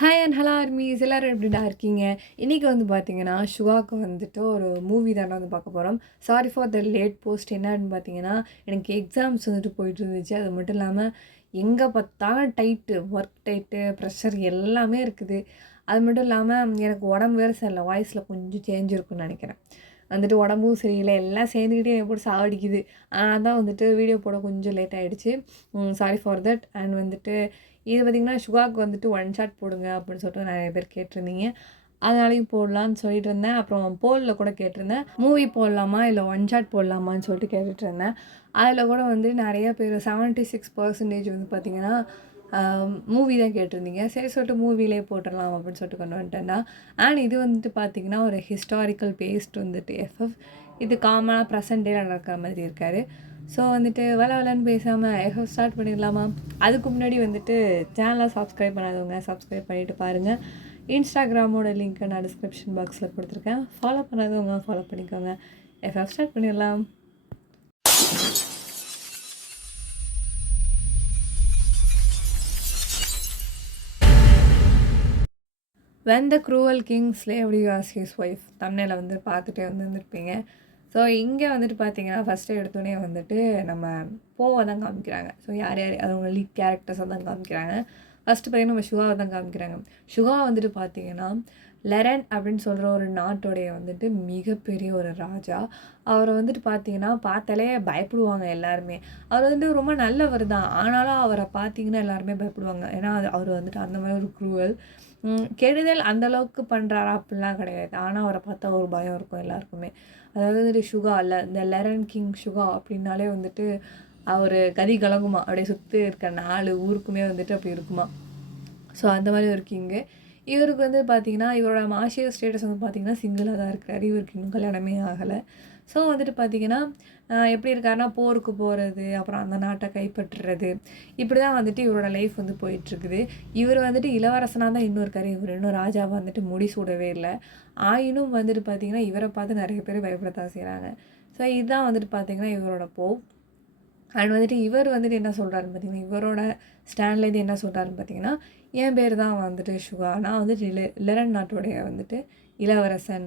Hi and hello armies எல்லோரும் எப்படிடா இருக்கீங்க? இன்றைக்கி வந்து பார்த்தீங்கன்னா, ஷுகாவுக்கு வந்துட்டு ஒரு மூவி தானே வந்து பார்க்க போகிறோம். Sorry for the late post. என்னன்னு பார்த்தீங்கன்னா, எனக்கு எக்ஸாம்ஸ் வந்துட்டு போயிட்டு இருந்துச்சு. அது மட்டும் இல்லாமல் எங்கே பார்த்தாலும் டைட்டு, ஒர்க் டைட்டு, ப்ரெஷர் எல்லாமே இருக்குது. அது மட்டும் இல்லாமல் எனக்கு உடம்பு வேறு சரியில்லை. வாய்ஸில் கொஞ்சம் சேஞ்ச் இருக்குன்னு நினைக்கிறேன். வந்துட்டு உடம்பும் சரியில்லை, எல்லாம் சேர்ந்துக்கிட்டே என்னை போட்டு சாவடிக்குது. அதான் வந்துட்டு வீடியோ போட கொஞ்சம் லேட் ஆகிடுச்சு. Sorry for that. அண்ட் வந்துட்டு இது பார்த்திங்கன்னா ஷுகாவுக்கு வந்துட்டு ஒன் ஷாட் போடுங்க அப்படின்னு சொல்லிட்டு நிறைய பேர் கேட்டிருந்தீங்க. அதனாலையும் போடலான்னு சொல்லிட்டு இருந்தேன். அப்புறம் போலில் கூட கேட்டிருந்தேன், மூவி போடலாமா இல்லை ஒன் ஷாட் போடலாமான்னு சொல்லிட்டு கேட்டுட்டு இருந்தேன். அதில் கூட வந்து நிறைய பேர் 76% வந்து பார்த்திங்கன்னா மூவி தான் கேட்டிருந்தீங்க. சரி சொல்லிட்டு மூவிலே போட்டுடலாம் அப்படின்னு சொல்லிட்டு கொண்டு வந்துட்டேன்டா. அண்ட் இது வந்துட்டு பார்த்திங்கன்னா ஒரு ஹிஸ்டாரிக்கல் பேஸ்ட் வந்துட்டு எஃப்எஃப். இது காமனாக ப்ரெசன்ட் டே நடக்கிற மாதிரி இருக்கார். ஸோ வந்துட்டு வளன்னு பேசாமல் எஃப்எஃப் ஸ்டார்ட் பண்ணிடலாமா? அதுக்கு முன்னாடி வந்துட்டு சேனலை சப்ஸ்கிரைப் பண்ணாதவங்க சப்ஸ்கிரைப் பண்ணிவிட்டு பாருங்கள். இன்ஸ்டாகிராமோட லிங்க்கை நான் டிஸ்கிரிப்ஷன் பாக்ஸில் கொடுத்துருக்கேன். ஃபாலோ பண்ணாதவங்க ஃபாலோ பண்ணிக்கோங்க. எஃப்எஃப் ஸ்டார்ட் பண்ணிடலாம். When the cruel king slaved as his wife தமிழில் வந்து பார்த்துட்டே வந்துருப்பீங்க. ஸோ இங்கே வந்துட்டு பார்த்தீங்கன்னா ஃபஸ்ட்டு எடுத்தோடனே வந்துட்டு நம்ம போவை தான் காமிக்கிறாங்க. ஸோ யார் யார் அவங்க லீட் கேரக்டர்ஸை தான் காமிக்கிறாங்க. ஃபஸ்ட்டு பார்த்தீங்கன்னா நம்ம ஷுகாவை தான் காமிக்கிறாங்க. ஷுகா வந்துட்டு பார்த்தீங்கன்னா லெரன் அப்படின்னு சொல்கிற ஒரு நாட்டோடைய வந்துட்டு மிகப்பெரிய ஒரு ராஜா. அவரை வந்துட்டு பார்த்தீங்கன்னா பார்த்தாலே பயப்படுவாங்க எல்லாருமே. அவர் வந்துட்டு ரொம்ப நல்லவர் தான், ஆனாலும் அவரை பார்த்தீங்கன்னா எல்லாருமே பயப்படுவாங்க. ஏன்னா அவர் வந்துட்டு அந்த மாதிரி ஒரு க்ரூவல், கெடுதல் அந்தளவுக்கு பண்ணுறாரா அப்படிலாம் கிடையாது. ஆனால் அவரை பார்த்தா ஒரு பயம் இருக்கும் எல்லாருக்குமே. அதாவது வந்துட்டு ஷுகா இல்லை, இந்த லெரன் கிங் ஷுகா அப்படின்னாலே வந்துட்டு அவர் கதி கலங்குமா, அப்படியே சுற்றி இருக்க 4 ஊருக்குமே வந்துட்டு அப்படி இருக்குமா. ஸோ அந்த மாதிரி ஒரு கிங்கு. இவருக்கு வந்து பார்த்திங்கன்னா இவரோட மார்ஷியல் ஸ்டேட்டஸ் வந்து பார்த்திங்கன்னா சிங்கிளாக தான் இருக்கிறார். இவருக்கு இன்னும் கல்யாணமே ஆகலை. ஸோ வந்துட்டு பார்த்திங்கன்னா எப்படி இருக்காருன்னா போருக்கு போகிறது, அப்புறம் அந்த நாட்டை கைப்பற்றுறது, இப்படி தான் வந்துட்டு இவரோட லைஃப் வந்து போயிட்டுருக்குது. இவர் வந்துட்டு இளவரசனாக தான் இன்னும் இருக்கார். இவர் இன்னும் ராஜாவை வந்துட்டு முடிசூடவே இல்லை. ஆயினும் வந்துட்டு பார்த்திங்கன்னா இவரை பார்த்து நிறைய பேர் பயப்படத்தான் செய்கிறாங்க. ஸோ இதுதான் வந்துட்டு பார்த்திங்கன்னா இவரோட அண்ட் வந்துட்டு இவர் வந்துட்டு என்ன சொல்கிறாருன்னு பார்த்தீங்கன்னா, இவரோட ஸ்டாண்ட்லேருந்து என்ன சொல்கிறாருன்னு பார்த்தீங்கன்னா, என் பேர் தான் வந்துட்டு ஷுகா, நான் வந்துட்டு லெரன் நாட்டுடைய வந்துட்டு இளவரசன்.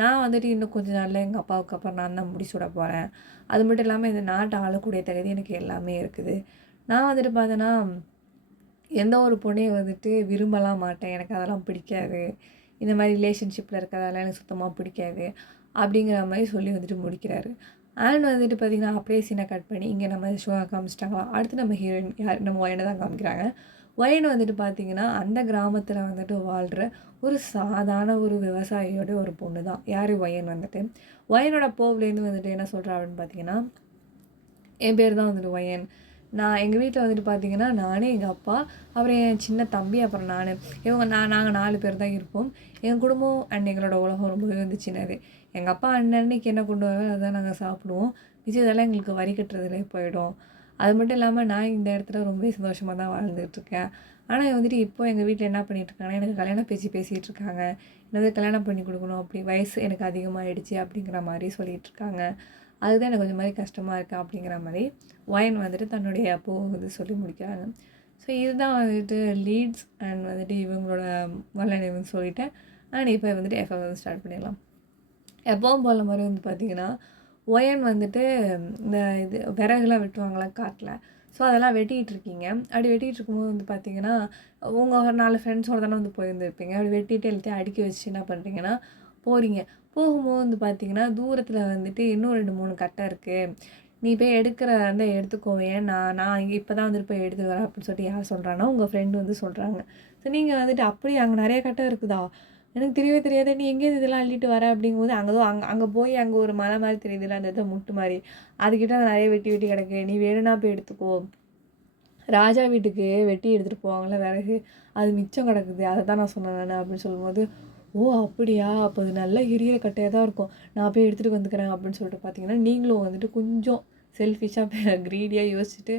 நான் வந்துட்டு இன்னும் கொஞ்சம் நாளில் எங்கள் அப்பாவுக்கு அப்புறம் நான் தான் முடிசூட போகிறேன். அது மட்டும் இல்லாமல் இந்த நாட்டை ஆளக்கூடிய தகுதி எனக்கு எல்லாமே இருக்குது. நான் வந்துட்டு பார்த்தேன்னா எந்த ஒரு பொண்ணையும் வந்துட்டு விரும்பலாம் மாட்டேன். எனக்கு அதெல்லாம் பிடிக்காது. இந்த மாதிரி ரிலேஷன்ஷிப்பில் இருக்கிறதெல்லாம் எனக்கு சுத்தமாக பிடிக்காது அப்படிங்கிற மாதிரி சொல்லி வந்துட்டு முடிக்கிறாரு. அண்ட் வந்துட்டு பார்த்திங்கன்னா அப்படியே சீனை கட் பண்ணி இங்கே நம்ம ஷோ காமிச்சிட்டாங்களா. அடுத்து நம்ம ஹீரோயின் யார், நம்ம ஒயனை தான் காமிக்கிறாங்க. ஒயன் வந்துட்டு பார்த்திங்கன்னா அந்த கிராமத்தில் வந்துட்டு வாழ்கிற ஒரு சாதாரண ஒரு விவசாயியோட ஒரு பொண்ணு தான் யார் ஒயன் வந்துட்டு. ஒயனோட போவ்லேருந்து வந்துட்டு என்ன சொல்கிறா அப்படின்னு பார்த்தீங்கன்னா, என் பேர் தான் வந்துட்டு ஒயன். நான் எங்கள் வீட்டில் வந்துட்டு பார்த்திங்கன்னா நானே, எங்கள் அப்பா, அப்புறம் என் சின்ன தம்பி, அப்புறம் நாங்கள் 4 பேர் தான் இருப்போம். எங்கள் குடும்பம் அண்ட் எங்களோட உலகம் ரொம்பவே வந்து சின்னது. எங்கள் அப்பா அன்னன்னைக்கு என்ன கொண்டு வர அதான் நாங்கள் சாப்பிடுவோம். இதெல்லாம் எங்களுக்கு வரி கட்டுறதுலே போயிடும். அது மட்டும் இல்லாமல் நான் இந்த இடத்துல ரொம்பவே சந்தோஷமாக தான் வாழ்ந்துகிட்ருக்கேன். ஆனால் வந்துட்டு இப்போ எங்கள் வீட்டில் என்ன பண்ணிகிட்ருக்காங்கன்னா, எனக்கு கல்யாணம் பேசிகிட்டு இருக்காங்க. என்னது கல்யாணம் பண்ணி கொடுக்கணும், அப்படி வயசு எனக்கு அதிகமாகிடுச்சு அப்படிங்கிற மாதிரி சொல்லிகிட்ருக்காங்க. அதுதான் எனக்கு கொஞ்சம் மாதிரி கஷ்டமாக இருக்குது அப்படிங்கிற மாதிரி ஒயன் வந்துட்டு தன்னுடைய அப்போவை வந்து சொல்லி முடிக்கிறாங்க. ஸோ இதுதான் வந்துட்டு லீட்ஸ் அண்ட் வந்துட்டு இவங்களோட வல்லநிலைன்னு சொல்லிட்டேன். அண்ட் இப்போ வந்துட்டு எஃப்எஃப் வந்து ஸ்டார்ட் பண்ணிடலாம். எப்பவும் போல மாதிரி வந்து பார்த்திங்கன்னா ஒயன் வந்துட்டு இந்த விறகுலாம் வெட்டுவாங்களா காட்டில். ஸோ அதெல்லாம் வெட்டிகிட்டு இருக்கீங்க. அப்படி வெட்டிகிட்டு இருக்கும்போது வந்து பார்த்திங்கன்னா உங்கள் ஒரு 4 ஃப்ரெண்ட்ஸோடு தானே வந்து போயிருந்துருப்பீங்க. அப்படி வெட்டிட்டு எல்லாத்தையும் அடுக்கி வச்சு என்ன பண்ணுறீங்கன்னா போகிறீங்க. போகும்போது வந்து பார்த்திங்கன்னா தூரத்தில் வந்துட்டு இன்னும் 2, 3 கட்டை இருக்குது. நீ போய் எடுத்துக்கோவேன், நான் இங்கே இப்போ தான் வந்துட்டு போய் எடுத்து வரேன் அப்படின்னு சொல்லிட்டு யார் சொல்கிறான்னா உங்கள் ஃப்ரெண்டு வந்து சொல்கிறாங்க. ஸோ நீங்கள் வந்துட்டு அப்படியே அங்கே நிறைய கட்டை இருக்குதா, எனக்கு தெரியவே தெரியாது, நீ எங்கேருந்து இதெல்லாம் அள்ளிட்டு வர அப்படிங்கும்போது அங்கே போய் அங்கே ஒரு மலை மாதிரி தெரியுதுல்ல, அந்த இதை முட்டு மாதிரி அதுக்கிட்ட நிறைய வெட்டி கிடக்கு, நீ வேணும்னா போய் எடுத்துக்கோ. ராஜா வீட்டுக்கு வெட்டி எடுத்துகிட்டு போவாங்களே விறகு, அது மிச்சம் கிடக்குது, அதை தான் நான் சொன்னேன் நான் அப்படின்னு சொல்லும்போது, ஓ அப்படியா, அப்போ அது நல்ல எரியிற கட்டையாக தான் இருக்கும், நான் போய் எடுத்துகிட்டு வந்துக்கிறேன் அப்படின்னு சொல்லிட்டு பார்த்தீங்கன்னா நீங்களும் வந்துட்டு கொஞ்சம் செல்ஃபிஷாக க்ரீடியாக யோசிச்சுட்டு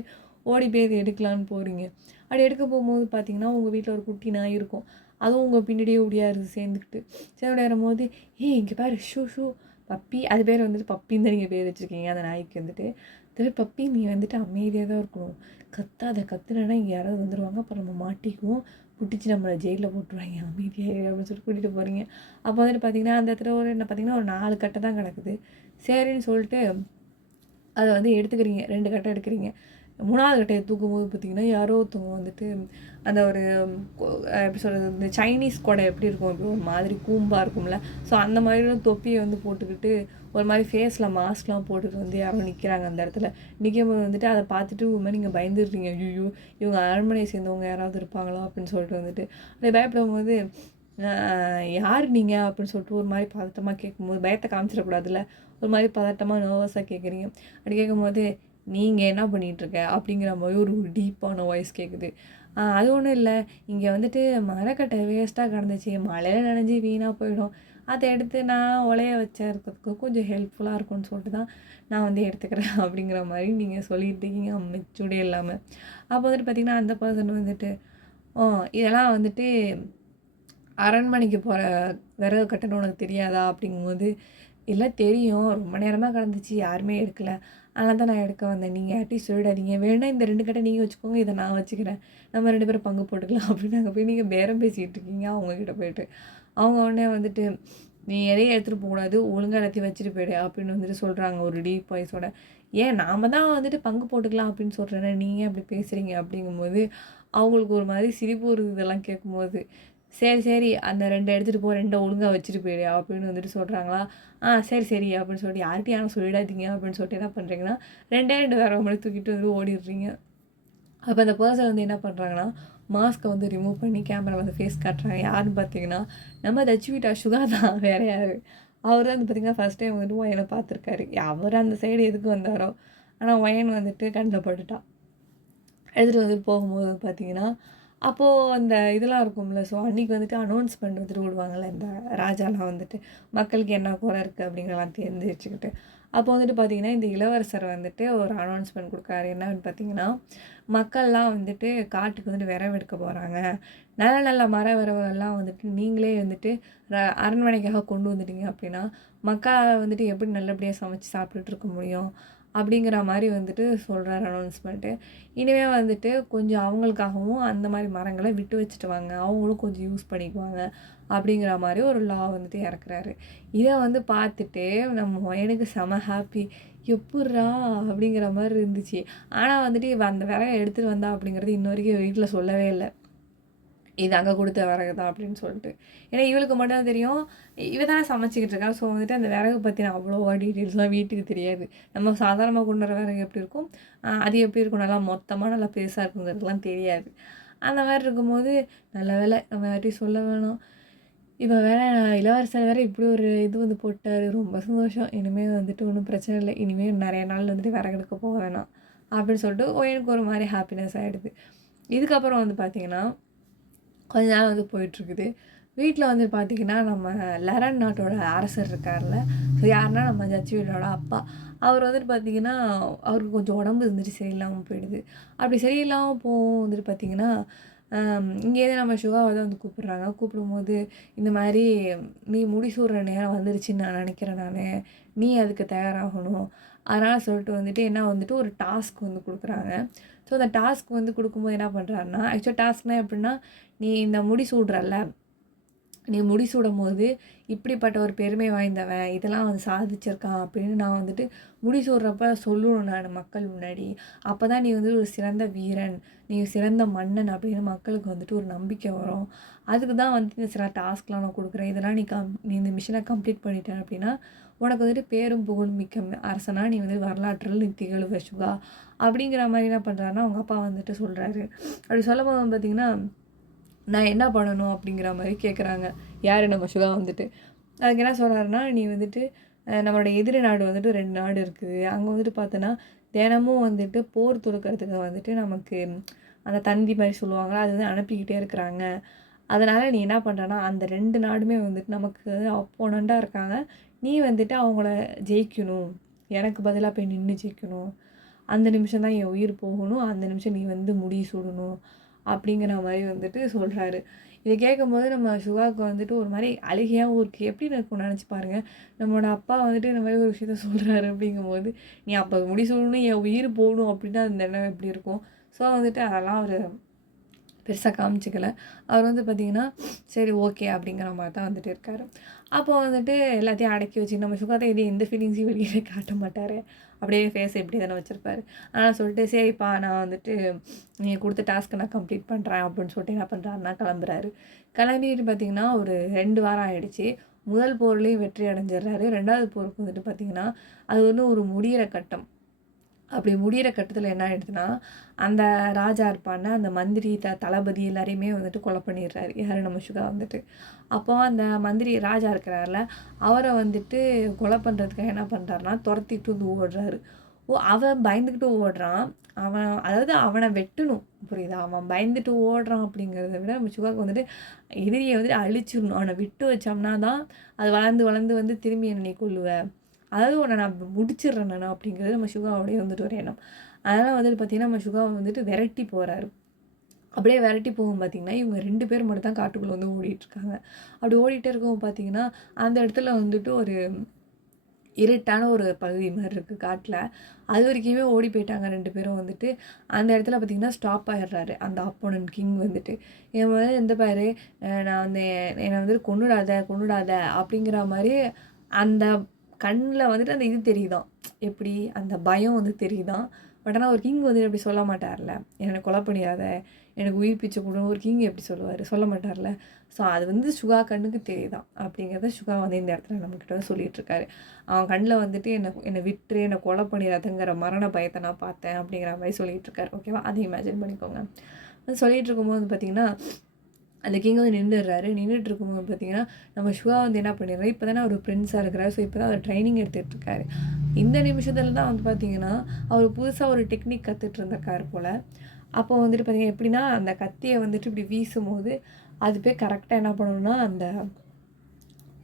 ஓடி போய் இது எடுக்கலான்னு போகிறீங்க. அப்படி எடுக்க போகும்போது பார்த்தீங்கன்னா உங்கள் வீட்டில் ஒரு குட்டி நாய் இருக்கும். அதுவும் உங்கள் பின்னாடியே ஓடியாருது சேர்ந்துக்கிட்டு. சரி விளையாடும்போது, இங்கே பாரு ஷூ பப்பி, அது பேர் வந்துட்டு பப்பின்னு தான் நீங்கள் பேர் வச்சுருக்கீங்க அந்த நாய்க்கு வந்துட்டு. அது பேர் பப்பி, நீ வந்துட்டு அமைதியாக தான் இருக்கணும், கத்தாத, கத்துனா இங்கே யாராவது வந்துடுவாங்க, அப்புறம் நம்ம மாட்டிக்குவோம், புடிச்சு நம்மள ஜெயில்ல போட்டுருவாய்ங்க. அமைதியா இரு அப்படின்னு சொல்லிட்டு கூட்டிட்டு போறீங்க. அப்போ வந்துட்டு பார்த்தீங்கன்னா, அந்த இடத்துல ஒரு என்ன பார்த்தீங்கன்னா, ஒரு 4 கட்ட தான் கிடக்குது. சரின்னு சொல்லிட்டு அத வந்து எடுத்துக்கிறீங்க. 2 கட்ட எடுக்கிறீங்க. 3வது கட்டைய தூக்கும்போது பார்த்தீங்கன்னா, யாரோ ஒருத்தவங்க வந்துட்டு அந்த ஒரு கொ எப்படி சொல்றது? இந்த சைனீஸ் கொடை எப்படி இருக்கும்? அப்படி ஒரு மாதிரி கூம்பா இருக்கும்ல. ஸோ அந்த மாதிரி தொப்பிய வந்து போட்டுக்கிட்டு, ஒரு மாரி ஃபேஸ்ல மாஸ்க்லாம் போட்டுட்டு வந்து யாரோ நிக்கிறாங்க அந்த இடத்துல. நிக்கும்போது வந்துட்டு அத பார்த்துட்டு ஒரு மாரி நீங்க பயந்துடுறீங்க. ஐய்யய்யோ! இவங்க அரண்மனையை சேர்ந்தவங்க யாராவது இருப்பாங்களா? அப்படின்னு சொல்லிட்டு வந்துட்டு. அப்படியே பயப்படும்போது, அ யார் நீங்க? அப்படின்னு சொல்லிட்டு ஒரு மாரி பதட்டமா கேட்கும்போது, பயத்த காமிச்சிடக்கூடாதுல்ல. ஒரு மாரி பதட்டமா, நர்வஸா கேட்குறீங்க. அப்படி கேட்கும்போது, "நீங்க என்ன பண்ணிட்டுருக்க?" அப்படிங்கிற மாரி ஒரு டீப்பான வாய்ஸ் கேட்குது. அது ஒண்ணும் இல்ல. இங்க வந்துட்டு மரக்கட்டை வேஸ்ட்டா கிடந்துச்சு. மழையில நனைஞ்சு வீணா போயிடும். அத எடுத்து நான் ஒலைய வச்சறதுக்கு கொஞ்சம் ஹெல்ப்ஃபுல்லா இருக்கும்னு சொல்லிட்டு தான் நான் வந்து எடுத்துக்கிறேன் அப்படிங்கிற மாரி நீங்க சொல்லிட்டு இருக்கீங்க மெச்சூர்டே இல்லாம. அப்போ வந்துட்டு பார்த்தீங்கன்னா, அந்த பர்சன் வந்துட்டு, "ஓ! இதெல்லாம் வந்துட்டு அரண்மனைக்கு போற விறகு கட்டன்னு உனக்கு தெரியாதா?" அப்படிங்கும்போது, "இல்ல தெரியும். ரொம்ப நேரமா கடந்துச்சு. யாருமே எடுக்கல. அதனால தான் நான் எடுக்க வந்தேன். நீங்க யார்ட்டயும் சொல்லிடாதீங்க. வேணுனா இந்த 2 கட்ட நீங்க வச்சுக்கோங்க. இத நான் வச்சுக்கிறேன். நம்ம 2 பேரும் பங்கு போட்டுக்கலாம்." அப்படின்னு அங்க போய் நீங்க பேரம் பேசிட்டு இருக்கீங்க அவங்க கிட்ட போயிட்டு. அவங்க உடனே வந்துட்டு, "நீ எதையும் எடுத்துட்டு போக்கூடாது. ஒழுங்கா எல்லாத்தையும் வச்சுட்டு போயிடு." அப்படின்னு வந்துட்டு சொல்றாங்க ஒரு டீப் வாய்ஸோட. "ஏன் நாம தான் வந்துட்டு பங்கு போட்டுக்கலாம் அப்படின்னு சொல்றேனே. நீங்க ஏன் அப்படி பேசுறீங்க?" அப்படிங்கும்போது, அவங்களுக்கு ஒரு மாரி சிரிப்பு வருது இதெல்லாம் கேட்கும்போது. "சரி, சரி. அந்த 2 எடுத்துட்டு போ. 2 ஒழுங்கா வச்சுட்டு போயிடு." அப்படின்னு வந்துட்டு சொல்றாங்களா. சரி, சரி." அப்படின்னு சொல்லிட்டு யார்ட்டயும் யாரும் சொல்லிடாதீங்க அப்படின்னு சொல்லிட்டு என்ன பண்றீங்கன்னா, 2டே 2 வேற மாரி தூக்கிட்டு வந்து ஓடிடுறீங்க. அப்ப அந்த பெர்சன் வந்து என்ன பண்றாங்கன்னா, மாஸ்க்க வந்து ரிமூவ் பண்ணி கேமரால வந்து ஃபேஸ் காட்டுறாங்க. யாருன்னு பார்த்தீங்கன்னா, நம்ம தச்சுவிட்டா சுகா தான் வேற யாரு. அவரு தான் வந்து பார்த்தீங்கன்னா, ஃபர்ஸ்ட் டைம் வந்துட்டு ஒயன பார்த்துருக்காரு. அவரு அந்த சைடு எதுக்கு வந்தாரோ, ஆனா ஒயன் வந்துட்டு கண்ல பட்டுட்டா. எடுத்துட்டு வந்துட்டு போகும்போது பார்த்தீங்கன்னா, அப்போ அந்த இதெல்லாம் இருக்கும்ல. ஸோ அன்னைக்கு வந்துட்டு அனௌன்ஸ்மெண்ட் வந்துட்டு விடுவாங்கல்ல. இந்த ராஜாலாம் வந்துட்டு மக்களுக்கு என்ன குறை இருக்கு அப்படிங்கிறலாம் தெரிஞ்சு வச்சுக்கிட்டு. அப்போ வந்துட்டு பார்த்தீங்கன்னா, இந்த இளவரசர் வந்துட்டு ஒரு அனௌன்ஸ்மெண்ட் குடுக்குறாரு. என்னன்னு பார்த்தீங்கன்னா, மக்கள்லாம் வந்துட்டு காட்டுக்கு வந்துட்டு விறகு எடுக்க போறாங்க. நல்ல நல்ல மர விறகுகள்லாம் வந்துட்டு நீங்களே வந்துட்டு ர அரண்மனைக்காக கொண்டு வந்துட்டீங்க அப்படின்னா, மக்களால வந்துட்டு எப்படி நல்லபடியா சமைச்சு சாப்பிட்டுட்டு இருக்க முடியும்? அப்படிங்கிற மாரி வந்துட்டு சொல்றாரு அனௌன்ஸ்மெண்ட்டு. இனிமே வந்துட்டு கொஞ்சம் அவங்களுக்காகவும் அந்த மாரி மரங்கள விட்டு வச்சுட்டு வாங்க. அவங்களும் கொஞ்சம் யூஸ் பண்ணிக்குவாங்க. அப்படிங்கிற மாரி ஒரு லா வந்துட்டு இறக்குறாரு. இத வந்து பார்த்துட்டு நம்ம பையனுக்கு செம ஹாப்பி. எப்புட்றா! அப்படிங்கிற மாரி இருந்துச்சு. ஆனா வந்துட்டு இவ அந்த விறக எடுத்துட்டு வந்தா அப்படிங்கிறது இன்ன வரைக்கும் வீட்ல சொல்லவே இல்ல. இது அங்க குடுத்த விறகு தான் அப்படின்னு சொல்லிட்டு. ஏன்னா இவளுக்கு மட்டும் தான் தெரியும். இவ தானே சமைச்சுக்கிட்டு இருக்கா. ஸோ வந்துட்டு அந்த விறகு பத்தின அவ்வளோவா டீட்டெயில்ஸ்லாம் வீட்டுக்கு தெரியாது. நம்ம சாதாரணமா கொண்டு வர விறகு எப்படி இருக்கும், அது எப்படி இருக்கும் நல்லா மொத்தமா நல்லா பெருசா இருக்குங்கிறதுலாம் தெரியாது. அந்த மாரி இருக்கும்போது, நல்ல வேளை நம்ம யார்ட்டயும் சொல்ல வேணாம். இவ வேற இளவரசர் வேற இப்படி ஒரு இது வந்து போட்டாரு. ரொம்ப சந்தோஷம். இனிமே வந்துட்டு ஒண்ணும் பிரச்சனை இல்ல. இனிமே நெறைய நாள் வந்துட்டு விறகு எடுக்க போ வேணாம். அப்படின்னு சொல்லிட்டு எனக்கு ஒரு மாரி ஹாப்பினஸ் ஆயிடுது. இதுக்கப்புறம் வந்து பார்த்தீங்கன்னா கொஞ்ச நாள் வந்து போயிட்டுருக்குது. வீட்ல வந்து பார்த்தீங்கன்னா, நம்ம லெரன் நாட்டோட அரசர் இருக்கார்ல, ஸோ யாருன்னா நம்ம ஜட்ஜ்வீலோட அப்பா. அவர் வந்துட்டு பார்த்தீங்கன்னா, அவருக்கு கொஞ்சம் உடம்பு வந்துட்டு சரியில்லாம போயிடுது. அப்படி சரியில்லாம போவும் வந்துட்டு பார்த்தீங்கன்னா, இங்கேருந்து நம்ம சுகாவ தான் வந்து கூப்பிடுறாங்க. கூப்பிடும்போது, இந்த மாரி "நீ முடிசூட்ற நேரம் வந்துருச்சுன்னு நான் நெனைக்கிறேன் நானு. நீ அதுக்கு தயாராகணும்." அதனால சொல்லிட்டு வந்துட்டு என்ன வந்துட்டு ஒரு டாஸ்க் வந்து குடுக்குறாங்க. ஸோ அந்த டாஸ்க் வந்து குடுக்கும்போது என்ன பண்றாருன்னா, ஆக்சுவலா டாஸ்க்னா எப்படின்னா, நீ இந்த முடி சூடுறல்ல, நீ முடிசூடும்போது, இப்படிப்பட்ட ஒரு பெருமை வாய்ந்தவன், இதெல்லாம் வந்து சாதிச்சிருக்கான் அப்படின்னு நான் வந்துட்டு முடிசூட்றப்ப சொல்லணும் நானு மக்கள் முன்னாடி. அப்பதான் நீ வந்து ஒரு சிறந்த வீரன், நீ சிறந்த மன்னன் அப்படின்னு மக்களுக்கு வந்துட்டு ஒரு நம்பிக்கை வரும். அதுக்கு தான் வந்துட்டு இந்த சில டாஸ்க்லாம் நான் குடுக்குறேன். இதெல்லாம் நீ இந்த மிஷன கம்ப்ளீட் பண்ணிட்ட அப்படின்னா, உனக்கு வந்துட்டு பேரும் புகழும் மிக்க அரசனா நீ வந்து வரலாற்றில் நீ திகழுவ சுகா. அப்படிங்கிற மாரி என்ன பண்றாருன்னா, அவங்க அப்பா வந்துட்டு சொல்றாரு. அப்படி சொல்லும்போது பார்த்தீங்கன்னா நான் என்ன பண்ணணும்? அப்படிங்கிற மாரி கேட்குறாங்க. யாரு? நம்ம சுதா வந்துட்டு. அதுக்கு என்ன சொல்றாருன்னா, நீ வந்துட்டு நம்மளோட எதிரி நாடு வந்துட்டு 2 நாடு இருக்குது. அங்க வந்துட்டு பார்த்தோன்னா, தினமும் வந்துட்டு போர் தொடுக்கிறதுக்கு வந்துட்டு நமக்கு அந்த தந்தி மாரி சொல்லுவாங்கல்ல, அது வந்து அனுப்பிக்கிட்டே இருக்கிறாங்க. அதனால நீ என்ன பண்றன்னா, அந்த 2 நாடுமே வந்துட்டு நமக்கு அப்போனன்ட்டா இருக்காங்க. நீ வந்துட்டு அவங்கள ஜெயிக்கணும். எனக்கு பதிலா போய் நின்னு ஜெயிக்கணும். அந்த நிமிஷம் தான் என் உயிர் போகணும். அந்த நிமிஷம் நீ வந்து முடி சூடணும். அப்படிங்கிற மாரி வந்துட்டு சொல்றாரு. இத கேட்கும்போது நம்ம சுகாவுக்கு வந்துட்டு ஒரு மாரி அழுகையாவும் இருக்கு. எப்படி இருக்கும்னு நெனச்சு பாருங்க. நம்மளோட அப்பா வந்துட்டு இந்த மாரி ஒரு விஷயத்த சொல்றாரு அப்படிங்கும்போது, நீ அப்ப முடி சூடணும், என் உயிர் போகணும் அப்படின்னா அந்த எண்ணம் எப்படி இருக்கும்? ஸோ வந்துட்டு அதெல்லாம் அவரு பெருசாக காமிச்சிக்கல. அவர் வந்து பார்த்திங்கன்னா சரி ஓகே அப்படிங்கிற மாதிரி தான் வந்துட்டு இருக்கார். அப்போ வந்துட்டு எல்லாத்தையும் அடக்கி வச்சு நம்ம சுகாதா இது எந்த ஃபீலிங்ஸையும் வெளியே காட்ட மாட்டார். அப்படியே ஃபேஸ் எப்படி தானே வச்சுருப்பாரு. ஆனால் சொல்லிட்டு சரிப்பா நான் வந்துட்டு நீங்கள் கொடுத்த டாஸ்க்கை நான் கம்ப்ளீட் பண்ணுறேன் அப்படின்னு சொல்லிட்டு என்ன பண்ணுறாருன்னா கிளம்புறாரு. கிளம்பிட்டு பார்த்திங்கன்னா ஒரு 2 வாரம் ஆகிடுச்சு. முதல் போர்லேயும் வெற்றி அடைஞ்சிடுறாரு. 2வது போருக்கு வந்துட்டு பார்த்திங்கன்னா அது வந்து ஒரு முடிகிற கட்டம். அப்படி முடிகிற கட்டத்தில் என்ன ஆகிடுதுன்னா அந்த ராஜா இருப்பான அந்த மந்திரி தளபதி எல்லாரையுமே வந்துட்டு கொலை பண்ணிடுறாரு. யார் நம்ம சுகா வந்துட்டு. அப்போ அந்த மந்திரி ராஜா இருக்கிறார்ல அவரை வந்துட்டு கொலை பண்ணுறதுக்காக என்ன பண்ணுறாருனா துரத்திட்டு வந்து ஓடுறாரு. அவன் பயந்துக்கிட்டு ஓடுறான். அதாவது அவனை வெட்டணும் புரியுதா? அவன் பயந்துட்டு ஓடுறான் அப்படிங்கிறத விட நம்ம சுகாவுக்கு வந்துட்டு எதிரியை வந்துட்டு அழிச்சிடணும். அவனை விட்டு வச்சோம்னா தான் அது வளர்ந்து வளர்ந்து வந்து திரும்பி என்னை கொல்லுவ, அதாவது உன்னை நான் முடிச்சிடுறேன் நான் அப்படிங்கிறது நம்ம சுகாவுடைய வந்துட்டு ஒரு எண்ணம். அதனால் வந்துட்டு பார்த்திங்கன்னா நம்ம சுகாவை வந்துட்டு விரட்டி போகிறாரு. அப்படியே விரட்டி போகும் பார்த்திங்கன்னா இவங்க 2 பேர் மட்டும் தான் காட்டுக்குள்ளே வந்து ஓடிட்டுருக்காங்க. அப்படி ஓடிட்டே இருக்கவும் பார்த்திங்கன்னா அந்த இடத்துல வந்துட்டு ஒரு இருட்டான ஒரு பகுதி மாதிரி இருக்குது காட்டில். அது வரைக்குமே ஓடி போயிட்டாங்க 2 பேரும் வந்துட்டு. அந்த இடத்துல பார்த்திங்கன்னா ஸ்டாப் ஆகிடுறாரு அந்த ஆப்போனன்ட் கிங் வந்துட்டு. என் முதல்ல எந்த பாரு நான் வந்து என்னை வந்துட்டு கொன்னுடாத அப்படிங்கிற மாதிரி அந்த கண்ணில் வந்துட்டு அந்த இது தெரியுதான், எப்படி அந்த பயம் வந்து தெரியுதான். பட் ஆனால் ஒரு கிங் வந்து எப்படி சொல்ல மாட்டார்ல, என்னை கொலை பண்ணிடாத எனக்கு உயிர் பிச்சை கொடுன்னு ஒரு கிங் எப்படி சொல்லுவார், சொல்ல மாட்டார்ல. ஸோ அது வந்து சுகா கண்ணுக்கு தெரியுதான் அப்படிங்கிறத சுகா வந்து இந்த இடத்துல நம்மக்கிட்ட வந்து சொல்லிகிட்ருக்காரு. அவன் கண்ணில் வந்துட்டு என்னை விட்டுரு என்னை கொலை பண்ணிடாதுங்கிற மரண பயத்தை நான் பார்த்தேன் அப்படிங்கிற மாதிரி சொல்லிகிட்டு இருக்காரு. ஓகேவா? அதை இமேஜின் பண்ணிக்கோங்க. சொல்லிகிட்டு இருக்கும்போது பார்த்திங்கன்னா அந்த கிங் வந்து நின்றுட்டு இருக்கும்போது பார்த்திங்கன்னா நம்ம சுகா வந்து என்ன பண்ணிடுறாரு, இப்போ தானே அவர் பிரின்ஸாக இருக்கிறார். ஸோ இப்போ தான் அவர் ட்ரைனிங் எடுத்துகிட்டு இருக்காரு. இந்த நிமிஷத்தில் தான் வந்து பார்த்திங்கன்னா அவர் புதுசாக ஒரு டெக்னிக் கற்றுட்டு இருந்திருக்காரு போல். அப்போ வந்துட்டு பார்த்திங்கன்னா எப்படின்னா அந்த கத்தியை வந்துட்டு இப்படி வீசும்போது அது போய் கரெக்டாக என்ன பண்ணணும்னா அந்த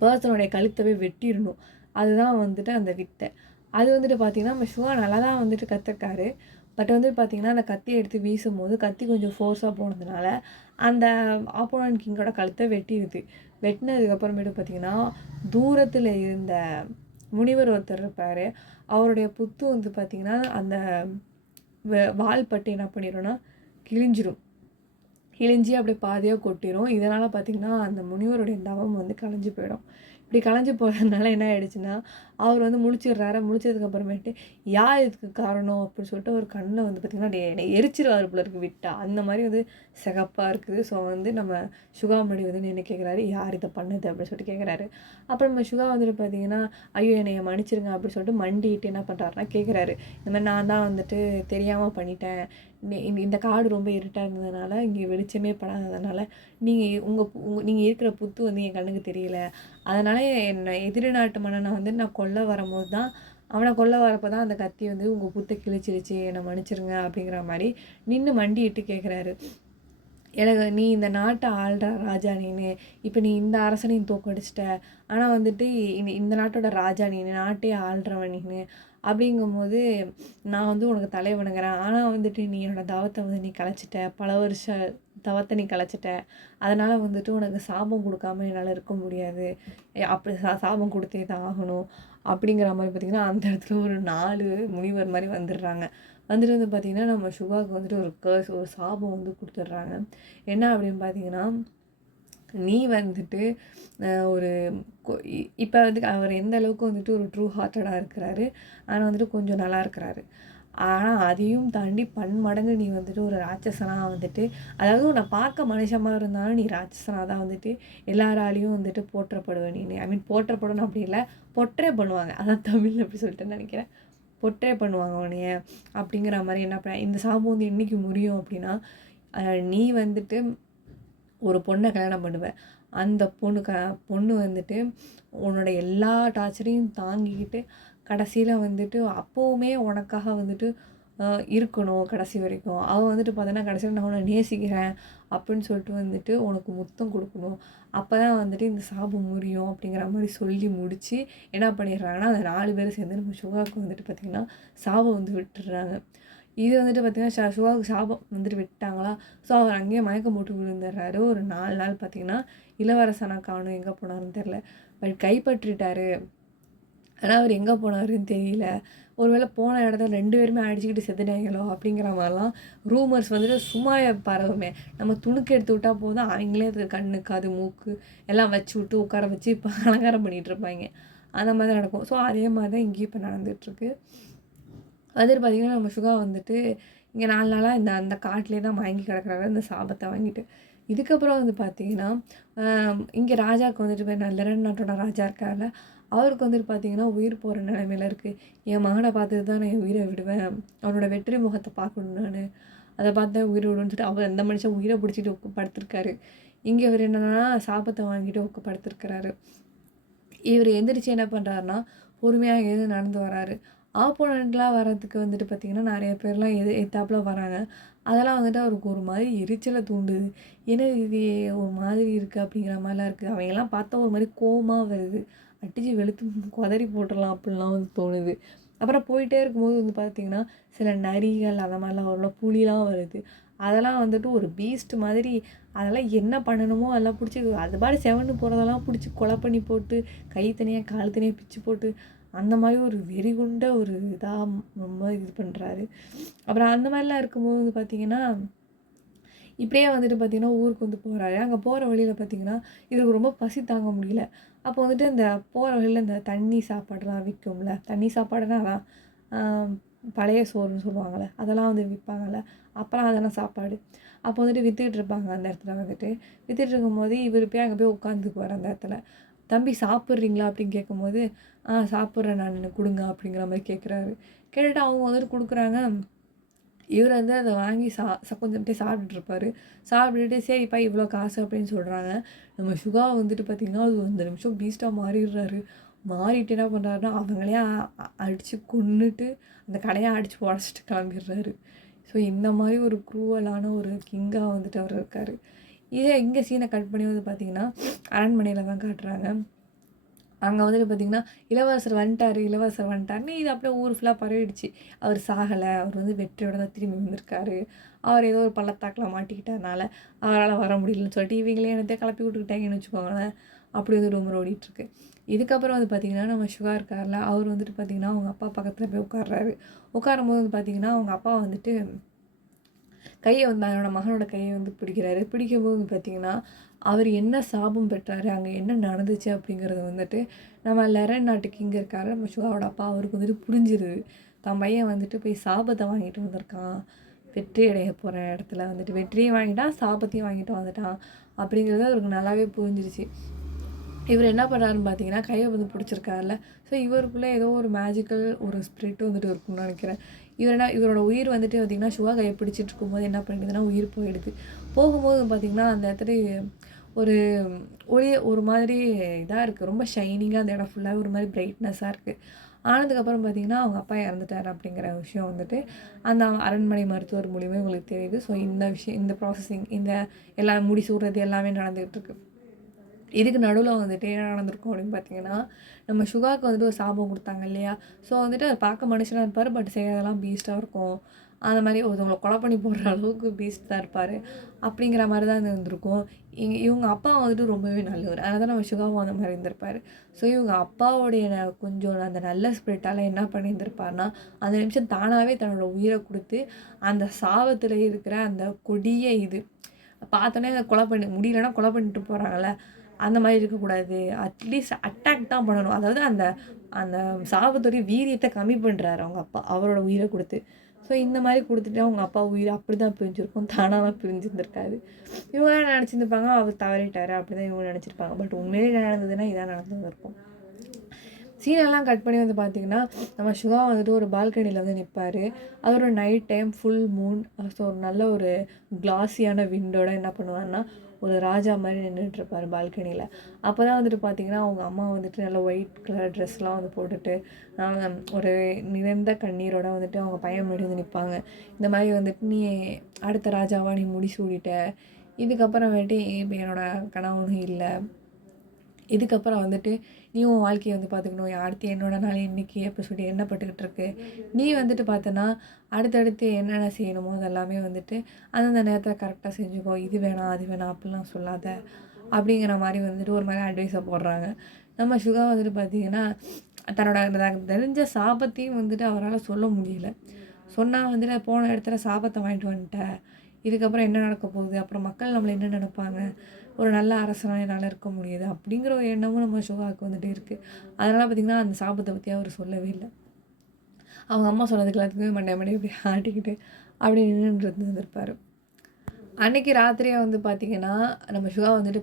பர்சனுடைய கழுத்தவே வெட்டிடணும். அதுதான் வந்துட்டு அந்த வித்தை. அது வந்துட்டு பார்த்திங்கன்னா நம்ம சுகா நல்லா தான் வந்துட்டு கற்றுருக்காரு. பட் வந்து பார்த்திங்கன்னா அந்த கத்தியை எடுத்து வீசும்போது கத்தி கொஞ்சம் ஃபோர்ஸாக போனதுனால அந்த ஆப்போனன்ட் கிங்கோட கழுத்தை வெட்டிடுது. வெட்டினதுக்கப்புறமேட்டு பார்த்திங்கன்னா தூரத்தில் இருந்த முனிவர் ஒருத்தர் இருப்பார். அவருடைய புத்து வந்து பார்த்திங்கன்னா அந்த வால் பட்டு என்ன பண்ணிடும்னா கிழிஞ்சி அப்படியே பாதியாக கொட்டிடும். இதனால் பார்த்திங்கன்னா அந்த முனிவருடைய தவம் வந்து கலைஞ்சு போயிடும். இப்படி கலைஞ்சு போகிறதுனால என்ன ஆகிடுச்சுன்னா அவர் வந்து முழிச்சதுக்கப்புறமேட்டு யார் இதுக்கு காரணம் அப்படின்னு சொல்லிட்டு ஒரு கண்ணில் வந்து பார்த்திங்கன்னா என்னை எரிச்சிருவார் போல இருக்குது விட்டா அந்த மாதிரி வந்து சிகப்பாக இருக்குது. ஸோ வந்து நம்ம சுகாமணி வந்து நின்று கேட்குறாரு யார் இதை பண்ணுது அப்படின்னு சொல்லிட்டு கேட்குறாரு. அப்புறம் நம்ம சுகா வந்துட்டு பார்த்திங்கன்னா ஐயோ என்னைய மன்னிச்சிருங்க அப்படின்னு சொல்லிட்டு மண்டிட்டு என்ன பண்ணுறாருன்னா கேட்குறாரு, இந்த மாதிரி நான் தான் வந்துட்டு தெரியாமல் பண்ணிட்டேன், இந்த காடு ரொம்ப இருட்டாக இருந்ததுனால இங்கே வெளிச்சமே படாததுனால நீங்கள் இருக்கிற புத்து வந்து என் கண்ணுக்கு தெரியல, அதனால் என்னை எதிரி நாட்டு மன்னனை வந்து நான் கொல்ல வரும்போது தான் அவனை கொல்ல வரப்போ தான் அந்த கத்தி வந்து உங்கள் புத்தை கிழிச்சிருச்சு, என்னை மன்னிச்சிருங்க அப்படிங்கிற மாதிரி நின்று மண்டிட்டு கேட்குறாரு. எனக்கு நீ இந்த நாட்டை ஆள்ற ராஜா நீனு, இப்போ நீ இந்த அரசனையும் தோக்கடிச்சிட்ட, ஆனால் வந்துட்டு இந்த நாட்டோட ராஜா நீனு, நாட்டே ஆள்றவன் நீனு அப்படிங்கும்போது நான் வந்து உனக்கு தலை வணங்குறேன். ஆனால் வந்துட்டு நீ என்னோடய தவத்தை வந்து நீ கலைச்சிட்ட, பல வருஷ தவத்தை நீ கலைச்சிட்ட, அதனால் வந்துட்டு உனக்கு சாபம் கொடுக்காம என்னால் இருக்க முடியாது, அப்படி சாபம் கொடுத்தே தான் ஆகணும் அப்படிங்கிற மாதிரி பார்த்திங்கன்னா அந்த இடத்துல ஒரு 4 முனிவர் மாதிரி வந்துடுறாங்க. வந்துட்டு வந்து பார்த்திங்கன்னா நம்ம சுகாவுக்கு வந்துட்டு ஒரு சாபம் வந்து கொடுத்துட்றாங்க. என்ன அப்படின்னு பார்த்திங்கன்னா நீ வந்துட்டு ஒரு இப்போ வந்து அவர் எந்த அளவுக்கு வந்துட்டு ஒரு ட்ரூ ஹார்ட்டடாக இருக்கிறாரு, ஆனால் வந்துட்டு கொஞ்சம் நல்லா இருக்கிறாரு. ஆனால் அதையும் தாண்டி பன்மடங்கு நீ வந்துட்டு ஒரு ராட்சசனாக வந்துட்டு, அதாவது உன்னை பார்க்க மனுஷமாக இருந்தாலும் நீ ராட்சசனாக தான் வந்துட்டு எல்லாராலையும் வந்துட்டு போற்றப்படுவேன் நீ. ஐ மீன் போற்றப்படணும் அப்படி இல்லை, பொற்றே பண்ணுவாங்க. அதான் தமிழ் அப்படி சொல்லிட்டு நினைக்கிறேன். பொற்றே பண்ணுவாங்க உன்னைய அப்படிங்கிற மாதிரி என்ன பண்ண இந்த சாபம் வந்து என்றைக்கு முடியும் அப்படின்னா நீ வந்துட்டு ஒரு பொண்ணை கல்யாணம் பண்ணுவேன், அந்த பொண்ணு வந்துட்டு உன்னோட எல்லா டார்ச்சரையும் தாங்கிக்கிட்டு கடைசியில் வந்துட்டு அப்போவுமே உனக்காக வந்துட்டு இருக்கணும் கடைசி வரைக்கும். அவள் வந்துட்டு பார்த்தோன்னா கடைசியில் நான் உன்னை நேசிக்கிறேன் அப்படின்னு சொல்லிட்டு வந்துட்டு உனக்கு முத்தம் கொடுக்கணும், அப்போ தான் வந்துட்டு இந்த சாபம் முறியும் அப்படிங்கிற மாதிரி சொல்லி முடித்து என்ன பண்ணிடுறாங்கன்னா அந்த 4 பேரும் சேர்ந்து நம்ம சுகாவுக்கு வந்துட்டு பார்த்திங்கன்னா சாபம் வந்து விட்டுடுறாங்க. இது வந்துட்டு பார்த்திங்கன்னா சுகாவுக்கு சாபம் வந்துட்டு விட்டாங்களா, ஸோ அவர் அங்கேயே மயக்கம் போட்டு விழுந்துடுறாரு. ஒரு 4 நாள் பார்த்திங்கன்னா இளவரசனை காணும், எங்கே போனாருன்னு தெரில, பட் கைப்பற்றிட்டாரு. ஆனால் அவர் எங்கே போனாருன்னு தெரியல. ஒரு வேளை போன இடத்துல 2 பேருமே அடிச்சுக்கிட்டு செத்துட்டாங்களோ அப்படிங்கிற மாதிரிலாம் ரூமர்ஸ் வந்துட்டு சும்மா பரவுமே. நம்ம துணுக்கு எடுத்து விட்டா போதும், அவங்களே அதுக்கு கண்ணு, காது, மூக்கு எல்லாம் வச்சு விட்டு உட்கார வச்சு இப்போ அலங்காரம் பண்ணிகிட்டு இருப்பாங்க. அந்த மாதிரி தான் நடக்கும். ஸோ அதே மாதிரி தான் இங்கேயும் இப்போ நடந்துகிட்ருக்கு. வந்துட்டு பார்த்திங்கன்னா நம்ம சுகா வந்துட்டு இங்கே 4 நாளாக அந்த காட்டிலே தான் மயங்கி கிடக்குறாரு இந்த சாபத்தை வாங்கிட்டு. இதுக்கப்புறம் வந்து பார்த்திங்கன்னா இங்கே ராஜாவுக்கு வந்துட்டு போய் லெரன் நாட்டோட ராஜா இருக்கார்ல, அவருக்கு வந்துட்டு பார்த்திங்கன்னா உயிர் போகிற நிலைமையில இருக்குது. என் மகனை பார்த்துட்டு தான் நான் என் உயிரை விடுவேன், அவனோட வெற்றி முகத்தை பார்க்கணும், நான் அதை பார்த்து உயிரை விடுவேன்னு சொல்லிட்டு அவர் அந்த மனுஷன் உயிரை பிடிச்சிட்டு படுத்திருக்காரு. இங்கே அவர் என்னென்னா சாபத்தை வாங்கிட்டு படுத்திருக்கிறாரு. இவர் எந்திரிச்சு என்ன பண்ணுறாருன்னா பொறுமையாக எது நடந்து வராரு. ஆப்போனண்ட்லாம் வர்றதுக்கு வந்துட்டு பார்த்திங்கன்னா நிறைய பேர்லாம் எத்தாப்பில் வராங்க. அதெல்லாம் வந்துட்டு அவருக்கு ஒரு மாதிரி எரிச்சலை தூண்டுது. ஏன்னா இது ஒரு மாதிரி இருக்குது அப்படிங்கிற மாதிரிலாம் இருக்குது. அவங்கெல்லாம் பார்த்தா ஒரு மாதிரி கோவமாக வருது. அடித்து வெளுத்து குதறி போட்டுடலாம் அப்படின்லாம் வந்து தோணுது. அப்புறம் போயிட்டே இருக்கும்போது வந்து பார்த்திங்கன்னா சில நரிகள் அந்த மாதிரிலாம் வரலாம், புலிலாம் வருது. அதெல்லாம் வந்துட்டு ஒரு பீஸ்ட் மாதிரி. அதெல்லாம் என்ன பண்ணணுமோ அதெல்லாம் பிடிச்சி அது பாடு செவன்னு போகிறதெல்லாம் பிடிச்சி கொலை பண்ணி போட்டு கை தனியாக கால் தனியாக பிச்சு போட்டு அந்த மாதிரி ஒரு வெறிகுண்ட ஒரு இதாக ரொம்ப இது பண்ணுறாரு. அப்புறம் அந்த மாதிரிலாம் இருக்கும்போது வந்து பார்த்திங்கன்னா இப்படியே வந்துட்டு பார்த்திங்கன்னா ஊருக்கு வந்து போகிறாரு. அங்கே போகிற வழியில் பார்த்திங்கன்னா இவருக்கு ரொம்ப பசி தாங்க முடியல. அப்போ வந்துட்டு அந்த போகிற வழியில் இந்த தண்ணி சாப்பாடுலாம் விற்கும்ல, தண்ணி சாப்பாடுனா அதான் பழைய சோறுன்னு சொல்லுவாங்கள்ல, அதெல்லாம் வந்து விற்பாங்கள்ல, அப்புறம் அதெல்லாம் சாப்பாடு அப்போ வந்துட்டு விற்றுக்கிட்டு இருப்பாங்க. அந்த இடத்துல வந்துட்டு விற்றுட்டு இருக்கும்போது இவர் போய் அங்கே போய் உட்காந்துக்குவார் அந்த இடத்துல. தம்பி சாப்பிட்றீங்களா அப்படின்னு கேட்கும்போது சாப்பிட்றேன் நான், கொடுங்க அப்படிங்கிற மாதிரி கேட்குறாரு. கேட்டுட்டு அவங்க வந்துட்டு கொடுக்குறாங்க. இவர் வந்து அதை வாங்கி கொஞ்சம்ட்டே சாப்பிட்டுட்ருப்பார். சாப்பிட்டுட்டு சரிப்பா இவ்வளோ காசு அப்படின்னு சொல்கிறாங்க. நம்ம சுகா வந்துட்டு பார்த்திங்கன்னா அது 1 நிமிஷம் பீஸ்ட்டாக மாறிடுறாரு. மாறிட்டு என்ன பண்ணுறாருன்னா அவங்களே அடித்து கொன்னுட்டு அந்த கடையை அடித்து உடச்சிட்டு கிளம்பிடுறாரு. ஸோ இந்த மாதிரி ஒரு க்ரூவலான ஒரு கிங்காக வந்துட்டு அவர் இருக்கார். இதே இங்கே சீனை கட் பண்ணி வந்து பார்த்திங்கன்னா அரண்மனையில் தான் காட்டுறாங்க. அங்கே வந்துட்டு பார்த்திங்கன்னா இளவரசர் வந்துட்டாருன்னு இது அப்படியே ஊர் ஃபுல்லாக பரவிடுச்சு. அவர் சாகலை, அவர் வந்து வெற்றியோட தான் திரும்பி வந்திருக்காரு. அவர் ஏதோ ஒரு பள்ளத்தாக்கில் மாட்டிக்கிட்டதுனால அவரால் வர முடியலன்னு சொல்லிட்டு இவங்களே என்னத்தையும் கிளப்பி விட்டுக்கிட்டாங்கன்னு வச்சுக்கோங்களேன். அப்படி வந்து ரூமர் ஓடிட்டுருக்கு. இதுக்கப்புறம் வந்து பார்த்திங்கன்னா நம்ம சுகா இருக்கார்ல, அவர் வந்துட்டு பார்த்திங்கன்னா அவங்க அப்பா பக்கத்தில் போய் உட்கார்றாரு. உட்காரும்போது வந்து பார்த்திங்கன்னா அவங்க அப்பா வந்துட்டு கையை வந்து அவனோட மகனோட கையை வந்து பிடிக்கிறாரு. பிடிக்கும்போது பார்த்திங்கன்னா அவர் என்ன சாபம் பெற்றாரு, அங்கே என்ன நடந்துச்சு அப்படிங்கிறது வந்துட்டு நம்ம லெரன் நாட்டுக்கு இங்கே இருக்காரு நம்ம சுகாவோட அப்பா, அவருக்கு வந்துட்டு புரிஞ்சிருது. தன் பையன் வந்துட்டு போய் சாபத்தை வாங்கிட்டு வந்திருக்கான், வெற்றி அடைய போகிற இடத்துல வந்துட்டு வெற்றியும் வாங்கிட்டான், சாபத்தையும் வாங்கிட்டு வந்துட்டான் அப்படிங்கிறது அவருக்கு நல்லாவே புரிஞ்சிருச்சு. இவர் என்ன பண்ணுறாருன்னு பார்த்தீங்கன்னா கையை வந்து பிடிச்சிருக்காருல, ஸோ இவருக்குள்ளே ஏதோ ஒரு மேஜிக்கல் ஒரு ஸ்பிரிட் வந்துட்டு இருக்கும்னு நினைக்கிறேன். இவரோட உயிர் வந்துட்டு பார்த்திங்கன்னா சுகா கையை பிடிச்சிட்டு இருக்கும்போது என்ன பண்ணிடுதுன்னா உயிர் போயிடுது. போகும்போது பார்த்திங்கன்னா அந்த இடத்துல ஒரு ஒரு மாதிரி இதாக இருக்குது, ரொம்ப ஷைனிங்காக அந்த இடம் ஃபுல்லாக ஒரு மாதிரி பிரைட்னஸாக இருக்குது. ஆனதுக்கப்புறம் பார்த்திங்கன்னா அவங்க அப்பா இறந்துட்டார் அப்படிங்கிற விஷயம் வந்துட்டு அந்த அரண்மனை மருத்துவர் மூலியமாக உங்களுக்கு தெரியுது. ஸோ இந்த விஷயம், இந்த ப்ராசஸிங், இந்த எல்லாம் முடி சூடுறது எல்லாமே நடந்துகிட்ருக்கு. இதுக்கு நடுவில் வந்துட்டு என்ன நடந்திருக்கும் அப்படின்னு பார்த்தீங்கன்னா நம்ம சுகாவுக்கு வந்துட்டு ஒரு சாபம் கொடுத்தாங்க இல்லையா. ஸோ வந்துட்டு அது பார்க்க மனுஷனாக இருப்பார், பட் செய்யறதெல்லாம் பீஸ்ட்டாக இருக்கும். அந்த மாதிரி ஒருத்தவங்களை கொலை பண்ணி போடுற அளவுக்கு பீஸ்ட் தான் இருப்பார் அப்படிங்கிற மாதிரி தான் இருந்திருக்கும். இவங்க அப்பா வந்துட்டு ரொம்பவே நல்லவர், அதனால தான் நம்ம சுகாவும் அந்த மாதிரி இருந்திருப்பார். ஸோ இவங்க அப்பாவுடைய கொஞ்சம் அந்த நல்ல ஸ்பிரிட்டால் என்ன பண்ணியிருந்திருப்பார்னா அந்த நிமிஷம் தானாகவே தன்னோட உயிரை கொடுத்து அந்த சாபத்தில் இருக்கிற அந்த கொடிய இது பார்த்தோன்னே கொலை பண்ணி முடியலன்னா கொலை பண்ணிட்டு போகிறாங்கல்ல, அந்த மாதிரி இருக்கக்கூடாது. அட்லீஸ்ட் அட்டாக் தான் பண்ணணும். அதாவது அந்த அந்த சாபத்துடைய வீரியத்தை கம்மி பண்ணுறாரு அவங்க அப்பா அவரோட உயிரை கொடுத்து. ஸோ இந்த மாதிரி கொடுத்துட்டு அவங்க அப்பா உயிர் அப்படி தான் பிரிஞ்சிருக்கும், தானாக தான் பிரிஞ்சிருந்துருக்காது. இவங்களாம் நினச்சிருந்துருப்பாங்க அவர் தவறிட்டார் அப்படி தான் இவங்க நினச்சிருப்பாங்க. பட் உண்மையிலே நடந்ததுன்னா இதான் நடந்துருக்கும். சீனெல்லாம் கட் பண்ணி வந்து பார்த்திங்கன்னா நம்ம சுகா வந்துட்டு ஒரு பால்கனியில் வந்து நிற்பார். அது ஒரு night time full Moon. So ஒரு நல்ல ஒரு கிளாஸியான விண்டோட என்ன பண்ணுவார்னா ஒரு ராஜா மாதிரி நின்றுட்டுருப்பார் பால்கனியில். அப்போ தான் வந்துட்டு பார்த்திங்கன்னா அவங்க அம்மா வந்துட்டு நல்ல ஒயிட் கலர் ட்ரெஸ்லாம் வந்து போட்டுட்டு ஒரு நிறைந்த கண்ணீரோட வந்துட்டு அவங்க பையன் முன்னாடி வந்து நிற்பாங்க. இந்த மாதிரி வந்துட்டு நீ அடுத்த ராஜாவாக நீ முடிசூடிட்ட, இதுக்கப்புறமேட்டு என்னோட கணவனும் இல்லை, இதுக்கப்புறம் வந்துட்டு நீ உன் வாழ்க்கையை வந்து பார்த்துக்கணும், அடுத்து என்னோட நாள் இன்றைக்கி அப்படி சொல்லிட்டு எண்ணப்பட்டுக்கிட்டு இருக்கு. நீ வந்துட்டு பார்த்தோன்னா அடுத்தடுத்து என்னென்ன செய்யணுமோ அதெல்லாமே வந்துட்டு அந்தந்த நேரத்தில் கரெக்டாக செஞ்சுக்கோ, இது வேணாம் அது வேணாம் அப்படிலாம் சொல்லாத அப்படிங்கிற மாதிரி வந்துட்டு ஒரு மாதிரி அட்வைஸை போடுறாங்க. நம்ம சுகா வந்துட்டு பார்த்தீங்கன்னா, தன்னோட தனக்கு தெரிஞ்ச சாபத்தையும் வந்துட்டு அவரால சொல்ல முடியல. சொன்னா வந்துட்டு போன இடத்துல சாபத்த வாங்கிட்டு வந்துட்டேன். இதுக்கப்புறம் என்ன நடக்க போகுது? அப்புறம் மக்கள் நம்மள என்ன நெனைப்பாங்க? ஒரு நல்ல அரசனா என்னால இருக்க முடியுது. அப்படிங்கிற ஒரு எண்ணமும் நம்ம சுகாவுக்கு வந்துட்டு இருக்கு. அதனால பார்த்தீங்கன்னா, அந்த சாபத்த பத்தி அவரு சொல்லவே இல்ல. அவங்க அம்மா சொன்னதுக்கு எல்லாத்துக்குமே மண்டைய மண்டைய இப்படி ஆட்டிக்கிட்டு அப்படி நின்னுட்டு இருந்திருப்பாரு. அன்னைக்கு ராத்திரியே வந்து பார்த்தீங்கன்னா, நம்ம சிவா வந்துட்டு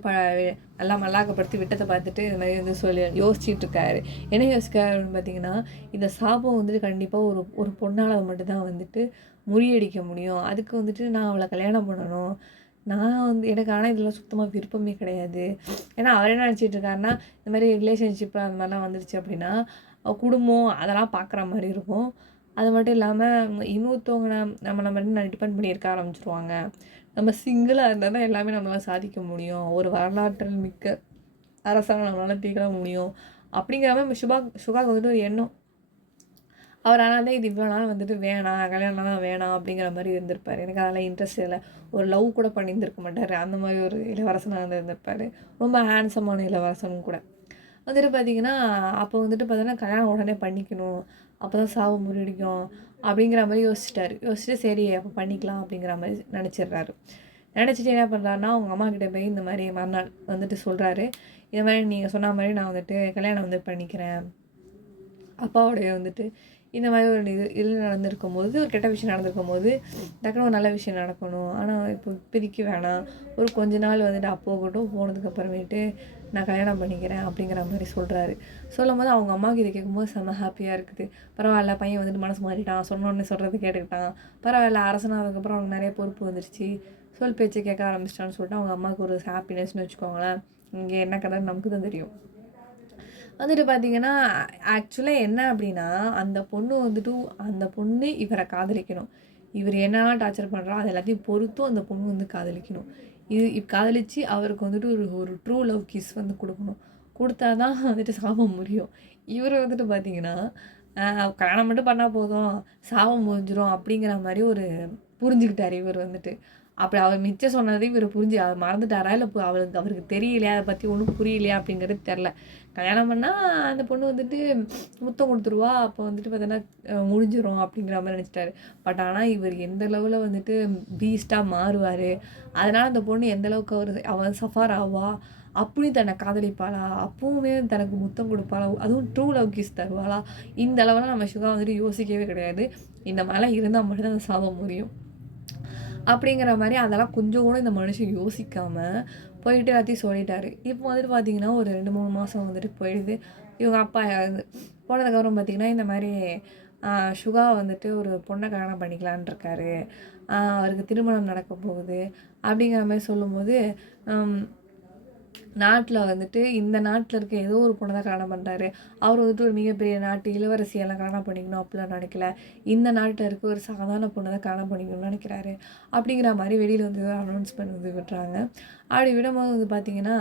நல்லா மல்லாக்கப்படுத்தி விட்டத பார்த்துட்டு இது மாரி வந்து சொல்லி யோசிச்சுட்டு இருக்காரு. என்ன யோசிக்கிறாரு அப்படின்னு பார்த்தீங்கன்னா, இந்த சாபம் வந்துட்டு கண்டிப்பா ஒரு ஒரு பொண்ணால மட்டும் தான் வந்துட்டு முறியடிக்க முடியும். அதுக்கு வந்துட்டு நான் அவள கல்யாணம் பண்ணணும். நான் வந்து எனக்கு ஆனா இதெல்லாம் சுத்தமா விருப்பமே கிடையாது. ஏன்னா அவர் என்ன நினச்சிட்டு இருக்காருன்னா, இந்த மாரி ரிலேஷன்ஷிப் அந்த மாரிலாம் வந்துருச்சு அப்படின்னா, குடும்பம் அதெல்லாம் பார்க்குற மாரி இருக்கும். அது மட்டும் இல்லாம இன்னொருத்தவங்க நம்மள டிபெண்ட் பண்ணி இருக்க ஆரம்பிச்சுருவாங்க. நம்ம சிங்கிளா இருந்தா தான் எல்லாமே நம்மளால சாதிக்க முடியும். ஒரு வரலாற்றில் மிக்க அரசாங்க நம்மளால திகழ முடியும். அப்படிங்கிற மாரி சுகாக்கு வந்துட்டு ஒரு எண்ணம். அவர் அதனால தான் இது இவ்வளோ நாள் வந்துட்டு வேணாம், கல்யாணம்லாம் வேணாம் அப்படிங்கிற மாரி இருந்திருப்பாரு. எனக்கு அதெல்லாம் இன்ட்ரெஸ்ட் இல்ல. ஒரு லவ் கூட பண்ணியிருந்திருக்க மாட்டாரு. அந்த மாரி ஒரு இளவரசனா இருந்திருப்பாரு. ரொம்ப ஹேண்ட்ஸமான இளவரசனும் கூட. வந்துட்டு பார்த்தீங்கன்னா, அப்போ வந்துட்டு பார்த்தீங்கன்னா, கல்யாணம் உடனே பண்ணிக்கணும். அப்பதான் சாவு முறியடிக்கும். அப்படிங்கிற மாரி யோசிச்சுட்டாரு. யோசிச்சுட்டு சரி அப்போ பண்ணிக்கலாம் அப்படிங்கிற மாரி நெனச்சிடுறாரு. நெனச்சுட்டு என்ன பண்ணுறாருன்னா, அவங்க அம்மாகிட்ட போய் இந்த மாரி மறுநாள் வந்துட்டு சொல்றாரு. இந்த மாரி நீங்க சொன்ன மாரி நான் வந்துட்டு கல்யாணம் வந்து பண்ணிக்கிறேன். அப்பாவோடைய வந்துட்டு இந்த மாதிரி ஒரு இது நடந்திருக்கும்போது, ஒரு கெட்ட விஷயம் நடந்திருக்கும்போது, டக்குனு ஒரு நல்ல விஷயம் நடக்கணும். ஆனா இப்போ இப்போதைக்கு வேணாம். ஒரு கொஞ்ச நாள் வந்துட்டு போகட்டும். போனதுக்கப்புறமேட்டு நான் கல்யாணம் பண்ணிக்கிறேன் அப்படிங்கிற மாரி சொல்றாரு. சொல்லும்போது அவங்க அம்மாவுக்கு இத கேட்கும்போது செம்ம ஹாப்பியா இருக்குது. பரவால்ல பையன் வந்துட்டு மனசு மாறிட்டான். சொன்ன உடனே சொல்றது கேட்டுக்கிட்டான். பரவால்ல அரசனானதுக்கப்புறம் அவனுக்கு நெறைய பொறுப்பு வந்துருச்சு. சொல் பேச்சு கேட்க ஆரம்பிச்சிட்டான்னு சொல்லிட்டு அவங்க அம்மாவுக்கு ஒரு ஹாப்பினஸ்ன்னு வச்சுக்கோங்களேன். இங்க என்ன கதைன்னு நமக்கு தான் தெரியும். வந்துட்டு பார்த்தீங்கன்னா, ஆக்சுவலா என்ன அப்டின்னா, அந்த பொண்ணு இவர காதலிக்கணும். இவரு என்னலாம் டார்ச்சர் பண்றாரோ, அது எல்லாத்தையும் பொறுத்தும் அந்த பொண்ணு வந்து காதலிக்கணும். காதலிச்சு அவருக்கு வந்துட்டு ஒரு ஒரு ட்ரூ லவ் கிஸ் வந்து குடுக்கணும். குடுத்தா தான் வந்துட்டு சாபம் முறியும். இவரு வந்துட்டு பார்த்தீங்கன்னா, கல்யாணம் மட்டும் பண்ணா போதும், சாபம் முடிஞ்சிரும் அப்டிங்கிற மாரி ஒரு புரிஞ்சுக்கிட்டாரு இவரு வந்துட்டு. அப்படி அவர் மிச்சம் சொன்னது இவரு அவர் மறந்துட்டாரா? இல்ல அவருக்கு தெரியலையா? அத பத்தி ஒண்ணும் புரியலையா? அப்படிங்கிறது தெர்ல. கல்யாணம் பண்ணா அந்த பொண்ணு வந்துட்டு முத்தம் குடுத்துருவா. அப்போ வந்துட்டு பார்த்தீங்கன்னா, முடிஞ்சிரும் அப்படிங்கிற மாரி நெனச்சுட்டாரு. பட் ஆனா இவர் எந்த லெவல்ல வந்துட்டு பீஸ்ட்டா மாறுவாரு. அதனால அந்த பொண்ணு எந்த அளவுக்கு அவ சஃபர் ஆவா? அப்படியும் தன்னை காதலிப்பாளா? அப்பவுமே தனக்கு முத்தம் குடுப்பாளா? அதுவும் ட்ரூ லவ் கிஸ் தருவாளா? இந்த அளவுலாம் நம்ம சுகா வந்துட்டு யோசிக்கவே கிடையாது. இந்த மாரிலாம் இருந்தா மட்டும் தான் அந்த சாபம் முடியும். அப்படிங்கிற மாரி அதெல்லாம் கொஞ்சம் கூட இந்த மனுஷன் யோசிக்காம, போயிட்டு எல்லாத்தையும் சொல்லிட்டாரு. இப்போ வந்துட்டு பார்த்தீங்கன்னா, ஒரு 2, 3 மாசம் வந்துட்டு போயிடுது. இவங்க அப்பா இறந்து போனதுக்கப்புறம் பார்த்தீங்கன்னா, இந்த மாரி சுகா வந்துட்டு ஒரு பொண்ண கல்யாணம் பண்ணிக்கலான்னு இருக்காரு. அவருக்கு திருமணம் நடக்க போகுது. அப்படிங்கிற மாரி சொல்லும்போது, ம் நாட்ல வந்துட்டு இந்த நாட்ல இருக்க ஏதோ ஒரு பொண்ண தான் கல்யாணம் பண்றாரு. அவரு வந்துட்டு ஒரு மிகப்பெரிய நாட்டு இளவரசியெல்லாம் கல்யாணம் பண்ணிக்கணும் அப்படிலாம் நினைக்கல. இந்த நாட்ல இருக்க ஒரு சாதாரண பொண்ண தான் கல்யாணம் பண்ணிக்கணும்னு நினைக்கிறாரு. அப்படிங்கிற மாரி வெளியில வந்து ஒரு அனௌன்ஸ்மென்ட் வந்து விடுறாங்க. அப்படி விடும்போது வந்து பார்த்தீங்கன்னா,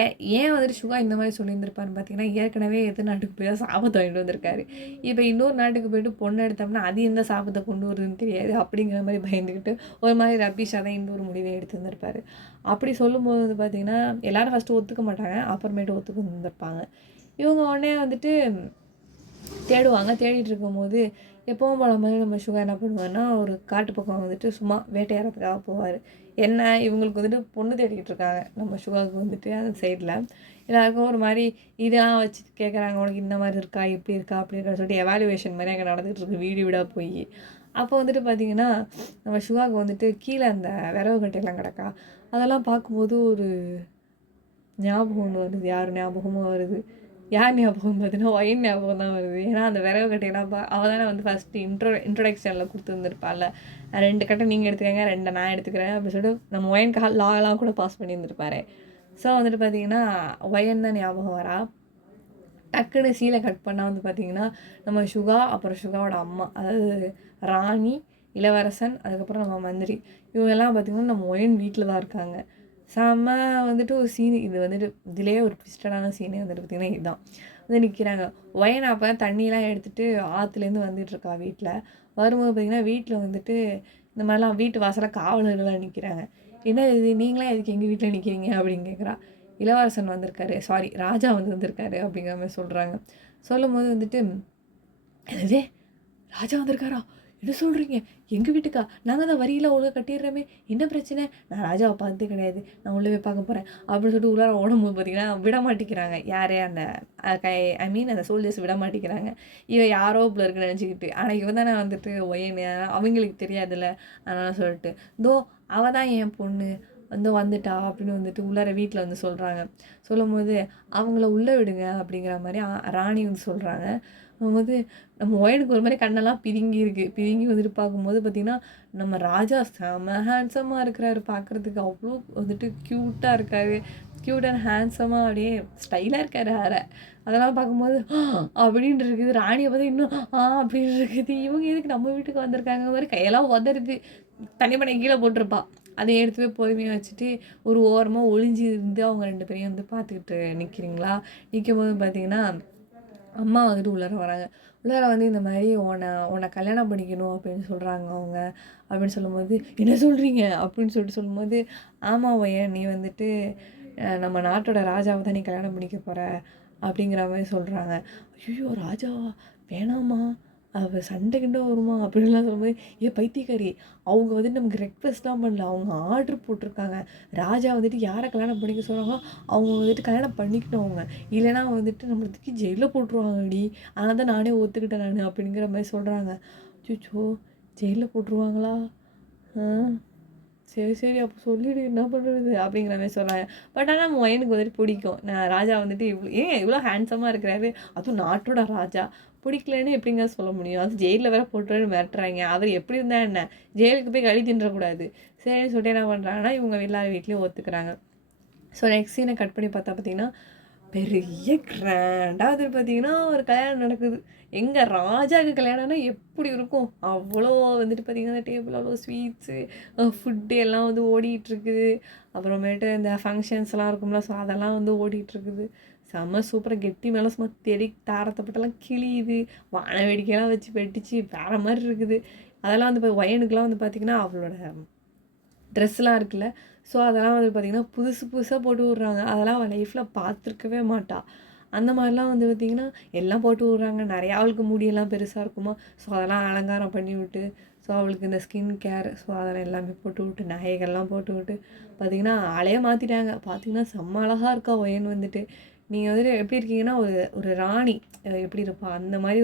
ஏன் ஏன் வந்துட்டு சுகா இந்த மாரி சொல்லியிருந்திருப்பாருன்னு பார்த்தீங்கன்னா, ஏற்கனவே எதிர் நாட்டுக்கு போய் தான் சாபத்த வாங்கிட்டு வந்திருக்காரு. இப்ப இன்னொரு நாட்டுக்கு போயிட்டு பொண்ணு எடுத்தோம்னா, அது எந்த சாபத்த கொண்டு வருதுன்னு தெரியாது. அப்படிங்கிற மாரி பயந்துகிட்டு ஒரு மாரி ரப்பிஷா தான் இன்னொரு முடிவே எடுத்திருந்திருப்பாரு. அப்படி சொல்லும்போது வந்து பார்த்தீங்கன்னா, எல்லாரும் ஃபர்ஸ்ட்டு ஒத்துக்க மாட்டாங்க. அப்புறமேட்டு ஒத்துக்க வந்திருப்பாங்க. இவங்க உடனே வந்துட்டு தேடுவாங்க. தேடிட்டு இருக்கும்போது, எப்பவும் போல மாரி நம்ம சுகா என்ன பண்ணுவாருன்னா, ஒரு காட்டு பக்கம் வந்துட்டு சும்மா வேட்டையாடுறதுக்காக போவாரு. என்ன இவங்களுக்கு வந்துட்டு பொண்ணு தேடிக்கிட்டு இருக்காங்க. நம்ம சுகாவுக்கு வந்துட்டு அந்த சைட்ல. எல்லாருக்கும் ஒரு மாரி இதெல்லாம் வச்சு கேட்குறாங்க. "உனக்கு இந்த மாரி இருக்கா? இப்படி இருக்கா? அப்படி இருக்கான்னு" சொல்லிட்டு எவாலுவேஷன் மாரி அங்க நடந்துட்டு இருக்கு வீடு வீடா போயி. அப்போ வந்துட்டு பார்த்தீங்கன்னா, நம்ம சுகாவுக்கு வந்துட்டு கீழ அந்த விரவு கட்டைலாம் கிடக்கா. அதெல்லாம் பார்க்கும்போது ஒரு ஞாபகம் ஒண்ணு வருது. யார் ஞாபகமும் வருது. யார் ஞாபகம் பார்த்தீங்கன்னா, ஒயின் ஞாபகம் தான் வருது. ஏன்னா, அந்த விரவு கட்டையெல்லாம் அவ தானே வந்து ஃபர்ஸ்ட்டு இன்ட்ரோடக்ஷன்ல குடுத்துருந்துருப்பாள்ல. 2 கட்ட நீங்க எடுத்துக்கங்க, 2 நான் எடுத்துக்கிறேன் அப்படின்னு சொல்லிட்டு நம்ம ஒயின்க்கு லாலாம் கூட பாஸ் பண்ணியிருந்திருப்பாரே. ஸோ வந்துட்டு பார்த்தீங்கன்னா, ஒயன் தான் ஞாபகம் வரா. டக்குனு சீல கட் பண்ணா வந்து பார்த்தீங்கன்னா, நம்ம சுகா, அப்புறம் சுகாவோட அம்மா. அதாவது ராணி, இளவரசன், அதுக்கப்புறம் நம்ம மந்திரி. இவங்கலாம் பார்த்தீங்கன்னா, நம்ம ஒயின் வீட்ல தான் இருக்காங்க. செம்ம வந்துட்டு ஒரு சீன் இது வந்துட்டு இதிலேயே ஒரு ட்விஸ்டடான சீனே வந்துட்டு பார்த்தீங்கன்னா, இதுதான். வந்து நிற்கிறாங்க. ஒயன் அப்போ தான் தண்ணிலாம் எடுத்துட்டு ஆத்துலேருந்து வந்துட்டுருக்கா வீட்ல. வரும்போது பார்த்தீங்கன்னா, வீட்ல வந்துட்டு இந்த மாதிரிலாம் வீட்டு வாசல்ல காவலர்கள்லாம் நிற்கிறாங்க. "என்ன இது நீங்களாம் எதுக்கு எங்க வீட்ல நிற்கிறீங்க?" அப்படின்னு கேட்குறா. இளவரசன் வந்திருக்காரு, சாரி ராஜா வந்திருக்காரு அப்படிங்கிற மாதிரி சொல்கிறாங்க. சொல்லும்போது வந்துட்டு என்னது ராஜா வந்திருக்காரா, என்ன சொல்கிறீங்க, எங்கள் வீட்டுக்கா, நாங்கள் தான் வரியில் ஒழுங்காக கட்டிடுறோமே, என்ன பிரச்சனை, நான் ராஜாவை பார்த்ததே கிடையாது, நான் உள்ளே போய் பார்க்க போகிறேன் அப்படின்னு சொல்லிட்டு உள்ளார ஓடும்போது பார்த்தீங்கன்னா விட மாட்டேங்கிறாங்க. யாரே அந்த ஐ மீன் அந்த சோல்ஜர்ஸ் விட மாட்டேங்கிறாங்க. இவன் யாரோ இப்படி இருக்குன்னு நினச்சிக்கிட்டு. ஆனால் இவன் தானே வந்துட்டு ஒயனு, அவங்களுக்கு தெரியாதுல்ல. அதனால் சொல்லிட்டு தோ அவள் தான் என் பொண்ணு வந்துட்டா அப்படின்னு வந்துட்டு உள்ளார வீட்டில் வந்து சொல்கிறாங்க. சொல்லும்போது அவங்கள உள்ளே விடுங்க அப்படிங்கிற மாதிரி ராணி வந்து சொல்கிறாங்க. போது நம்ம ஒயனுக்கு ஒரு மாதிரி கண்ணெல்லாம் பிதுங்கி வந்துட்டு பார்க்கும்போது பார்த்திங்கன்னா நம்ம ராஜா செம ஹேண்ட்ஸமாக இருக்கிறாரு. பார்க்குறதுக்கு அவ்வளோ வந்துட்டு க்யூட்டாக இருக்காரு. க்யூட் அண்ட் ஹேண்ட்ஸமாக அப்படியே ஸ்டைலாக இருக்கார். அதெல்லாம் பார்க்கும்போது அப்படின்னு இருக்குது. ராணியை பார்த்து இன்னும் அப்படின்னு இருக்குது. இவங்க எதுக்கு நம்ம வீட்டுக்கு வந்திருக்காங்க மாதிரி கையெல்லாம் உதறுது. தண்ணி பண்ணி கீழே போட்டிருப்பா. அதை எடுத்து போய் பொறுமையாக வச்சுட்டு ஒரு ஓரமாக ஒளிஞ்சி இருந்து அவங்க 2 பேரையும் வந்து பார்த்துக்கிட்டு நிற்கிறீங்களா. நிற்கும் போது பார்த்தீங்கன்னா அம்மா வந்துட்டு உள்ளார வராங்க. உள்ளார வந்து இந்த மாதிரி உன்னை கல்யாணம் பண்ணிக்கணும் அப்படின்னு சொல்கிறாங்க அவங்க. அப்படின்னு சொல்லும்போது என்ன சொல்கிறீங்க அப்படின்னு சொல்லும்போது ஆமாம் ஒயன், நீ வந்துட்டு நம்ம நாட்டோட ராஜாவை தான் நீ கல்யாணம் பண்ணிக்க போகிற அப்படிங்கிற மாதிரி சொல்கிறாங்க. ஐயோ ராஜாவா, வேணாமா, அவள் சண்டை கிண்டை வருமா அப்படின்லாம் சொல்லும்போது பைத்தியக்காரி, அவங்க வந்துட்டு நமக்கு ரெக்வெஸ்ட்லாம் பண்ணல, அவங்க ஆர்டர் போட்டிருக்காங்க. ராஜா வந்துட்டு யாரை கல்யாணம் பண்ணிக்க சொல்கிறாங்களோ அவங்க வந்துட்டு கல்யாணம் பண்ணிக்கிட்டோம். அவங்க இல்லைன்னா வந்துட்டு நம்மளுக்கு ஜெயிலில் போட்டுருவாங்கடி, அதனால தான் நானே ஒத்துக்கிட்டேன் நான் அப்படிங்கிற மாதிரி சொல்கிறாங்க. அச்சோ ஜெயிலில் போட்டுருவாங்களா, சரி அப்போ சொல்லிவிடு, என்ன பண்ணுறது அப்படிங்கிற மாதிரி சொல்கிறாங்க. பட் ஆனால் எனக்கு வந்துட்டு பிடிக்கும். நான் ராஜா வந்துட்டு இவ்வளோ ஹேண்ட்ஸமாக இருக்கிறாரு, அதுவும் நாட்டோட ராஜா. பிடிக்கலன்னு எப்படிங்க சொல்ல முடியும், அது ஜெயிலில் வேறு போட்டுருன்னு மிரட்டுறாங்க. அவர் எப்படி இருந்தால் என்ன, ஜெயிலுக்கு போய் கழி தின்றக்கூடாது. சரின்னு சொல்லிட்டு என்ன பண்ணுறாங்கன்னா இவங்க எல்லார் வீட்லேயும் ஒத்துக்கிறாங்க. ஸோ நெக்ஸ்ட் சீனை கட் பண்ணி பார்த்தீங்கன்னா பெரிய கிராண்டாக அது பார்த்தீங்கன்னா ஒரு கல்யாணம் நடக்குது. எங்கள் ராஜாவுக்கு கல்யாணம்னா எப்படி இருக்கும், அவ்வளோ வந்துட்டு பார்த்திங்கன்னா டேபிள் அவ்வளோ ஸ்வீட்ஸு ஃபுட்டு எல்லாம் வந்து ஓடிட்டுருக்குது. அப்புறமேட்டு இந்த ஃபங்க்ஷன்ஸ்லாம் இருக்கும்ல, ஸோ அதெல்லாம் வந்து ஓடிட்டுருக்குது. செம்ம சூப்பராக கெட்டி மேலே சும்மா தாரத்தைப்பட்டெல்லாம் கிழியுது, வான வேடிக்கையெல்லாம் வச்சு வெட்டிச்சு வேறு மாதிரி இருக்குது. அதெல்லாம் வந்து ஒயனுக்குலாம் வந்து பார்த்திங்கன்னா அவளோட ட்ரெஸ்லாம் இருக்குல்ல, ஸோ அதெல்லாம் வந்து பார்த்திங்கன்னா புதுசாக போட்டு விட்றாங்க. அதெல்லாம் அவள் லைஃப்பில் பார்த்துருக்கவே மாட்டாள். அந்த மாதிரிலாம் வந்து பார்த்திங்கன்னா எல்லாம் போட்டு விட்றாங்க. நிறையா அவளுக்கு முடியெல்லாம் பெருசாக இருக்குமா, ஸோ அதெல்லாம் அலங்காரம் பண்ணி விட்டு, ஸோ அவளுக்கு இந்த ஸ்கின் கேர், ஸோ அதெல்லாம் எல்லாமே போட்டு விட்டு, நகைகள்லாம் போட்டு விட்டு பார்த்திங்கன்னா ஆளையே மாற்றிட்டாங்க. பார்த்திங்கன்னா செம்ம அழகாக இருக்கா ஒயன் வந்துட்டு. நீங்கள் வந்துட்டு எப்படி இருக்கீங்கன்னா ஒரு ராணி எப்படி இருப்பா அந்த மாதிரி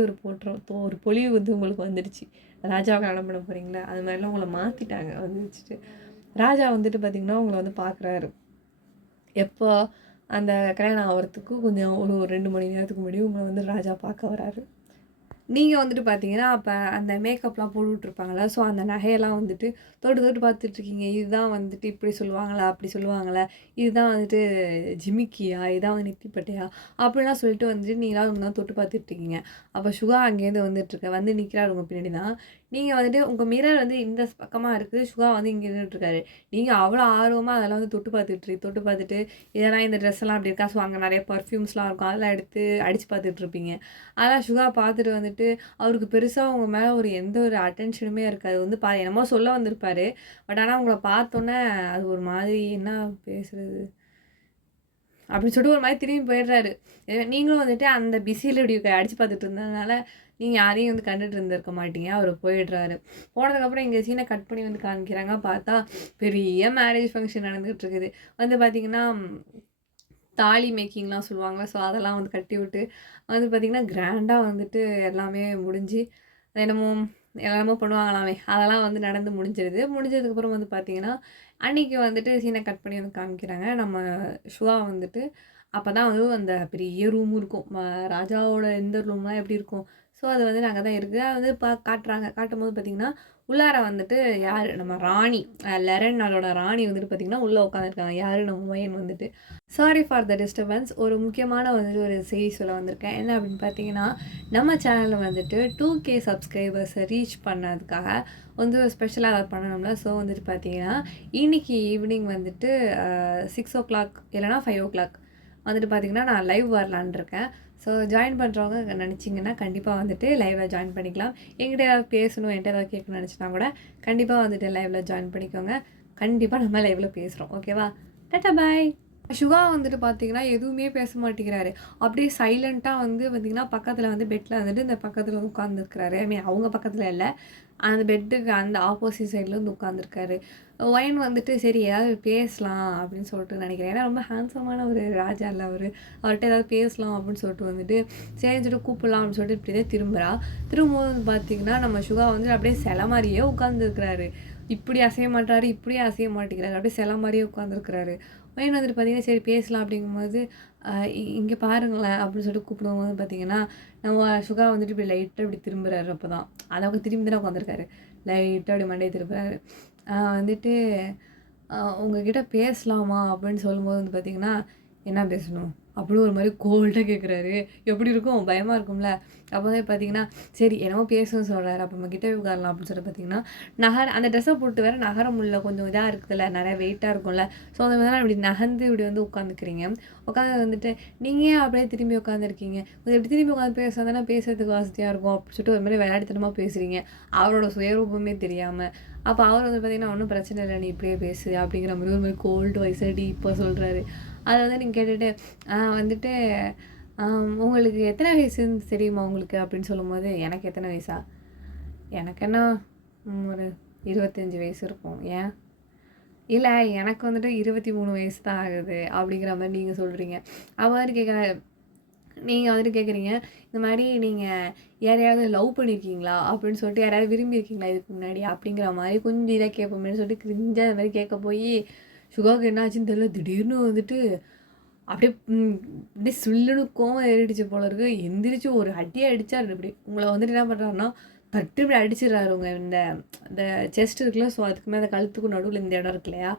ஒரு பொலிவு வந்து உங்களுக்கு வந்துடுச்சு. ராஜாவை கல்யாணம் பண்ண போகிறீங்களா, அது மாதிரிலாம் உங்களை மாற்றிட்டாங்க வந்து வச்சுட்டு. ராஜா வந்துட்டு பார்த்திங்கன்னா உங்களை வந்து பார்க்குறாரு. எப்போ அந்த கல்யாணம் ஆகிறதுக்கு கொஞ்சம் ஒரு 2 மணி நேரத்துக்கு முன்னாடி உங்களை வந்து ராஜா பார்க்க வராரு. நீங்கள் வந்துட்டு பார்த்தீங்கன்னா அப்போ அந்த மேக்கப்லாம் போட்டுட்ருப்பாங்களா, ஸோ அந்த நகையெல்லாம் வந்துட்டு தொட்டு பார்த்துட்ருக்கீங்க. இதுதான் வந்துட்டு இப்படி சொல்லுவாங்களா, அப்படி சொல்லுவாங்களா, இதுதான் வந்துட்டு ஜிமிக்கியா, இதான் வந்து நெத்திப்பட்டையா அப்படிலாம் சொல்லிட்டு வந்துட்டு நீங்களாம் ஒன்று தான் தொட்டு பார்த்துட்ருக்கீங்க. அப்போ சுகா அங்கேருந்து வந்து நிற்கிறாரு உங்கள் பின்னாடி தான். நீங்கள் வந்துட்டு உங்கள் மிரர் வந்து இந்த பக்கமாக இருக்குது, சுகா வந்து இங்கே நின்றுட்டுருக்காரு. நீங்கள் அவ்வளோ ஆர்வமாக அதெல்லாம் வந்து தொட்டு பார்த்துட்டு இதெல்லாம் இந்த ட்ரெஸ்ஸெல்லாம் அப்படி இருக்கா, ஸோ அங்கே நிறைய பர்ஃப்யூம்ஸ்லாம் இருக்கும், அதெல்லாம் எடுத்து அடித்து பார்த்துட்ருப்பீங்க. அதெல்லாம் சுகா பார்த்துட்டு வந்துட்டு அவருக்கு பெருசாக அவங்க மேலே எந்த ஒரு அட்டென்ஷனுமே இருக்காது. வந்து என்னமோ சொல்ல வந்திருப்பாரு. பட் ஆனால் உங்களை பார்த்தோன்னே அது ஒரு மாதிரி என்ன பேசுகிறது அப்படின்னு சொல்லிட்டு ஒரு மாதிரி திரும்பி போயிடுறாரு. நீங்களும் வந்துட்டு அந்த பிஸியில் இப்படி அடித்து பார்த்துட்டு இருந்ததுனால நீங்கள் யாரையும் வந்து கண்டுட்டு இருந்திருக்க மாட்டீங்க. அவர் போயிடுறாரு. போனதுக்கப்புறம் இங்கே சீனை கட் பண்ணி வந்து காமிக்கிறாங்க. பார்த்தா பெரிய மேரேஜ் ஃபங்க்ஷன் நடந்துகிட்டு இருக்குது. வந்து பார்த்திங்கன்னா தாலி மேக்கிங்லாம் சொல்லுவாங்களா, ஸோ அதெல்லாம் வந்து கட்டி விட்டு வந்து பார்த்திங்கன்னா கிராண்டாக வந்துட்டு எல்லாமே முடிஞ்சு என்னமோ பண்ணுவாங்களாமே, அதெல்லாம் வந்து நடந்து முடிஞ்சதுக்கப்புறம் வந்து பார்த்திங்கன்னா அன்றைக்கி வந்துட்டு சீனை கட் பண்ணி வந்து காமிக்கிறாங்க. நம்ம சுகா வந்துட்டு அப்போ தான் வந்து அந்த பெரிய ரூம் இருக்கும், ராஜாவோட இந்த ரூம்லாம் எப்படி இருக்கும், ஸோ அது வந்து அங்கே தான் இருக்குது. அது வந்து காட்டும்போது பார்த்திங்கன்னா உள்ளார வந்துட்டு யார் நம்ம ராணி லெரன் அதோட ராணி வந்துட்டு பார்த்திங்கன்னா உள்ளே உட்காந்துருக்காங்க. யார் நம்ம ஒயன் வந்துட்டு. Sorry for the disturbance. ஒரு முக்கியமான வந்துட்டு ஒரு செய்தி சொல்ல வந்திருக்கேன். என்ன அப்படின்னு பார்த்தீங்கன்னா நம்ம சேனலில் வந்துட்டு 2K சப்ஸ்கிரைபர்ஸை ரீச் பண்ணதுக்காக வந்து ஸ்பெஷலாக அதை பண்ணணும்ல. ஸோ வந்துட்டு பார்த்தீங்கன்னா இன்றைக்கி ஈவினிங் வந்துட்டு 6 o'clock இல்லைனா 5 o'clock வந்துட்டு பார்த்திங்கன்னா நான் லைவ் வரலான் இருக்கேன். ஸோ ஜாயின் பண்ணுறவங்க நினச்சிங்கன்னா கண்டிப்பாக வந்துட்டு லைவில் ஜாயின் பண்ணிக்கலாம். என்கிட்ட ஏதாவது பேசணும், என்கிட்ட ஏதாவது கேட்கணும்னு நினச்சினா கூட கண்டிப்பாக வந்துட்டு லைவில் ஜாயின் பண்ணிக்கோங்க. கண்டிப்பாக நம்ம லைவில் பேசுகிறோம். ஓகேவா? டாடா பாய். சுகா வந்துட்டு பார்த்தீங்கன்னா, எதுவுமே பேச மாட்டேங்கிறாரு. அப்படியே சைலன்ட்டா வந்து பார்த்தீங்கன்னா, பக்கத்தில வந்து பெட்ல வந்துட்டு இந்த பக்கத்தில வந்து உட்காந்துருக்கிறாரு. ஐ மீன் அவங்க பக்கத்தில இல்ல. அந்த பெட்டுக்கு அந்த ஆப்போசிட் சைட்ல வந்து உட்காந்துருக்காரு. ஒயன் வந்துட்டு சரி ஏதாவது பேசலாம் அப்படின்னு சொல்லிட்டு நினைக்கிறேன். ஏன்னா ரொம்ப ஹேண்ட்ஸமான ஒரு ராஜா இல்ல அவரு. அவர்ட்ட ஏதாவது பேசலாம் அப்படின்னு சொல்லிட்டு வந்துட்டு, சரின்னு சொல்லிட்டு கூப்பிடலாம் அப்படின்னு சொல்லிட்டு இப்படி தான் திரும்புறா. திரும்பும்போது வந்து பார்த்தீங்கன்னா, நம்ம சுகா வந்து அப்படியே சிலை மாரியே உட்காந்துருக்கிறாரு. இப்படி அசைய மாட்டாரு, இப்படியே அசைய மாட்டேங்கிறாரு. அப்படியே சிலை மாரியே உட்காந்துருக்கிறாரு. பையன் வந்துட்டு பார்த்தீங்கன்னா, சரி பேசலாம் அப்படிங்கும்போது, இங்க பாருங்களேன் அப்படின்னு சொல்லிட்டு கூப்பிடும்போது பார்த்தீங்கன்னா, நம்ம சுகா வந்துட்டு இப்படி லைட்டா இப்படி திரும்புறாரு அப்பதான். அதாவது திரும்பி தானே உட்காந்துருக்காரு. லைட்டா அப்படி மண்டைய திருப்புறாரு. வந்துட்டு உங்ககிட்ட பேசலாமா அப்படின்னு சொல்லும்போது வந்து பார்த்தீங்கன்னா, என்ன பேசணும்? அப்படின்னு ஒரு மாரி கோல்டா கேட்குறாரு. எப்படி இருக்கும்? பயமா இருக்கும்ல. அப்போ வந்து பார்த்தீங்கன்னா, சரி என்னமோ பேசணும்னு சொல்றாரு. அப்ப நம்ம கிட்ட உட்காரலாம் அப்படின்னு சொல்லிட்டு பார்த்தீங்கன்னா, அந்த ட்ரெஸ்ஸ போட்டு வேற நகர முடியல. கொஞ்சம் இதா இருக்குதுல்ல. நெறைய வெயிட்டா இருக்கும்ல. ஸோ அந்த மாதிரி இப்படி நகர்ந்து இப்படி வந்து உட்காந்துக்கிறீங்க. உட்காந்து வந்துட்டு, நீங்க ஏன் அப்படியே திரும்பி உட்காந்துருக்கீங்க? கொஞ்சம் இப்படி திரும்பி உட்காந்து பேசினா தானே பேசுறதுக்கு வசதியா இருக்கும். அப்படின்னு சொல்லிட்டு ஒரு மாரி விளையாட்டுத்தனமா பேசுறீங்க. அவரோட சுயரூபமே தெரியாம. அப்ப அவர் வந்து பார்த்தீங்கன்னா, "ஒண்ணும் பிரச்சனை இல்ல. நீ இப்படியே பேசு." அப்படிங்கிற மாரி ஒரு மாரி கோல்டு வாய்ஸ்ல டீப்பா சொல்றாரு. அத வந்து நீங்க கேட்டுட்டு, வந்துட்டு உங்களுக்கு எத்தன வயசுன்னு தெரியுமா உங்களுக்கு?" அப்படின்னு சொல்லும்போது, "எனக்கு எத்தன வயசா? எனக்கு என்ன ஒரு 25 வயசு இருக்கும். ஏன்?" "இல்ல எனக்கு வந்துட்டு 23 வயசு தான் ஆகுது." அப்படிங்கிற மாரி நீங்க சொல்றீங்க. அவ வந்துட்டு கேட்குறா நீங்க வந்துட்டு கேட்குறீங்க, இந்த மாரி நீங்க யாரையாவது லவ் பண்ணியிருக்கீங்களா? அப்படின்னு சொல்லிட்டு யாரையாவது விரும்பியிருக்கீங்களா இதுக்கு முன்னாடி? அப்படிங்கிற மாரி கொஞ்சம் இதா கேட்போமேன்னு சொல்லிட்டு கிரிஞ்சா இந்த மாரி கேட்க போயி, சுகாவுக்கு என்ன ஆச்சுன்னு தெரியல. திடீர்னு வந்துட்டு அப்படியே அப்படியே சுல்லுன்னு கோவம் ஏறிடுச்சு போல இருக்கு. எந்திரிச்சு ஒரு அடி அடிச்சாரு இப்படி. உங்கள வந்துட்டு என்ன பண்றாருன்னா, தட்டி இப்படி அடிச்சிடுறாரு. உங்க இந்த இந்த செஸ்ட் இருக்குல்ல, ஸோ அதுக்கு மேல கழுத்துக்கும் நடுவுல இந்த இடம் இருக்கு இல்லையா?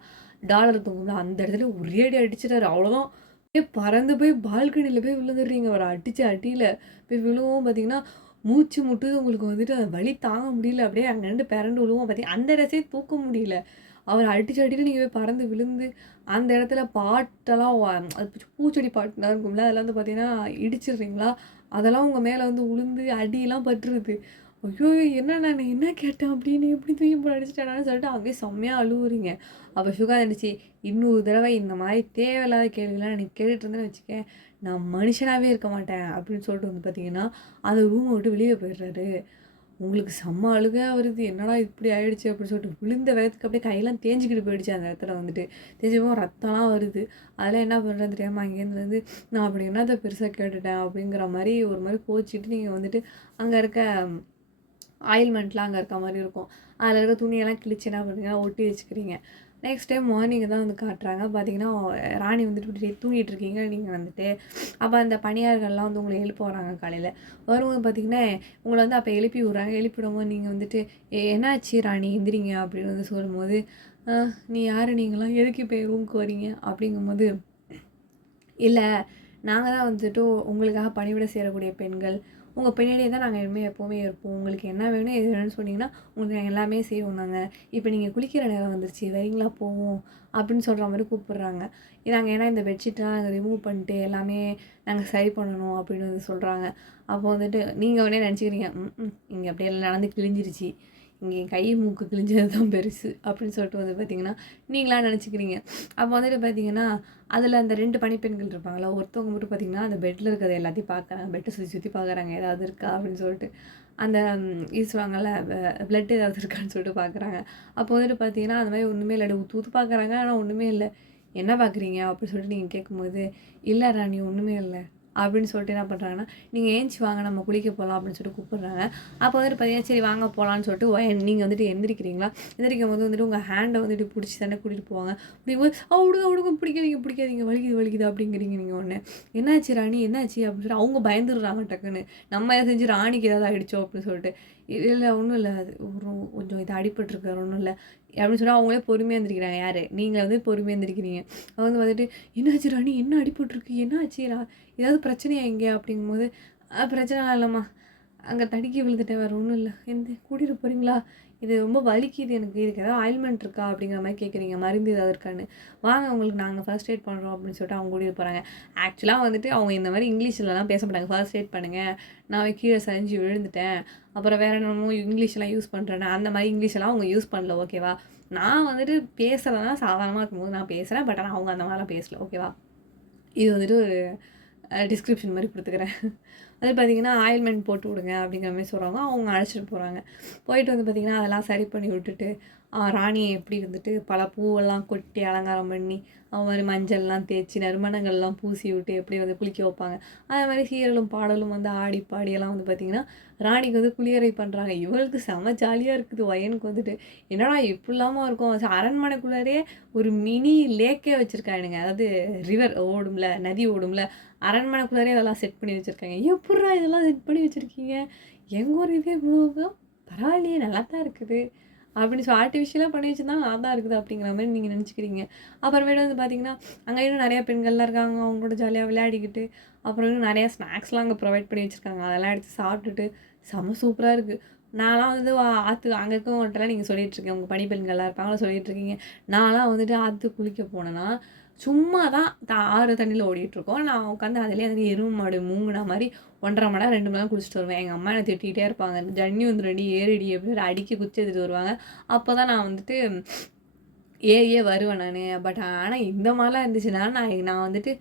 டாலர் தொங்கும்ல, அந்த இடத்துல ஒரே அடி அடிச்சிட்டாரு. அவ்வளோதான். அப்படியே பறந்து போய் பால்கனியில போய் விழுந்துடுறீங்க. அவர அடிச்ச அடியில போய் விழுவும் பார்த்தீங்கன்னா, மூச்சு முட்டுது உங்களுக்கு வந்துட்டு அந்த வலி தாங்க முடியல. அப்படியே அங்க நிண்டு பெரண்டு விழுவும் பார்த்தீங்க அந்த ட்ரெஸ்ஸே தூக்க முடியல. அவர அடிச்ச அடியில நீங்க போய் பறந்து விழுந்து, அந்த இடத்துல பாட்டெல்லாம் அது பூச்செடி பாட்டுலாம் இருக்கும்ல, அதெல்லாம் வந்து பார்த்தீங்கன்னா, இடிச்சிடுறீங்களா? அதெல்லாம் உங்க மேல வந்து உளுந்து அடிலாம் பட்டுருது. ஐய்யயோ! என்ன நானு என்ன கேட்டேன் அப்படின்னு எப்படி தூக்கி போட்டு அடிச்சுட்டானான்னு சொல்லிட்டு அப்படியே செம்மையா அழுவுறீங்க. அப்ப சுகா இருந்துச்சு, இன்னொரு தடவ இந்த மாரி தேவையில்லாத கேள்விலாம் நீ கேட்டுட்டு இருந்தேன்னு வச்சுக்கயேன், நான் மனுஷனாவே இருக்க மாட்டேன் அப்படின்னு சொல்லிட்டு வந்து பார்த்தீங்கன்னா, அந்த ரூம விட்டு வெளிய போயிடுறாரு. உங்களுக்கு செம்ம அழுகையா வருது. என்னடா இப்படி ஆயிடுச்சு அப்படின்னு சொல்லிட்டு விழுந்த வேகத்துக்கு அப்படியே கையெல்லாம் தேஞ்சுக்கிட்டு போயிடுச்சு அந்த இடத்துல வந்துட்டு. தேஞ்சு போக ரத்தம்லாம் வருது. அதெல்லாம் என்ன பண்ணுறதுன்னு தெரியாம அங்கேருந்து வந்து, நான் அப்படி என்னத்த பெருசா கேட்டுட்டேன் அப்படிங்கிற மாரி ஒரு மாரி கோச்சிட்டு நீங்க வந்துட்டு அங்க இருக்க ஆயில்மெண்ட்லாம் அங்க இருக்க மாரி இருக்கும். அதில இருக்க துணியெல்லாம் கிழிச்சு என்ன பண்ணுறீங்கன்னா, ஒட்டி வச்சுக்கிறீங்க. நெக்ஸ்ட் டே மார்னிங் தான் வந்து காட்டுறாங்க. பார்த்தீங்கன்னா, ராணி வந்துட்டு இப்படி தூங்கிட்டு இருக்கீங்க. நீங்க வந்துட்டு அப்ப அந்த பணியாளர்கள்லாம் வந்து உங்கள எழுப்ப வராங்க காலையில. வரும்போது பார்த்தீங்கன்னா, உங்கள வந்து அப்ப எழுப்பி விடுறாங்க. எழுப்பி விடும்போது நீங்க வந்துட்டு, என்னாச்சு ராணி எந்திரிங்க" அப்படின்னு வந்து சொல்லும்போது, "அ நீ யாரு நீங்கலாம்? எதுக்கு இப்ப என் ரூமுக்கு வரீங்க?" அப்படிங்கும்போது இல்ல. நாங்க தான் வந்துட்டு உங்களுக்காக பணிவிடை செய்யக்கூடிய பெண்கள். உங்க பின்னாடியே தான் நாங்க இனிமே எப்பவுமே இருப்போம். உங்களுக்கு என்ன வேணும், எது வேணும்னு சொன்னீங்கன்னா, உங்களுக்கு நாங்க எல்லாமே செய்வோம் நாங்க. இப்ப நீங்க குளிக்கிற நேரம் வந்துருச்சு. வரீங்களா போவோம்? அப்படின்னு சொல்ற மாரி கூப்பிடுறாங்க. நாங்க ஏன்னா இந்த பெட்ஷீட்லாம் நாங்க ரிமூவ் பண்ணிட்டு எல்லாமே நாங்க சரி பண்ணணும் அப்படின்னு வந்து சொல்றாங்க. அப்போ வந்துட்டு நீங்க உடனே நெனச்சுக்கிறீங்க, இங்க அப்படியே நடந்து கிழிஞ்சிருச்சு. இங்க என் கை, மூக்கு கிழிஞ்சது தான் பெருசு அப்படின்னு சொல்லிட்டு வந்து பார்த்தீங்கன்னா, நீங்களா நெனச்சுக்கிறீங்க. அப்போ வந்துட்டு பார்த்தீங்கன்னா அதில அந்த 2 பணிப்பெண்கள் இருப்பாங்கல்ல, ஒருத்தவங்க மட்டும் பார்த்தீங்கன்னா, அந்த பெட்ல இருக்கிறது எல்லாத்தையும் பார்க்குறாங்க. பெட்ட சுத்தி சுத்தி பார்க்குறாங்க. ஏதாவது இருக்கா? அப்படின்னு சொல்லிட்டு. அந்த இது சொல்லுவாங்கல்ல, பிளட் ஏதாவது இருக்கான்னு சொல்லிட்டு பார்க்குறாங்க. அப்போ வந்துட்டு பார்த்தீங்கன்னா, அந்த மாரி ஒண்ணுமே இல்ல. ஊத்து ஊத்து பார்க்குறாங்க. ஆனா ஒண்ணுமே இல்ல. "என்ன பார்க்குறீங்க?" அப்படின்னு சொல்லிட்டு நீங்க கேட்கும்போது, "இல்ல ராணி ஒண்ணுமே இல்ல." அப்படின்னு சொல்லிட்டு என்ன பண்றாங்கன்னா, "நீங்க ஏந்திச்சு வாங்க நம்ம குளிக்க போலாம்." அப்படின்னு சொல்லிட்டு கூப்பிடுறாங்க. அப்போ வந்துட்டு பார்த்தீங்கன்னா, சரி வாங்க போலான்னு சொல்லிட்டு நீங்க வந்துட்டு எந்திரிக்கிறீங்களா? எந்திரிக்கும்போது வந்துட்டு உங்க ஹேண்ட வந்துட்டு புடிச்சு தானே கூட்டிட்டு போவாங்க. அப்படிங்கும்போது, விடுங்க விடுங்க பிடிக்காதீங்க பிடிக்காதீங்க வலிக்குது வலிக்குது" அப்படிங்கிறீங்க நீங்க உடனே. "என்னாச்சு ராணி என்னாச்சு?" அப்படின்னு சொல்லிட்டு அவங்க பயந்துடுறாங்க டக்குன்னு. நம்ம எத செஞ்சு ராணிக்கு ஏதாவது ஆயிடுச்சோ அப்படின்னு சொல்லிட்டு. இல்ல ஒண்ணும் இல்ல. அது கொஞ்சம் இது அடிபட்டுருக்கு வேற ஒண்ணும் இல்ல." அப்படின்னு சொல்லி அவங்களே பொறுமையா எந்திரிக்கிறாங்க. யாரு? நீங்க வந்து பொறுமையா எந்திரிக்கிறீங்க. அவங்க வந்துட்டு, "என்னாச்சு ராணி? என்ன அடிபட்டுருக்கு? என்னாச்சு? ஏதாவது பிரச்சனையா இங்க?" அப்படிங்கும்போது, பிரச்சனைலாம் இல்லம்மா. அங்க தடுக்கி விழுந்துட்டேன். வேற ஒண்ணும் இல்ல. கூட்டிட்டு போறீங்களா?" இது ரொம்ப வலிக்குது எனக்கு, இதுக்கு ஏதாவது ஆயில்மெண்ட் இருக்கா அப்படிங்கிற மாதிரி கேட்குறீங்க, மருந்து ஏதாவது இருக்கான்னு. வாங்க உங்களுக்கு நாங்கள் ஃபர்ஸ்ட் எய்ட் பண்ணுறோம் அப்படின்னு சொல்லிட்டு அவங்க கூட்டிகிட்டு போகிறாங்க. ஆக்சுவலாக வந்துட்டு அவங்க இந்த மாதிரி இங்கிலீஷ்லலாம் பேச மாட்டாங்க. ஃபர்ஸ்ட் எய்ட் பண்ணுங்கள், நான் கீழே சரிஞ்சு விழுந்துட்டேன், அப்புறம் வேறு என்னமோ இங்கிலீஷ்லாம் யூஸ் பண்ணுறேன்னு அந்த மாதிரி இங்கிலீஷெல்லாம் அவங்க யூஸ் பண்ணல. ஓகேவா, நான் வந்துட்டு பேசுகிறதுனா சாதாரணமாக இருக்கும்போது நான் பேசுகிறேன், பட் ஆனால் அவங்க அந்த மாதிரிலாம் பேசல. ஓகேவா, இது வந்துட்டு ஒரு டிஸ்கிரிப்ஷன் மாதிரி கொடுத்துக்கிறேன். அது பார்த்திங்கன்னா ஆயில்மெண்ட் போட்டு விடுங்க அப்படிங்கிற மாதிரி சொல்கிறாங்க. அவங்க அழைச்சிட்டு போகிறாங்க. போயிட்டு வந்து பார்த்திங்கன்னா அதெல்லாம் சரி பண்ணி விட்டுட்டு ராணியை எப்படி வந்துட்டு பல பூவெல்லாம் கொட்டி அலங்காரம் பண்ணி அவன் மாதிரி மஞ்சள்லாம் தேய்ச்சி நறுமணங்கள்லாம் பூசி விட்டு எப்படி வந்து குளிக்க வைப்பாங்க. அதே மாதிரி சீரியலும் பாடலும் வந்து ஆடி பாடியெல்லாம் வந்து பார்த்திங்கன்னா ராணிக்கு வந்து குளியறை பண்ணுறாங்க. இவளுக்கு செம ஜாலியாக இருக்குது. வயனுக்கு வந்துட்டு என்னடா இப்படிலாமா இருக்கும், அரண்மனைக்குள்ளாரே ஒரு மினி லேக்கே வச்சுருக்கானுங்க, அதாவது ரிவர் ஓடும்ல, நதி ஓடும்ல, அரண்மனைக்குள்ளாரே அதெல்லாம் செட் பண்ணி வச்சுருக்காங்க. எப்பட்றா இதெல்லாம் செட் பண்ணி வச்சுருக்கீங்க, எங்கள் ஊர் இதே இவ்வளோ பரவாயில்லையே, நல்லா தான் இருக்குது அப்படின்னு சொல்லி ஆர்டிஃபிஷியலாக பண்ணி வச்சுருந்தா நல்லா தான் இருக்குது அப்படிங்கிற மாதிரி நீங்கள் நினச்சிக்கிறீங்க. அப்புறமேட்டு வந்து பார்த்திங்கன்னா அங்கே இன்னும் நிறையா பெண்கள்லாம் இருக்காங்க, அவங்களோட ஜாலியாக விளையாடிக்கிட்டு, அப்புறம் இன்னும் நிறையா ஸ்நாக்ஸ்லாம் அங்கே ப்ரொவைட் பண்ணி வச்சுருக்காங்க. அதெல்லாம் எடுத்து சாப்பிட்டுட்டு செம்ம சூப்பராக இருக்குது. நான்லாம் வந்து ஆற்று அங்கே இருக்கவங்கள்ட்டலாம் நீங்கள் சொல்லிகிட்ருக்கேன், உங்கள் பணிப்பெண்கள்லாம் இருப்பாங்களா சொல்லிகிட்ருக்கீங்க. நான்லாம் வந்துட்டு ஆற்று குளிக்க போனேன்னா சும்மா தான் ஆறு தண்ணியில் ஓடிட்டுருக்கோம். நான் உட்காந்து அதிலே வந்து எருமை மாடு மூங்கின மாதிரி 1.5 மணி நேரம் 2 மணி நேரம் குளிச்சுட்டு வருவேன். எங்கள் அம்மா என்னை திட்டிகிட்டே இருப்பாங்க, ஜன்னி வந்துடும்டி ஏறிடி எப்படி அடிக்க குச்சி எடுத்துகிட்டு வருவாங்க. அப்போ தான் நான் வந்துட்டு ஏறியே வருவேன் நான். பட் ஆனால் இந்த மாதிரிலாம் இருந்துச்சுன்னா நான் வந்துட்டு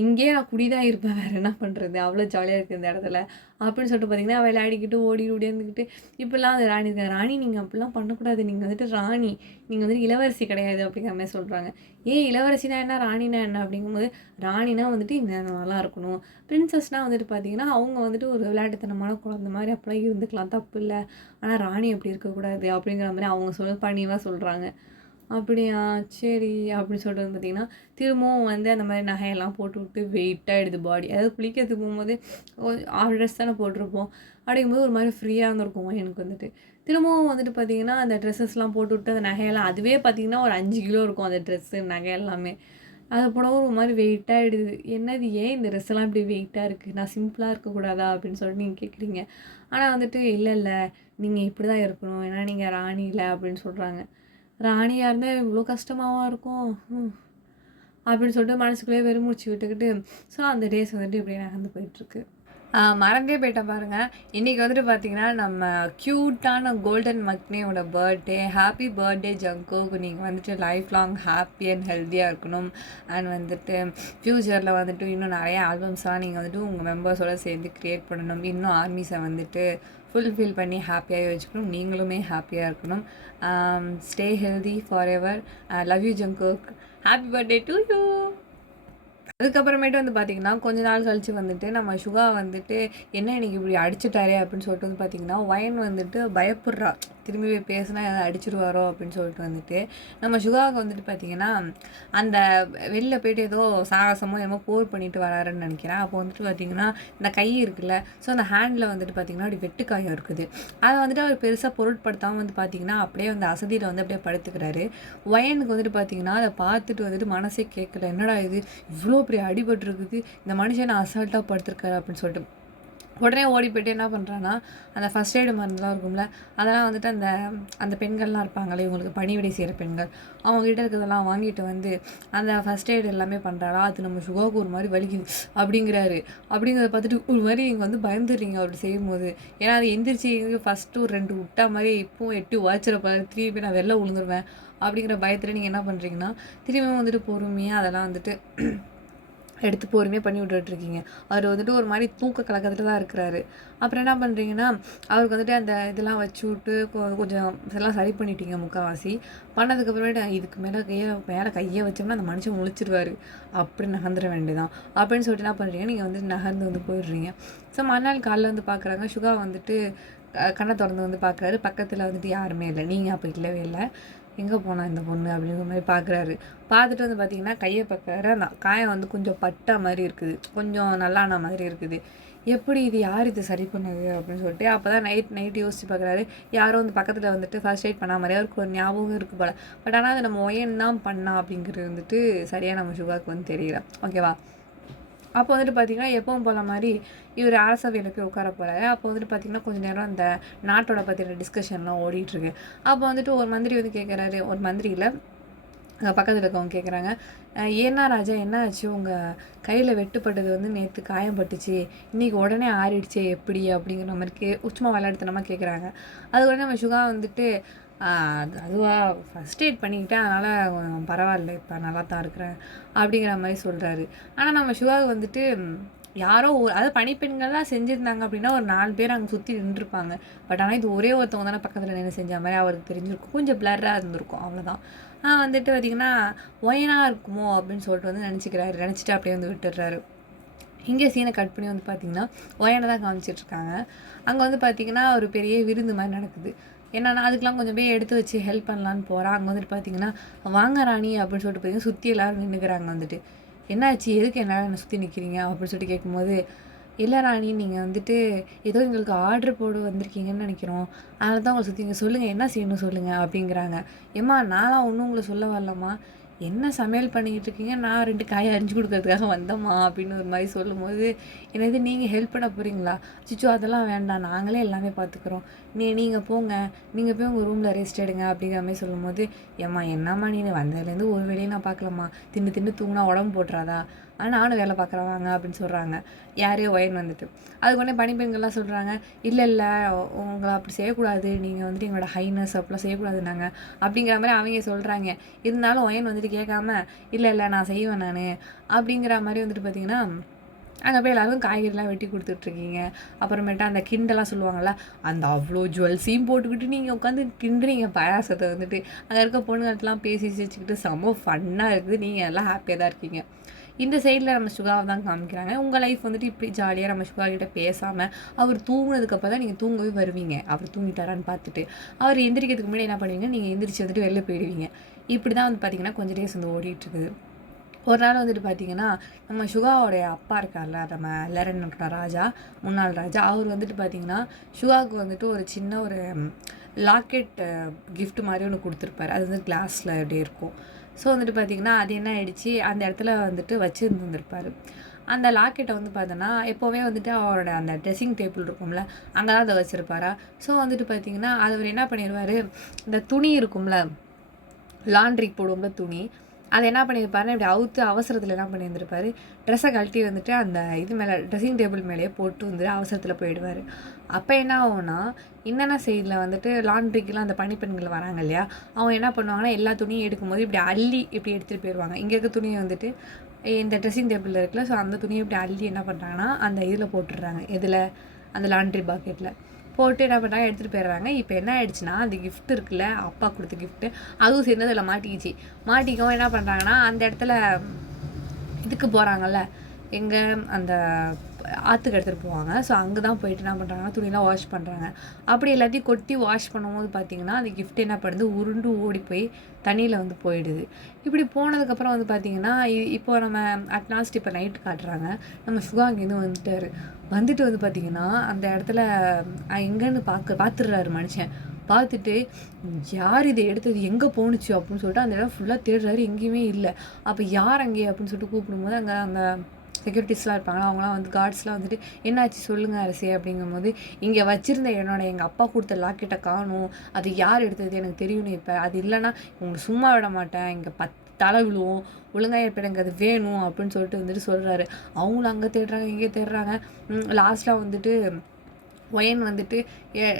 இங்கேயே நான் குடி தான் இருப்பேன், வேறு என்ன பண்ணுறது, அவ்வளோ ஜாலியாக இருக்குது இந்த இடத்துல அப்படின்னு சொல்லிட்டு பார்த்திங்கன்னா விளையாடிக்கிட்டு ஓடி ஓடியாந்துக்கிட்டு இப்படிலாம் அது ராணி இருக்கா. ராணி நீங்கள் அப்படிலாம் பண்ணக்கூடாது, நீங்கள் வந்துட்டு ராணி, நீங்கள் வந்துட்டு இளவரசி கிடையாது அப்படிங்கிற மாதிரி சொல்கிறாங்க. ஏன் இளவரசினா என்ன, ராணினா என்ன அப்படிங்கும்போது, ராணினா வந்துட்டு இந்த மாதிரிலாம் இருக்கணும், பிரின்சஸ்னால் வந்துட்டு பார்த்திங்கன்னா அவங்க வந்துட்டு ஒரு விளையாட்டுத்தனமான குழந்த மாதிரி அப்படிலாம் இருந்துக்கலாம், தப்பு இல்லை, ஆனால் ராணி அப்படி இருக்கக்கூடாது அப்படிங்கிற மாதிரி அவங்க பணிவாக சொல்கிறாங்க. அப்படியா சரி அப்படின்னு சொல்லிட்டு வந்து பார்த்திங்கன்னா திரும்பவும் வந்து அந்த மாதிரி நகையெல்லாம் போட்டு விட்டு வெயிட்டாகிடுது பாடி. அதாவது குளிக்கிறதுக்கு போகும்போது ட்ரெஸ் தானே போட்டிருப்போம், அப்படிங்கும்போது ஒரு மாதிரி ஃப்ரீயாக இருந்திருக்கும் எனக்கு வந்துட்டு. திரும்பவும் வந்துட்டு பார்த்திங்கன்னா அந்த ட்ரெஸ்ஸஸ்லாம் போட்டு விட்டு அந்த நகையெல்லாம் அதுவே பார்த்திங்கன்னா ஒரு 5 கிலோ இருக்கும் அந்த ட்ரெஸ்ஸு நகை எல்லாமே. அதை போடவும் ஒரு மாதிரி வெயிட்டாகிடுது. என்னது ஏன் இந்த ட்ரெஸ்ஸெல்லாம் இப்படி வெயிட்டாக இருக்குது, நான் சிம்பிளாக இருக்கக்கூடாதா அப்படின்னு சொல்லிட்டு நீங்கள் கேட்குறீங்க. ஆனால் வந்துட்டு இல்லை நீங்கள் இப்படி தான் இருக்கணும், ஏன்னா நீங்கள் ராணி இல்லை அப்படின்னு சொல்கிறாங்க. ராணியாக இருந்தால் இவ்வளோ கஷ்டமாகவும் இருக்கும் அப்படின்னு சொல்லிட்டு மனசுக்குள்ளேயே வெறுமூச்சு விட்டுக்கிட்டு ஸோ அந்த டேஸ் வந்துட்டு இப்படியே நகர்ந்து போயிட்டுருக்கு. மறந்தே போயிட்டேன் பாருங்கள். இன்றைக்கி வந்துட்டு பார்த்திங்கன்னா நம்ம க்யூட்டான கோல்டன் மக்னேயோட பர்த்டே. ஹாப்பி பர்த்டே ஜங்கோக்கு, நீங்கள் வந்துட்டு லைஃப் லாங் ஹாப்பி அண்ட் ஹெல்த்தியாக இருக்கணும். அண்ட் வந்துட்டு ஃப்யூச்சரில் வந்துட்டு இன்னும் நிறைய ஆல்பம்ஸ்லாம் நீங்கள் வந்துட்டு உங்கள் மெம்பர்ஸோடு சேர்ந்து க்ரியேட் பண்ணணும். இன்னும் ஆர்மிஸை வந்துட்டு ஃபுல்ஃபில் பண்ணி ஹாப்பியாகவே வச்சுக்கணும். நீங்களுமே ஹாப்பியாக இருக்கணும். Stay healthy for ever. Love you Jungkook. Happy birthday to you. அதுக்கப்புறமேட்டு வந்து பார்த்திங்கன்னா கொஞ்ச நாள் கழித்து வந்துட்டு நம்ம சுகா வந்துட்டு என்ன இன்றைக்கி இப்படி அடிச்சுட்டாரே அப்படின்னு சொல்லிட்டு வந்து பார்த்திங்கன்னா வயன் வந்துட்டு பயப்படுறா, திரும்பி பேசினா எதாவது அடிச்சிருவாரோ அப்படின்னு சொல்லிட்டு வந்துட்டு நம்ம சுகாவுக்கு வந்துட்டு பார்த்திங்கன்னா அந்த வெளில போய்ட்டு ஏதோ சாகசமோ என்னமோ போர் பண்ணிட்டு வராருன்னு நினைக்கிறேன். அப்போ வந்துட்டு பார்த்திங்கன்னா இந்த கை இருக்குல்ல, ஸோ அந்த ஹேண்டில் வந்துட்டு பார்த்திங்கன்னா அப்படி வெட்டுக்காயம் இருக்குது. அதை வந்துட்டு அவர் பெருசாக பொருட்படுத்தாமல் வந்து பார்த்திங்கன்னா அப்படியே வந்து அசதியில் வந்து அப்படியே படுத்துக்கிறாரு. வயனுக்கு வந்துட்டு பார்த்திங்கன்னா அதை பார்த்துட்டு வந்துட்டு மனசே கேட்கல, என்னடா இது இவ்வளோ இப்படி அடிபட்டுருக்குது, இந்த மனுஷனை அசால்ட்டாக படுத்துருக்காரு அப்படின்னு சொல்லிட்டு உடனே ஓடி போய்ட்டு என்ன பண்ணுறான்னா அந்த ஃபஸ்ட் எய்டு மருந்துலாம் இருக்கும்ல, அதெல்லாம் வந்துட்டு அந்த அந்த பெண்கள்லாம் இருப்பாங்களே இவங்களுக்கு பணிவிடை செய்கிற பெண்கள், அவங்ககிட்ட இருக்கிறதெல்லாம் வாங்கிட்டு வந்து அந்த ஃபஸ்ட் எய்டு எல்லாமே பண்ணுறாரா. அது நம்ம சுகாவுக்கு ஒரு மாதிரி வலிக்குது அப்படிங்கிறத பார்த்துட்டு ஒரு மாதிரி இங்கே வந்து பயந்துடுறீங்க அப்படி செய்யும்போது. ஏன்னா அது எந்திரிச்சு ஃபஸ்ட்டு ஒரு 2 விட்டா மாதிரி இப்போவும் 8 வாய்ச்சிடப்ப திருப்பி நான் வெளில விழுந்துருவேன் அப்படிங்கிற பயத்தில் நீங்கள் என்ன பண்ணுறீங்கன்னா திரும்பியும் வந்துட்டு பொறுமையாக அதெல்லாம் வந்துட்டு எடுத்து பொறுமையாக பண்ணி விட்டுட்ருக்கீங்க. அவர் வந்துட்டு ஒரு மாதிரி தூக்க கலக்கத்தில் தான் இருக்கிறாரு. அப்புறம் என்ன பண்ணுறீங்கன்னா அவருக்கு வந்துட்டு அந்த இதெல்லாம் வச்சு விட்டு கொஞ்சம் இதெல்லாம் சரி பண்ணிட்டீங்க முக்கால்வாசி. பண்ணதுக்கப்புறமேட்டு இதுக்கு மேலே கையை வச்சோம்னா அந்த மனுஷன் முழிச்சிருவார், அப்படி நகர்ந்துட வேண்டியதான் அப்படின்னு சொல்லிட்டு என்ன பண்ணுறீங்க, நீங்கள் வந்து நகர்ந்து வந்து போயிடுறீங்க. ஸோ மறுநாள் காலைல வந்து பார்க்குறாங்க, சுகா வந்துட்டு கண்ணை திறந்து வந்து பார்க்குறாரு. பக்கத்தில் வந்துட்டு யாருமே இல்லை. நீங்கள் அப்போ இல்லவே இல்லை, எங்கே போனால் இந்த பொண்ணு அப்படிங்கிற மாதிரி பார்க்குறாரு. பார்த்துட்டு வந்து பார்த்திங்கன்னா கையை பார்க்குறாரு. அந்த காயம் வந்து கொஞ்சம் பட்டா மாதிரி இருக்குது, கொஞ்சம் நல்லான மாதிரி இருக்குது. எப்படி இது யார் இது சரி பண்ணது அப்படின்னு சொல்லிட்டு அப்போ தான் நைட் யோசிச்சு பார்க்குறாரு. யாரோ வந்து பக்கத்தில் வந்துட்டு ஃபர்ஸ்ட் எய்ட் பண்ண மாதிரியே அவருக்கு ஒரு ஞாபகம் இருக்குது போல். பட் ஆனால் அதை நம்ம ஒயன் தான் பண்ணா அப்படிங்கிறது வந்துட்டு சரியாக நம்ம சுகாவுக்கு வந்து தெரியல. ஓகேவா, அப்போ வந்துட்டு பார்த்தீங்கன்னா, எப்பவும் போல மாரி இவரு அரசவையில போய் உட்கார போறாரு. அப்போ வந்துட்டு பார்த்தீங்கன்னா, கொஞ்ச நேரம் அந்த நாட்டோட பத்தின டிஸ்கஷன்லாம் ஓடிட்டுருக்கு. அப்போ வந்துட்டு ஒரு மந்திரி வந்து கேட்குறாரு, ஒரு மந்திரி இல்ல, அங்க பக்கத்துல இருக்கவங்க கேட்குறாங்க, "ஏன்னா ராஜா என்ன ஆச்சு? உங்க கையில வெட்டுப்பட்டது வந்து நேத்து காயம் பட்டுச்சு. இன்னைக்கு உடனே ஆறிடுச்சே எப்படி?" அப்படிங்கிற மாரி சும்மா விளையாட்டுத்தனமா கேட்குறாங்க. அதுக்கு உடனே நம்ம சுகா வந்துட்டு, அதுவா ஃபர்ஸ்ட் எய்ட் பண்ணிக்கிட்டேன். அதனால பரவாயில்ல. இப்ப நல்லா தான் இருக்கிறேன்." அப்படிங்கிற மாரி சொல்றாரு. ஆனா நம்ம சுகாவுக்கு வந்துட்டு யாரோ அதாவது பணிப்பெண்கள்லாம் செஞ்சிருந்தாங்க அப்படின்னா, ஒரு 4 பேர் அங்க சுத்தி நின்றுருப்பாங்க. பட் ஆனா இது ஒரே ஒருத்தவங்க தானே பக்கத்துல நின்னு செஞ்ச மாரி அவருக்கு தெரிஞ்சிருக்கும். கொஞ்சம் பிளர்ரா இருந்திருக்கும். அவ்வளோதான். வந்துட்டு பார்த்தீங்கன்னா, ஒயனா இருக்குமோ அப்படின்னு சொல்லிட்டு வந்து நெனச்சுக்கிறாரு. நெனச்சுட்டு அப்படியே வந்து விட்டுர்றாரு. இங்கே சீனை கட் பண்ணி வந்து பார்த்தீங்கன்னா, ஒயனை தான் காமிச்சிட்ருக்காங்க. அங்க வந்து பார்த்தீங்கன்னா, ஒரு பெரிய விருந்து மாரி நடக்குது. என்னன்னா, அதுக்கெல்லாம் கொஞ்சம் போய் எடுத்து வச்சு ஹெல்ப் பண்ணலான்னு போறா. அங்க வந்துட்டு பார்த்தீங்கன்னா, "வாங்க ராணி" அப்படின்னு சொல்லிட்டு பார்த்தீங்கன்னா, சுத்தி எல்லாரும் நின்னுக்கிறாங்க வந்துட்டு. "என்னாச்சு? எதுக்கு எல்லாரும் என்ன சுத்தி நிக்கிறீங்க?" அப்படின்னு சொல்லிட்டு கேட்கும்போது, "இல்ல ராணி, நீங்க வந்துட்டு ஏதோ எங்களுக்கு ஆர்டர் போட வந்திருக்கீங்கன்னு நெனைக்கிறோம். அதனால தான் உங்கள சுத்தி சொல்லுங்க என்ன செய்யணும் சொல்லுங்க" அப்படிங்கிறாங்க. "ஏம்மா நான்லாம் ஒண்ணும் உங்கள சொல்ல வரலம்மா. என்ன சமையல் பண்ணிக்கிட்டு இருக்கீங்க? நான் 2 காய் அரிஞ்சு குடுக்கறதுக்காக வந்தேம்மா" அப்படின்னு ஒரு மாரி சொல்லும்போது, "என்னது நீங்க ஹெல்ப் பண்ண போறீங்களா? அச்சச்சோ! அதெல்லாம் வேண்டாம். நாங்களே எல்லாமே பார்த்துக்குறோம். நீங்க போங்க. நீங்க போய் உங்க ரூம்ல ரெஸ்ட் எடுங்க" அப்படிங்கிற மாரி சொல்லும்போது, "ஏம்மா என்னம்மா நீனு வந்ததுலேருந்து ஒரு வேலையும் நான் பார்க்கலம்மா. தின்னு தின்னு தூங்குனா உடம்பு போட்டுறாதா? நானும் வேலை பார்க்குறேன் வாங்க" அப்படின்னு சொல்றாங்க. யாரு? ஒயன் வந்துட்டு. அதுக்கு உடனே பணிப்பெண்கள்லாம் சொல்றாங்க, "இல்ல இல்ல உங்கள அப்படி செய்யக்கூடாது. நீங்க வந்துட்டு எங்களோட ஹைனஸ் அப்படிலாம் செய்யக்கூடாதுன்னாங்க." அப்படிங்கிற மாரி அவைங்க சொல்றாங்க. இருந்தாலும் ஒயன் வந்துட்டு கேட்காம, "இல்ல இல்ல நான் செய்வேன் நானு." அப்படிங்கிற மாரி வந்துட்டு பார்த்தீங்கன்னா, அங்க போய் எல்லாருக்கும் காய்கறிலாம் வெட்டி குடுத்துட்ருக்கீங்க. அப்புறமேட்டு அந்த கிண்டலாம் சொல்லுவாங்கல்ல, அந்த அவ்ளோ ஜுவல்ஸையும் போட்டுக்கிட்டு நீங்க உட்காந்து கிண்டுறீங்க பாயாசத்த வந்துட்டு. அங்க இருக்க பொண்ணுங்கள்ட்டலாம் பேசி சிரிச்சுக்கிட்டு செம்ம ஃபன்னா இருக்குது. நீங்க எல்லாம் ஹாப்பியா தான் இருக்கீங்க. இந்த சைடுல நம்ம சுகாவ தான் காமிக்கிறாங்க. உங்க லைஃப் வந்துட்டு இப்படி ஜாலியா நம்ம சுகா கிட்ட பேசாம, அவர் தூங்குனதுக்கு அப்புறம் தான் நீங்க தூங்கவே வருவீங்க. அவர் தூங்கிட்டாரான்னு பார்த்துட்டு. அவர் எந்திரிக்கிறதுக்கு முன்னாடி என்ன பண்ணுவீங்க, நீங்க எந்திரிச்சு வந்துட்டு வெளில போயிடுவீங்க. இப்படி தான் வந்து பார்த்தீங்கன்னா, கொஞ்சம் டேஸ் வந்து ஓடிட்டுருக்குது. ஒரு நாள் வந்துட்டு பார்த்தீங்கன்னா, நம்ம சுகாவோடைய அப்பா இருக்கார்ல, நம்ம லெரனோட ராஜா, முன்னாள் ராஜா. அவர் வந்துட்டு பார்த்தீங்கன்னா, சுகாவுக்கு வந்துட்டு ஒரு சின்ன ஒரு லாக்கெட் கிஃப்ட் மாரி ஒண்ணு குடுத்துருப்பாரு. அது வந்து கிளாஸ்ல அப்படியே இருக்கும். ஸோ வந்துட்டு பார்த்தீங்கன்னா, அது என்ன ஆயிடுச்சு, அந்த இடத்துல வந்துட்டு வச்சிருந்துருப்பாரு. அந்த லாக்கெட்ட வந்து பார்த்தோன்னா, எப்போவுமே வந்துட்டு அவரோட அந்த ட்ரெஸ்ஸிங் டேபிள் இருக்கும்ல, அங்க தான் அத வச்சிருப்பாரா. ஸோ வந்துட்டு பார்த்தீங்கன்னா, அது அவரு என்ன பண்ணிருவாரு, இந்த துணி இருக்கும்ல, லாண்ட்ரிக்கு போடுவோம்ல துணி, அத என்ன பண்ணியிருப்பாருன்னா, இப்படி அவுத்து அவசரத்துல என்ன பண்ணியிருந்திருப்பாரு, ட்ரெஸ்ஸ கழட்டி வந்துட்டு அந்த இது மேல ட்ரெஸ்ஸிங் டேபிள் மேலேயே போட்டு வந்துட்டு அவசரத்துல போயிடுவாரு. அப்ப என்ன ஆகும்னா, இன்னென்ன சைடுல வந்துட்டு லாண்ட்ரிக்குலாம் அந்த பணிப்பெண்கள் வராங்க இல்லையா, அவங்க என்ன பண்ணுவாங்கன்னா, எல்லா துணியும் எடுக்கும்போது இப்படி அள்ளி இப்படி எடுத்துட்டு போயிருவாங்க. இங்க இருக்க துணிய வந்துட்டு இந்த ட்ரெஸ்ஸிங் டேபிள்ல இருக்குல்ல, ஸோ அந்த துணிய இப்படி அள்ளி என்ன பண்றாங்கன்னா, அந்த இதுல போட்டுடுறாங்க. எதுல? அந்த லாண்ட்ரி பக்கெட்ல. போட்டு என்ன பண்ணாங்க, எடுத்துட்டு போயிடுறாங்க. இப்ப என்ன ஆயிடுச்சுன்னா, அந்த கிஃப்ட் இருக்குல்ல, அப்பா குடுத்த கிஃப்ட், அதுவும் சேர்ந்து அதில மாட்டிக்கிச்சு. மாட்டிக்கவும் என்ன பண்றாங்கன்னா, அந்த இடத்துல இதுக்கு போறாங்கல்ல, எங்க அந்த ஆத்துக்கு எடுத்துட்டு போவாங்க. ஸோ அங்க தான் போயிட்டு என்ன பண்றாங்கன்னா, துணிலாம் வாஷ் பண்றாங்க. அப்படி எல்லாத்தையும் கொட்டி வாஷ் பண்ணும்போது பார்த்தீங்கன்னா, அந்த கிஃப்ட் என்ன பண்ணுது, உருண்டு ஓடி போய் தண்ணீல வந்து போயிடுது. இப்படி போனதுக்கப்புறம் வந்து பார்த்தீங்கன்னா, இப்போ நம்ம அட் லாஸ்ட் இப்போ நைட் காட்டுறாங்க. நம்ம சுகா அங்கேருந்து வந்துட்டாரு. வந்துட்டு வந்து பார்த்தீங்கன்னா, அந்த இடத்துல எங்கன்னு பார்த்துடுறாரு மனுஷன். பார்த்துட்டு, "யார் இத எடுத்தது? எங்க போணுச்சு?" அப்படின்னு சொல்லிட்டு அந்த இடம் ஃபுல்லா தேடுறாரு. எங்கேயுமே இல்ல. அப்ப யார் அங்கே அப்படின்னு சொல்லிட்டு கூப்பிடும்போது, அங்க அந்த செக்யூரிட்டீஸ்லாம் இருப்பாங்களா, அவங்கலாம் வந்து கார்ட்ஸ்லாம் வந்துட்டு, "என்னாச்சு சொல்லுங்க அரசே" அப்படிங்கும்போது, "இங்க வச்சிருந்த எங்க அப்பா குடுத்த லாக்கெட்ட காணோம். அது யார் எடுத்தது எனக்கு தெரியணும் இப்ப. அது இல்லன்னா உங்கள சும்மா விட மாட்டேன். இங்க 10 தல விழுவும். ஒழுங்கா இப்ப எனக்கு அது வேணும்" அப்படின்னு சொல்லிட்டு வந்துட்டு சொல்றாரு. அவங்களும் அங்க தேடுறாங்க, இங்க தேடுறாங்க. லாஸ்ட்ல வந்துட்டு ஒயன் வந்துட்டு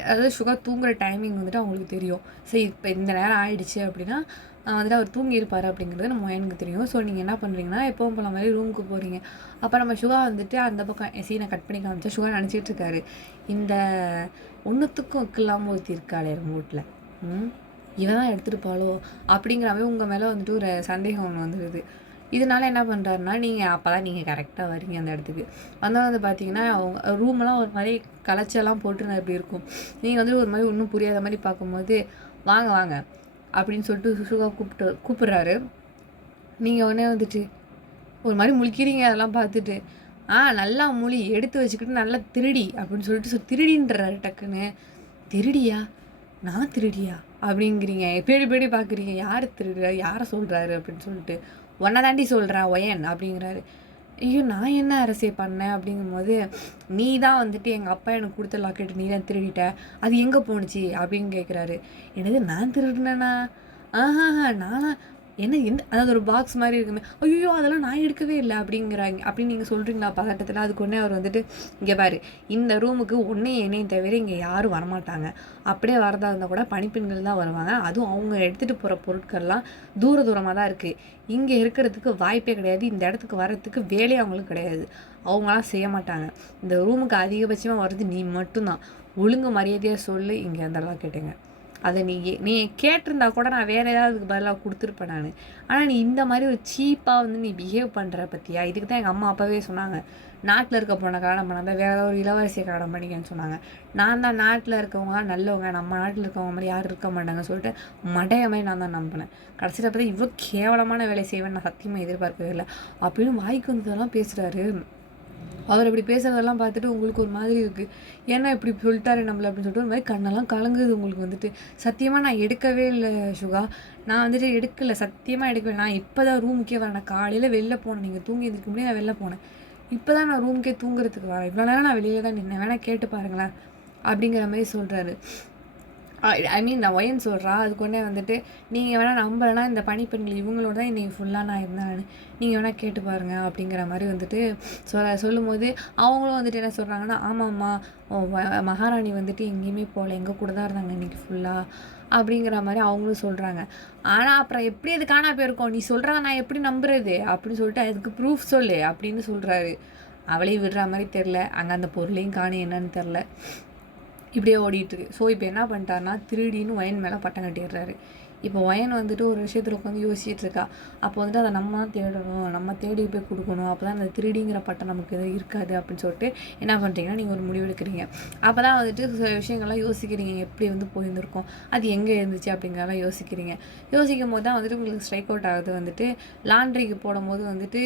அதாவது சுகர் தூங்குற டைமிங் வந்துட்டு அவங்களுக்கு தெரியும். சரி இப்ப இந்த நேரம் ஆயிடுச்சு அப்படின்னா, வந்துட்டு அவர் தூங்கியிருப்பாரு அப்படிங்கிறது நம்ம ஒயனுக்கு தெரியும். ஸோ நீங்க என்ன பண்றீங்கன்னா, எப்பவும் போல மாரி ரூமுக்கு போறீங்க. அப்ப நம்ம சுகா வந்துட்டு அந்த பக்கம் சீன கட் பண்ணி காமிச்சா, சுகா நெனச்சிட்டு இருக்காரு. இந்த ஒண்ணுத்துக்கும் இல்லாம ஒருத்தி இருக்காளே ரிமோட்ல. ம். இவ தான் எடுத்திருப்பாளோ! அப்படிங்கிற மாரி உங்க மேல வந்துட்டு ஒரு சந்தேகம் ஒண்ணு வந்துருது. இதனால என்ன பண்றாருன்னா, அப்பதான் நீங்க கரெக்ட்டா வரீங்க அந்த இடத்துக்கு. வந்தா வந்து பார்த்தீங்கன்னா, அவங்க ரூம்லாம் ஒரு மாரி கலச்சலாம் போட்டு இப்படி இருக்கும். நீங்க வந்து ஒரு மாரி ஒண்ணும் புரியாத மாரி பார்க்கும்போது, "வாங்க, வாங்க" அப்படின்னு சொல்லிட்டு சுகா கூப்பிடுறாரு. நீங்க உடனே வந்துட்டு ஒரு மாரி முழிக்கிறீங்க அதெல்லாம் பார்த்துட்டு. நல்லா முழி, எடுத்து வச்சுக்கிட்டு நல்லா திருடி அப்படின்னு சொல்லிட்டு திருடின்றாரு டக்குன்னு. "திருடியா? நான் திருடியா?" அப்படிங்கிறீங்க. தேடி தேடி பார்க்குறீங்க. யாரு திருடுறா? யார சொல்றாரு? அப்படின்னு சொல்லிட்டு. "உன்ன தாண்டி சொல்றேன் ஒயன்" அப்படிங்கிறாரு. ஐயோ! நான் என்ன அரசே பண்ணேன் அப்படிங்கும்போது, "நீ தான் வந்துட்டு எங்க அப்பா எனக்கு குடுத்த லாக்கெட்ட நீ தான் திருடிட்ட. அது எங்க போணுச்சு?" அப்படின்னு கேட்குறாரு. என்னது நான் திருடுனேனா? ஆஹாஹா! நானா? என்ன எந்த அதாவது ஒரு பாக்ஸ் மாரி இருக்குமே. "ஐய்யய்யோ! அதெல்லாம் நான் எடுக்கவே இல்ல" அப்படிங்கிறாய்ங்க. அப்படின்னு நீங்க சொல்றீங்களா பதட்டத்துல? அதுக்கு உடனே அவர் வந்துட்டு, "இங்க பாரு, இந்த ரூமுக்கு உன்னையும் என்னையும் தவிர இங்க யாரும் வரமாட்டாங்க. அப்படியே வரதா இருந்தா கூட பணிப்பெண்கள் தான் வருவாங்க. அதுவும் அவங்க எடுத்துட்டு போற பொருட்கள்லாம் தூரமா தான் இருக்கு. இங்க இருக்கிறதுக்கு வாய்ப்பே கிடையாது. இந்த இடத்துக்கு வர்றதுக்கு வேலையே அவங்களுக்கு கிடையாது. அவங்கலாம் செய்ய மாட்டாங்க. இந்த ரூமுக்கு அதிகபட்சமா வர்றது நீ மட்டும் தான். ஒழுங்கு மரியாதையா சொல்லு இங்க இருந்தெல்லாம் கேட்டேங்க. அத நீ கேட்டிருந்தா கூட நான் வேற ஏதாவதுக்கு பதிலா குடுத்துருப்பேன் நானு. ஆனா நீ இந்த மாரி ஒரு சீப்பா வந்து நீ பிஹேவ் பண்ற பாத்தியா? இதுக்கு தான் எங்க அம்மா அப்பவே சொன்னாங்க. நாட்ல இருக்க பொண்ண கல்யாணம் பண்ணாத, வேற ஏதாவது ஒரு இளவரசிய கல்யாணம் பண்ணிக்கன்னு சொன்னாங்க. நான் தான் நாட்ல இருக்கவங்க நல்லவங்க, நம்ம நாட்ல இருக்கவங்க மாரி யாரும் இருக்க மாட்டாங்கன்னு சொல்லிட்டு மடைய மாரி நான் தான் நம்புனேன். கடைசில பார்த்தா இவ்ளோ கேவலமான வேலைய செய்வேன்னு நான் சத்தியமா எதிர்பார்க்கவே இல்ல. அப்படின்னு வாய்க்கு வந்ததெல்லாம் பேசுறாரு. அவர் அப்படி பேசுறதெல்லாம் பார்த்துட்டு உங்களுக்கு ஒரு மாதிரி இருக்கு. ஏன்னா இப்படி சொல்லிட்டாரு நம்மள அப்படின்னு சொல்லிட்டு ஒரு மாரி கண்ணெல்லாம் கலங்குது உங்களுக்கு வந்துட்டு. சத்தியமா நான் எடுக்கவே இல்ல சுகா. நான் வந்துட்டு எடுக்கல. சத்தியமா எடுக்கல. நான் இப்ப தான் ரூமுக்கே வரேன். நான் காலையில வெளில போனேன். நீங்க தூங்கி எந்திரிக்க முன்னாடி நான் வெளில போனேன். இப்ப தான் நான் ரூமுக்கே தூங்குறதுக்கு வரேன். இவ்வளோ நேரம் நான் வெளியில தான் நின்னேன். வேணா கேட்டு பாருங்களேன். அப்படிங்கிற மாரி சொல்றாரு. ஐ மீன் நான் ஒயன்னு சொல்றா. அதுக்கு உடனே வந்துட்டு, "நீங்க வேணா நம்பலன்னா இந்த பணிப்பெண்கள் இவங்களோட தான் இன்னைக்கு ஃபுல்லா நான் இருந்தேன் நானு. நீங்க வேணா கேட்டு பாருங்க." அப்படிங்கிற மாரி வந்துட்டு சொல்லும்போது, அவங்களும் வந்துட்டு என்ன சொல்றாங்கன்னா, "ஆமாம்மா, மகாராணி வந்துட்டு எங்கேயுமே போல. எங்க கூட தான் இருந்தாங்க இன்னைக்கு ஃபுல்லா." அப்படிங்கிற மாரி அவங்களும் சொல்றாங்க. ஆனா அப்புறம் எப்படி அது காணாம போயிருக்கும்? "நீ சொல்றத நான் எப்படி நம்புறது?" அப்படின்னு சொல்லிட்டு, "அதுக்கு ப்ரூஃப் சொல்லு." அப்படின்னு சொல்றாரு. அவளையும் விடுற மாரி தெரியல. அங்க அந்த பொருளையும் காணோம் என்னன்னு தெரியல. இப்படியே ஓடிட்டுருக்கு. ஸோ இப்போ என்ன பண்ணிட்டாருன்னா, திருடின்னு ஒயன் மேலே பட்டம் கட்டிடுறாரு. இப்போ ஒயன் வந்துட்டு ஒரு விஷயத்துல உட்காந்து யோசிச்சுட்டு இருக்கா. அப்போ வந்துட்டு அதை நம்ம தான் தேடணும். நம்ம தேடி போய் குடுக்கணும். அப்போ தான் அந்த திருடிங்கிற பட்டம் நமக்கு எதுவும் இருக்காது அப்படின்னு சொல்லிட்டு என்ன பண்ணுறீங்கன்னா, நீங்க ஒரு முடிவு எடுக்கிறீங்க. அப்போ தான் வந்துட்டு சில விஷயங்கள்லாம் யோசிக்கிறீங்க. எப்படி வந்து போயிருந்திருக்கும். அது எங்கே இருந்துச்சு அப்படிங்கிறதெல்லாம் யோசிக்கிறீங்க. யோசிக்கும்போது தான் வந்துட்டு உங்களுக்கு ஸ்ட்ரைக் அவுட் ஆகுது வந்துட்டு, லாண்ட்ரிக்கு போடும்போது வந்துட்டு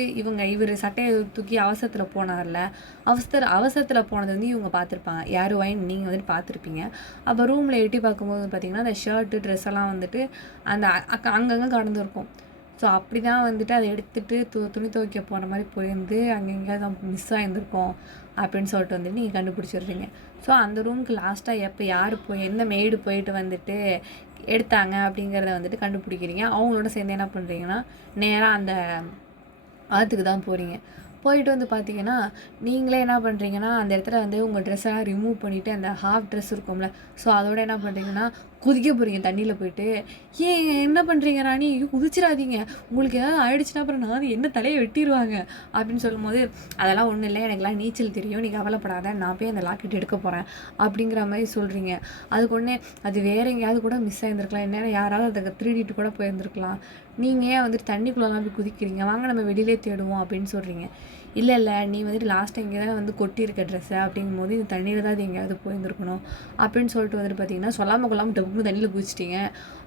இவர் சட்டைய தூக்கி அவசரத்துல போனார்ல, அவசரத்துல போனது வந்து இவங்க பார்த்துருப்பாங்க. யாரு ஒயன் நீங்க வந்துட்டு பார்த்துருப்பீங்க. அப்போ ரூம்ல எட்டி பார்க்கும்போது பார்த்தீங்கன்னா, அந்த ஷர்ட்டு, ட்ரெஸ் எல்லாம் வந்துட்டு அந்த அங்கங்க கடந்திருக்கும். ஸோ அப்படிதான் வந்துட்டு அத எடுத்துட்டு துணி துவைக்க போற மாரி போயிருந்து, அங்க எங்கேயாவது மிஸ் ஆயிருந்திருக்கும் அப்படின்னு சொல்லிட்டு வந்துட்டு நீங்க கண்டுபிடிச்சிடுறீங்க. ஸோ அந்த ரூமுக்கு லாஸ்ட்டா எப்போ யாரு போய் எந்த மெய்டு போயிட்டு வந்துட்டு எடுத்தாங்க அப்படிங்கிறத வந்துட்டு கண்டுபிடிக்கிறீங்க. அவங்களோட சேர்ந்து என்ன பண்றீங்கன்னா, நேரா அந்த ஆத்துக்கு தான் போறீங்க. போயிட்டு வந்து பார்த்தீங்கன்னா, நீங்களே என்ன பண்றீங்கன்னா, அந்த இடத்துல வந்து உங்க ட்ரெஸ்ஸெல்லாம் ரிமூவ் பண்ணிட்டு, அந்த ஹாஃப் ட்ரெஸ் இருக்கும்ல, ஸோ அதோட என்ன பண்றீங்கன்னா, குதிக்க போறீங்க தண்ணீல போயிட்டு. "ஏன் என்ன பண்றீங்க ராணி? ஐயோ! குதிச்சிராதீங்க. உங்களுக்கு ஏதாவது ஆயிடுச்சுன்னா அப்புறம் நானும் என்ன தலைய வெட்டிருவாங்க." அப்படின்னு சொல்லும்போது, "அதெல்லாம் ஒண்ணும் இல்ல. எனக்கெல்லாம் நீச்சல் தெரியும். நீ கவலைப்படாத. நான் போய் அந்த லாக்கெட் எடுக்க போறேன்." அப்படிங்கிற மாரி சொல்றீங்க. அதுக்கு உடனே, "அது வேற எங்கேயாவது கூட மிஸ் ஆயிருந்திருக்கலாம். இந்நேரம் யாராவது அத திருடிட்டு கூட போயிருந்திருக்கலாம். நீங்க ஏன் வந்துட்டு தண்ணிக்குள்ளலாம் போய் குதிக்கிறீங்க? வாங்க நம்ம வெளியிலே தேடுவோம்." அப்படின்னு சொல்றீங்க. இல்ல. நீ வந்துட்டு லாஸ்ட்டா இங்க தான் வந்து கொட்டியிருக்க ட்ரெஸ்ஸ அப்படிங்கும்போது, இது தண்ணீல தான் அது எங்கேயாவது போயிருந்திருக்கணும். அப்படின்னு சொல்லிட்டு வந்துட்டு பார்த்தீங்கன்னா, சொல்லாம கொள்ளாம டப்புன்னு தண்ணீல குதிச்சிட்டீங்க.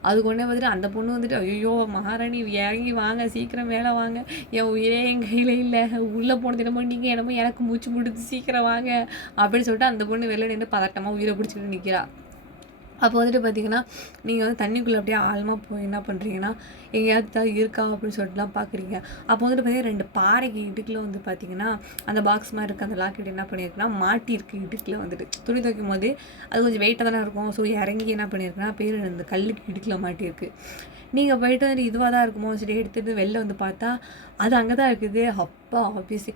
அதுக்கு உடனே வந்துட்டு அந்த பொண்ணு வந்துட்டு, "ஐயய்யோ! மகாராணி இறங்கி வாங்க. சீக்கிரம் மேல வாங்க. என் உயிரே என் கையில இல்ல. உள்ள போனது என்னமோ நீங்க, என்னமோ எனக்கு மூச்சு முடுது. சீக்கிரம் வாங்க." அப்படின்னு சொல்லிட்டு அந்த பொண்ணு வெளில நின்னு பதட்டமா உயிர பிடிச்சுக்கிட்டு நிக்கிறா. அப்போ வந்துட்டு பார்த்தீங்கன்னா, நீங்க வந்து தண்ணிக்குள்ள அப்படியே ஆழமா போய் என்ன பண்றீங்கன்னா, எங்கேயாவது இருக்கா அப்படின்னு சொல்லிட்டுலாம் பார்க்குறீங்க. அப்போ வந்துட்டு பார்த்தீங்கன்னா 2 பாறைக்கு இடுக்குல வந்து பார்த்தீங்கன்னா, அந்த பாக்ஸ் மாரி இருக்க அந்த லாக்கெட் என்ன பண்ணியிருக்குன்னா, மாட்டியிருக்கு இடுக்குல வந்துட்டு. துணி துவைக்கும்போது அது கொஞ்சம் வெயிட்டா தானே இருக்கும். ஸோ இறங்கி என்ன பண்ணியிருக்குன்னா, அந்த கல்லுக்கு இடுக்குல மாட்டியிருக்கு. நீங்க போயிட்டு வந்துட்டு இதுவா தான் இருக்குமோ சரி எடுத்துட்டு வெளில வந்து பார்த்தா, அது அங்க தான் இருக்குது. அப்பா ஆப்வியஸ்லி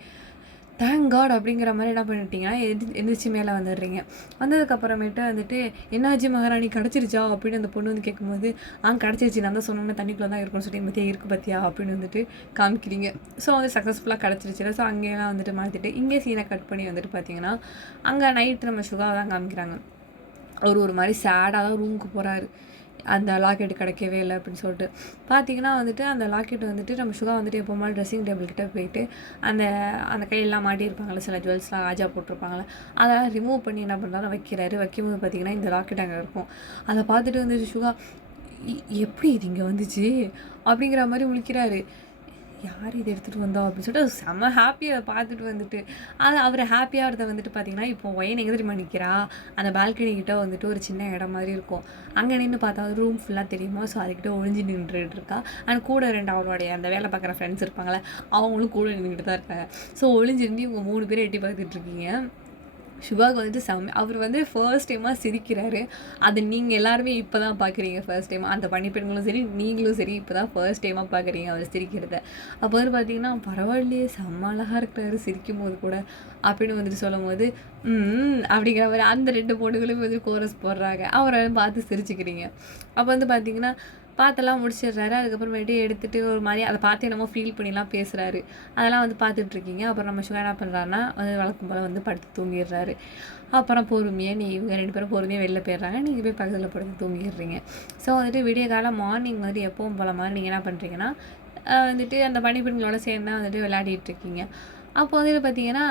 தேங்க் காட் அப்படிங்கிற மாரி என்ன பண்ணிட்டீங்கன்னா, எந்திரிச்சு மேல வந்துடுறீங்க. வந்ததுக்கப்புறமேட்டு வந்துட்டு, "என்னாச்சு மகாராணி கிடச்சிருச்சா?" அப்படின்னு அந்த பொண்ணு வந்து கேட்கும்போது, கிடச்சிருச்சு. நான் தான் சொன்னேன்ல தண்ணிக்குள்ள தான் இருக்கும்னு சொல்லிட்டு, "பாத்தியா இருக்கு பாத்தியா?" அப்படின்னு வந்துட்டு காமிக்கிறீங்க. ஸோ வந்து சக்ஸஸ்ஃபுல்லா கிடச்சிருச்சுல. ஸோ அங்கேலாம் வந்துட்டு மாத்திட்டு, இங்கே சீனை கட் பண்ணி வந்துட்டு பார்த்தீங்கன்னா, அங்க நைட் நம்ம சுகாவ தான் காமிக்கிறாங்க. அவரு ஒரு மாரி சேடா தான் ரூமுக்கு போறாரு. அந்த லாக்கெட் கிடைக்கவே இல்ல அப்படின்னு சொல்லிட்டு. பார்த்தீங்கன்னா வந்துட்டு, அந்த லாக்கெட் வந்துட்டு நம்ம சுகா வந்துட்டு எப்போவுமே ட்ரெஸ்ஸிங் டேபிள் கிட்ட போயிட்டு, அந்த அந்த கையெல்லாம் மாட்டியிருப்பாங்கல்ல, சில ஜுவல்ஸ்லாம் ஆஜா போட்டிருப்பாங்கல்ல, அதெல்லாம் ரிமூவ் பண்ணி என்ன பண்ணுறாரு வைக்கிறாரு. வைக்கும்போது பார்த்தீங்கன்னா, இந்த லாக்கெட் அங்கே இருக்கும். அதை பார்த்துட்டு வந்துட்டு சுகா, எப்படி இது இங்கே வந்துச்சு? அப்படிங்கிற மாரி முழிக்கிறாரு. யார் இதை எடுத்துகிட்டு வந்தோம் அப்படின்னு சொல்லிட்டு செம்ம ஹாப்பியாக பார்த்துட்டு வந்துட்டு அவர் ஹாப்பியாகிறத வந்துட்டு பார்த்தீங்கன்னா இப்போ ஒயன் எங்கே தெரியுமா நிற்கிறா, அந்த பால்கனி கிட்ட வந்துட்டு ஒரு சின்ன இடம் மாதிரி இருக்கும், அங்கே நின்று பார்த்தா ரூம் ஃபுல்லாக தெரியுமா, ஸோ அதுக்கிட்ட ஒழிஞ்சு நின்றுட்டு இருக்கா. அண்ட் கூட 2 அவளுடைய அந்த வேலை பார்க்குற ஃப்ரெண்ட்ஸ் இருப்பாங்களே, அவங்களும் கூட நின்றுட்டு தான் இருக்காங்க. ஸோ ஒழிஞ்சிருந்து இவங்க 3 பேரும் எட்டி பார்த்துட்டு இருக்கீங்க. சுகாவுக்கு வந்துட்டு அவர் வந்து ஃபர்ஸ்ட் டைமாக சிரிக்கிறாரு. அது நீங்கள் எல்லாருமே இப்போ தான் பார்க்குறீங்க ஃபர்ஸ்ட் டைமாக. அந்த பணிப்பெண்களும் சரி நீங்களும் சரி இப்போ தான் ஃபர்ஸ்ட் டைமாக பார்க்குறீங்க அவர் சிரிக்கிறத. அப்போ வந்து பார்த்தீங்கன்னா பரவாயில்லையே செம்ம அழகாக இருக்கிறாரு சிரிக்கும் போது கூட அப்படின்னு வந்துட்டு சொல்லும் போது அப்படிங்கிற மாதிரி அந்த 2 பொண்ணுகளும் வந்து கோரஸ் போடுறாங்க. அவரை பார்த்து சிரிச்சுக்கிறீங்க. அப்போ வந்து பார்த்தீங்கன்னா பார்த்தெல்லாம் முடிச்சிடுறாரு. அதுக்கப்புறமேட்டு எடுத்துகிட்டு ஒரு மாதிரி அதை பார்த்து என்னமோ ஃபீல் பண்ணிலாம் பேசுகிறாரு. அதெல்லாம் வந்து பார்த்துட்ருக்கீங்க. அப்புறம் நம்ம சுகா என்ன பண்ணுறாருன்னா வந்து வழக்கம் போல் வந்து படுத்து தூங்கிடுறாரு. அப்புறம் பொறுமையாக இவங்க 2 பேரும் பொறுமையாக வெளில போயிடுறாங்க. நீங்கள் போய் பக்கத்தில் படுத்து தூங்கிடுறீங்க. ஸோ வந்துட்டு விடிய காலம் மார்னிங் வந்துட்டு எப்பவும் போல மாதிரி நீங்கள் என்ன பண்ணுறீங்கன்னா வந்துட்டு அந்த பணிப்பெண்களோட சேர்ந்து வந்துட்டு விளையாடிட்டு இருக்கீங்க. அப்போ வந்துட்டு பார்த்தீங்கன்னா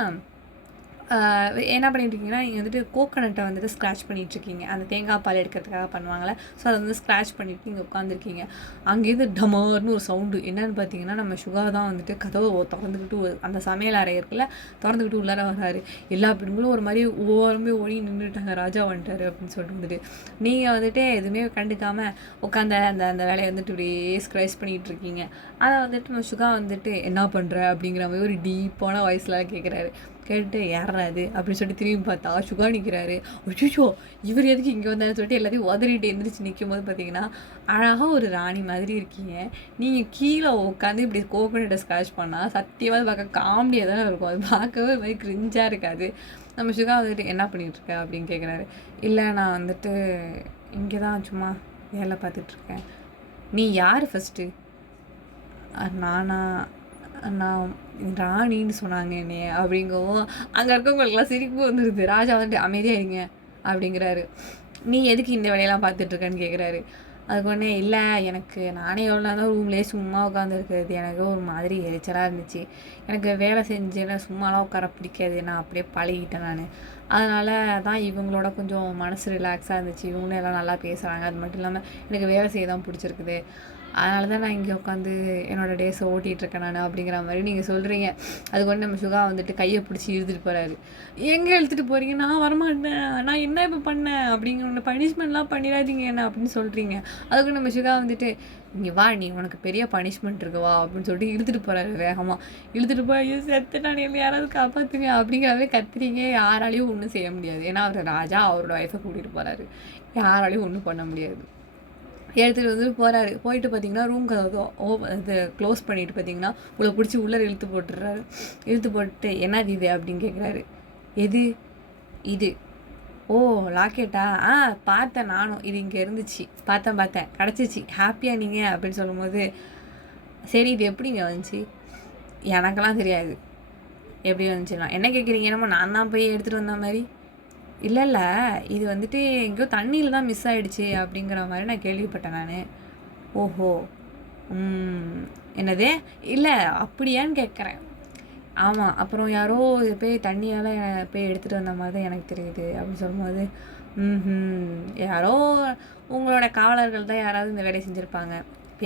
என்ன பண்ணிட்டுருக்கீங்கன்னா நீங்கள் வந்துட்டு கோகனட்டை வந்துட்டு ஸ்க்ராட்ச் பண்ணிகிட்ருக்கீங்க. அந்த தேங்காய் பால் எடுக்கிறதுக்காக பண்ணுவாங்களே, ஸோ அதை வந்து ஸ்க்ராட்ச் பண்ணிவிட்டு நீங்கள் உட்காந்துருக்கீங்க. அங்கேருந்து டமர்னு ஒரு சவுண்டு என்னென்னு பார்த்தீங்கன்னா நம்ம சுகா தான் வந்துட்டு கதவை திறந்துக்கிட்டு அந்த சமையல் அறை இருக்குல்ல திறந்துக்கிட்டு உள்ளார வராரு. எல்லா பெண்களும் ஒரு மாதிரி ஓரமே ஓடி நின்றுட்டாங்க, ராஜா வந்துட்டார் அப்படின்னு சொல்லிட்டு வந்துட்டு நீங்கள் வந்துட்டு எதுவுமே கண்டுக்காமல் உட்காந்த அந்த அந்த வேலையை வந்துட்டு இப்படியே ஸ்க்ராட்ச் பண்ணிகிட்ருக்கீங்க. அதை வந்துட்டு நம்ம சுகா வந்துட்டு என்ன பண்ணுற அப்படிங்கிற மாதிரி ஒரு டீப்பான வாய்ஸ்லாம் கேட்குறாரு. கேட்டு ஏறாது அப்படின்னு சொல்லிட்டு திரும்பி பார்த்தா சுகா நிற்கிறாரு. அச்சோ இவர் எதுக்கு இங்கே வந்தாருன்னு சொல்லிட்டு எல்லாத்தையும் உதறிட்டு எழுந்திரிச்சு நிற்கும் போது பார்த்தீங்கன்னா அழகாக ஒரு ராணி மாதிரி இருக்கீங்க. நீங்கள் கீழே உட்காந்து இப்படி கோகனட்டை ஸ்க்ராட்ச் பண்ணால் சத்தியமாக பார்க்க காமெடியாக தானே இருக்கும். அது பார்க்கவே ஒரு மாதிரி கிரிஞ்சாக இருக்காது. நம்ம சுகா வந்துட்டு என்ன பண்ணிகிட்ருக்க அப்படின்னு கேட்குறாரு. இல்லை நான் வந்துட்டு இங்கே தான் சும்மா வேலை பார்த்துட்ருக்கேன். நீ யார் ஃபஸ்ட்டு? நானா? நான் ராணின்னு சொன்னாங்க என்னைய அப்படிங்கவும் அங்கே இருக்கவங்களுக்குலாம் சிரிப்பு வந்துடுது. ராஜா வந்துட்டு அமைதியாக இருங்க அப்படிங்கிறாரு. நீ எதுக்கு இந்த வேலையெல்லாம் பார்த்துட்ருக்கேன்னு கேட்குறாரு. அதுக்கு ஒன்றே இல்லை எனக்கு நானே எவ்வளோ தான் ரூம்லேயே சும்மா உட்காந்துருக்கிறது எனக்கு ஒரு மாதிரி எரிச்சலாக இருந்துச்சு. எனக்கு வேலை செஞ்சேன்னா சும்மாலாம் உட்கார பிடிக்காது, நான் அப்படியே பழகிட்டேன் நான். அதனால தான் இவங்களோட கொஞ்சம் மனசு ரிலாக்ஸாக இருந்துச்சு. இவங்களும் எல்லாம் நல்லா பேசுகிறாங்க. அது மட்டும் இல்லாமல் எனக்கு வேலை செய்ய தான் பிடிச்சிருக்குது. அதனால தான் நான் இங்கே உட்காந்து என்னோடய டேஸை ஓட்டிகிட்ருக்கேன் நான் அப்படிங்கிற மாதிரி நீங்கள் சொல்கிறீங்க. அதுக்கு வந்து நம்ம சுகா வந்துட்டு கையை பிடிச்சி இழுத்துட்டு போகிறாரு. எங்கே இழுத்துட்டு போகிறீங்க? நான் வரமாட்டேன், நான் என்ன இப்போ பண்ணேன் அப்படிங்கிற ஒன்று பனிஷ்மெண்ட்லாம் பண்ணிடாதீங்க என்ன அப்படின்னு சொல்கிறீங்க. அதுக்கு நம்ம சுகா வந்துட்டு இங்கே வா நீ உனக்கு பெரிய பனிஷ்மெண்ட் இருக்கு வா அப்படின்னு சொல்லிட்டு இழுத்துட்டு போகிறாரு வேகமாக. இழுத்துட்டு போய் ஐயோ செத்து நான் என்ன யாராவது காப்பாற்றுங்க அப்படிங்கிறவே கத்துறீங்க. யாராலையும் ஒன்றும் செய்ய முடியாது. ஏன்னா அவர் ராஜா அவரோட ஒய்ஃபை கூட்டிகிட்டு போகிறாரு. யாராலையும் ஒன்றும் பண்ண முடியாது. எடுத்துகிட்டு வந்து போகிறாரு. போயிட்டு பார்த்தீங்கன்னா ரூம் கதவு இது க்ளோஸ் பண்ணிவிட்டு பார்த்தீங்கன்னா உங்களை பிடிச்சி உள்ளே இழுத்து போட்டுடுறாரு. இழுத்து போட்டு என்னது இது அப்படின்னு கேட்குறாரு. எது இது? ஓ லாக்கெட்டா? பார்த்தேன் நானும், இது இங்கே இருந்துச்சு, பார்த்தேன் கிடச்சிச்சு, ஹாப்பியாக நீங்கள் அப்படின்னு சொல்லும்போது சரி இது எப்படிங்க வந்துச்சு? எனக்கெல்லாம் தெரியாது எப்படி வந்துச்சுன்னா. என்ன கேட்குறீங்க? என்னமோ நான் தான் போய் எடுத்துகிட்டு வந்த மாதிரி. இல்லை இது வந்துட்டு எங்கேயோ தண்ணியில் தான் மிஸ் ஆகிடுச்சு அப்படிங்கிற மாதிரி நான் கேள்விப்பட்டேன் நான். ஓஹோ என்னது? இல்லை அப்படியான்னு கேட்குறேன். ஆமாம் அப்புறம் யாரோ போய் தண்ணியால் போய் எடுத்துகிட்டு வந்த மாதிரி தான் எனக்கு தெரியுது அப்படின்னு சொல்லும்போது யாரோ உங்களோட காவலர்கள் தான் யாராவது இந்த வேலையை செஞ்சுருப்பாங்க.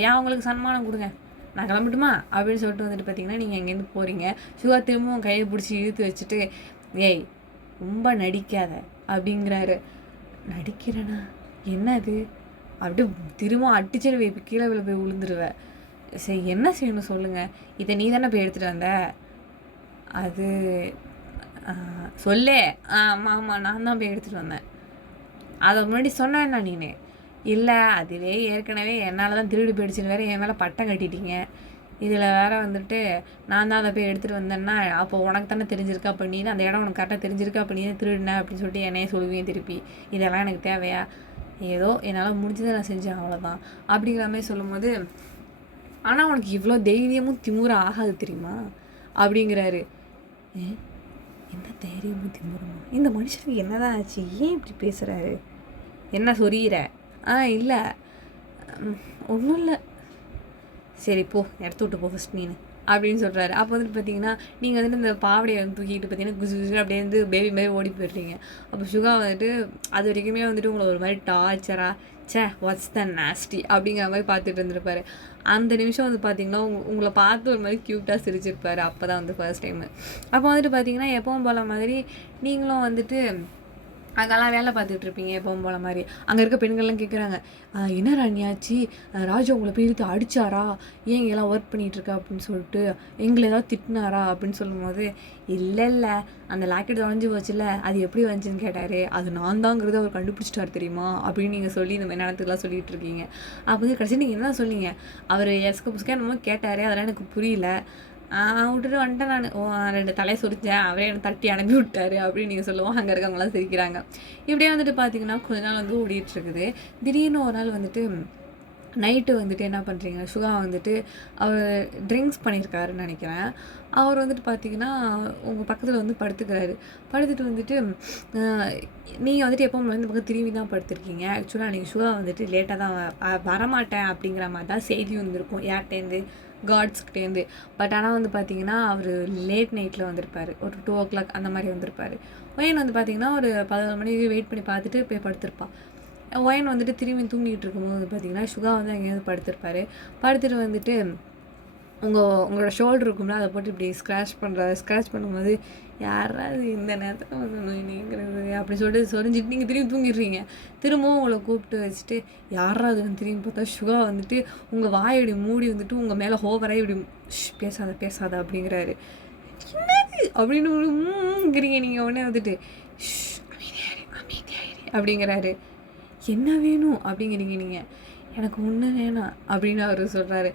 ஏன் அவங்களுக்கு சன்மானம் கொடுங்க, நான் கிளம்பட்டுமா அப்படின்னு சொல்லிட்டு வந்துட்டு பார்த்தீங்கன்னா நீங்கள் அங்கேருந்து போகிறீங்க. சுகா திரும்பவும் கையை பிடிச்சி இழுத்து வச்சுட்டு ஏய் ரொம்ப நடிக்காத அப்படிங்கிறாரு. நடிக்கிறேனா? என்னது? அப்படியே திரும்ப அடிச்சு கீழே போய் விழுந்துருவேன். சரி என்ன செய்யணும் சொல்லுங்கள். இதை நீ தானே போய் எடுத்துகிட்டு வந்த? அது சொல்லே. ஆமாம் நான் தான் போய் எடுத்துகிட்டு வந்தேன். அதை முன்னாடி சொன்னேன்னா நீனு? இல்லை அதுவே ஏற்கனவே என்னால் தான் திருடி போயிடுச்சுன்னு வேறு என் மேலே பட்டம் கட்டிட்டீங்க. இதில் வேறு வந்துட்டு நான் தான் அதை போய் எடுத்துகிட்டு வந்தேன்னா அப்போ உனக்கு தானே தெரிஞ்சிருக்கா, அப்போ நீ அந்த இடம் உனக்கு கரெக்டாக தெரிஞ்சிருக்கா, அப்போ நீ தான் திருடினேன் அப்படின்னு சொல்லிட்டு என்னையே சொல்லுவீங்க திருப்பி. இதெல்லாம் எனக்கு தேவையா? ஏதோ என்னால் முடிஞ்சதை நான் செஞ்சேன் அவ்வளோதான் அப்படிங்கிற மாதிரி சொல்லும்போது ஆனால் உனக்கு இவ்வளோ தைரியமும் திமுறை ஆகாது தெரியுமா அப்படிங்கிறாரு. என்ன தைரியமும் திமுறமா? இந்த மனுஷனுக்கு என்னதான் ஆச்சு? ஏன் இப்படி பேசுகிறாரு? என்ன சொரியிற? இல்லை ஒன்றும் இல்லை. சரி போ இடத்த விட்டு போ ஃபஸ்ட் நீனு அப்படின்னு சொல்கிறாரு. அப்போ வந்துட்டு பார்த்தீங்கன்னா நீங்கள் வந்துட்டு இந்த பாவடையை வந்து தூக்கிட்டு பார்த்தீங்கன்னா குசு குசு அப்படியே வந்து பேபி மாதிரி ஓடி போயிடுறீங்க. அப்போ சுகா வந்துட்டு அது வரைக்குமே வந்துட்டு உங்களை ஒரு மாதிரி டார்ச்சராக ச்சே வாட்ஸ் த நாஸ்டி அப்படிங்கிற மாதிரி பார்த்துட்டு இருந்திருப்பாரு. அந்த நிமிஷம் வந்து பார்த்தீங்கன்னா உங்களை பார்த்து ஒரு மாதிரி க்யூட்டாக சிரிச்சிருப்பாரு. அப்போ தான் வந்து ஃபர்ஸ்ட் டைமு. அப்போ வந்துட்டு பார்த்தீங்கன்னா எப்பவும் போல மாதிரி நீங்களும் வந்துட்டு அங்கெல்லாம் வேலை பார்த்துட்டு இருப்பீங்க எப்பவும் போல மாதிரி. அங்கே இருக்க பெண்கள்லாம் கேட்குறாங்க, என்ன ராணியாச்சு, ராஜா உங்களை போய் இழுத்து அடித்தாரா, ஏன் இங்கெல்லாம் ஒர்க் பண்ணிகிட்ருக்க அப்படின்னு சொல்லிட்டு எங்களை ஏதாவது திட்டினாரா அப்படின்னு சொல்லும்போது, இல்லை அந்த லாக்கெட் தொலைஞ்சி போச்சுல்ல, அது எப்படி வந்துச்சுன்னு கேட்டார். அது நான் தாங்கிறது அவர் கண்டுபிடிச்சிட்டார் தெரியுமா அப்படின்னு நீங்கள் சொல்லி இந்த மாதிரி நேரத்துக்குலாம் சொல்லிகிட்டு இருக்கீங்க. அப்போ வந்து கடைசி நீங்கள் என்ன சொன்னீங்க, அவர் எஸ்க புஸ்கே என்னமோ கேட்டார், அதெல்லாம் எனக்கு புரியல, விட்டுட்டு வந்துட்டேன் நான். 2 தலையை சுரிச்சேன், அவரே என்னை தட்டி அனுப்பி விட்டாரு அப்படின்னு நீங்கள் சொல்லுவோம். அங்கே இருக்கவங்களாம் சிரிக்கிறாங்க. இப்படியே வந்துட்டு பார்த்தீங்கன்னா கொஞ்ச நாள் வந்து ஓடிட்டுருக்குது. திடீர்னு ஒரு நாள் வந்துட்டு நைட்டு வந்துட்டு என்ன பண்ணுறீங்க, சுகா வந்துட்டு அவர் ட்ரிங்க்ஸ் பண்ணியிருக்காருன்னு நினைக்கிறேன். அவர் வந்துட்டு பார்த்தீங்கன்னா உங்கள் பக்கத்தில் வந்து படுத்துக்கிறாரு. படுத்துட்டு வந்துட்டு நீங்கள் வந்துட்டு எப்போ இந்த பக்கம் திரும்பி தான் படுத்துருக்கீங்க. ஆக்சுவலாக நீங்கள் சுகா வந்துட்டு லேட்டாக தான் வரமாட்டேன் அப்படிங்கிற மாதிரி தான் செய்தி வந்திருக்கும் யார்கிட்டேருந்து, காட்ஸ்கிட்டேருந்து. பட் ஆனால் வந்து பார்த்தீங்கன்னா அவர் லேட் நைட்டில் வந்திருப்பார். ஒரு 2 o'clock அந்த மாதிரி வந்திருப்பார். ஒயன் வந்து பார்த்தீங்கன்னா ஒரு 11 மணிக்கு வெயிட் பண்ணி பார்த்துட்டு போய் படுத்திருப்பாள். ஒயன் வந்துட்டு திரும்பி தூங்கிட்டு இருக்கும்போது பார்த்தீங்கன்னா சுகா வந்து அங்கேயாவது படுத்திருப்பார். படுத்துட்டு வந்துட்டு உங்களோட ஷோல்டர் இருக்கும்ல, அதை போட்டு இப்படி ஸ்க்ராட்ச் பண்ணும்போது யாராவது இந்த நேரத்தில் வந்து நீங்கிறது அப்படி சொல்லிட்டு சொரிஞ்சிட்டு நீங்கள் திரும்பி தூங்கிடுறீங்க. திரும்பவும் உங்களை கூப்பிட்டு வச்சுட்டு யாராவது திரும்பி பார்த்தா சுகா வந்துட்டு உங்கள் வாயை இப்படி மூடி வந்துட்டு உங்கள் மேலே ஹோவராக இப்படி பேசாத அப்படிங்கிறாரு. என்னது அப்படின்னுங்கிறீங்க. நீங்கள் உடனே வந்துட்டு அமைதியாயிரு அப்படிங்கிறாரு. என்ன வேணும் அப்படிங்கிறீங்க. நீங்கள் எனக்கு ஒன்று வேணாம் அப்படின்னு அவர் சொல்கிறாரு.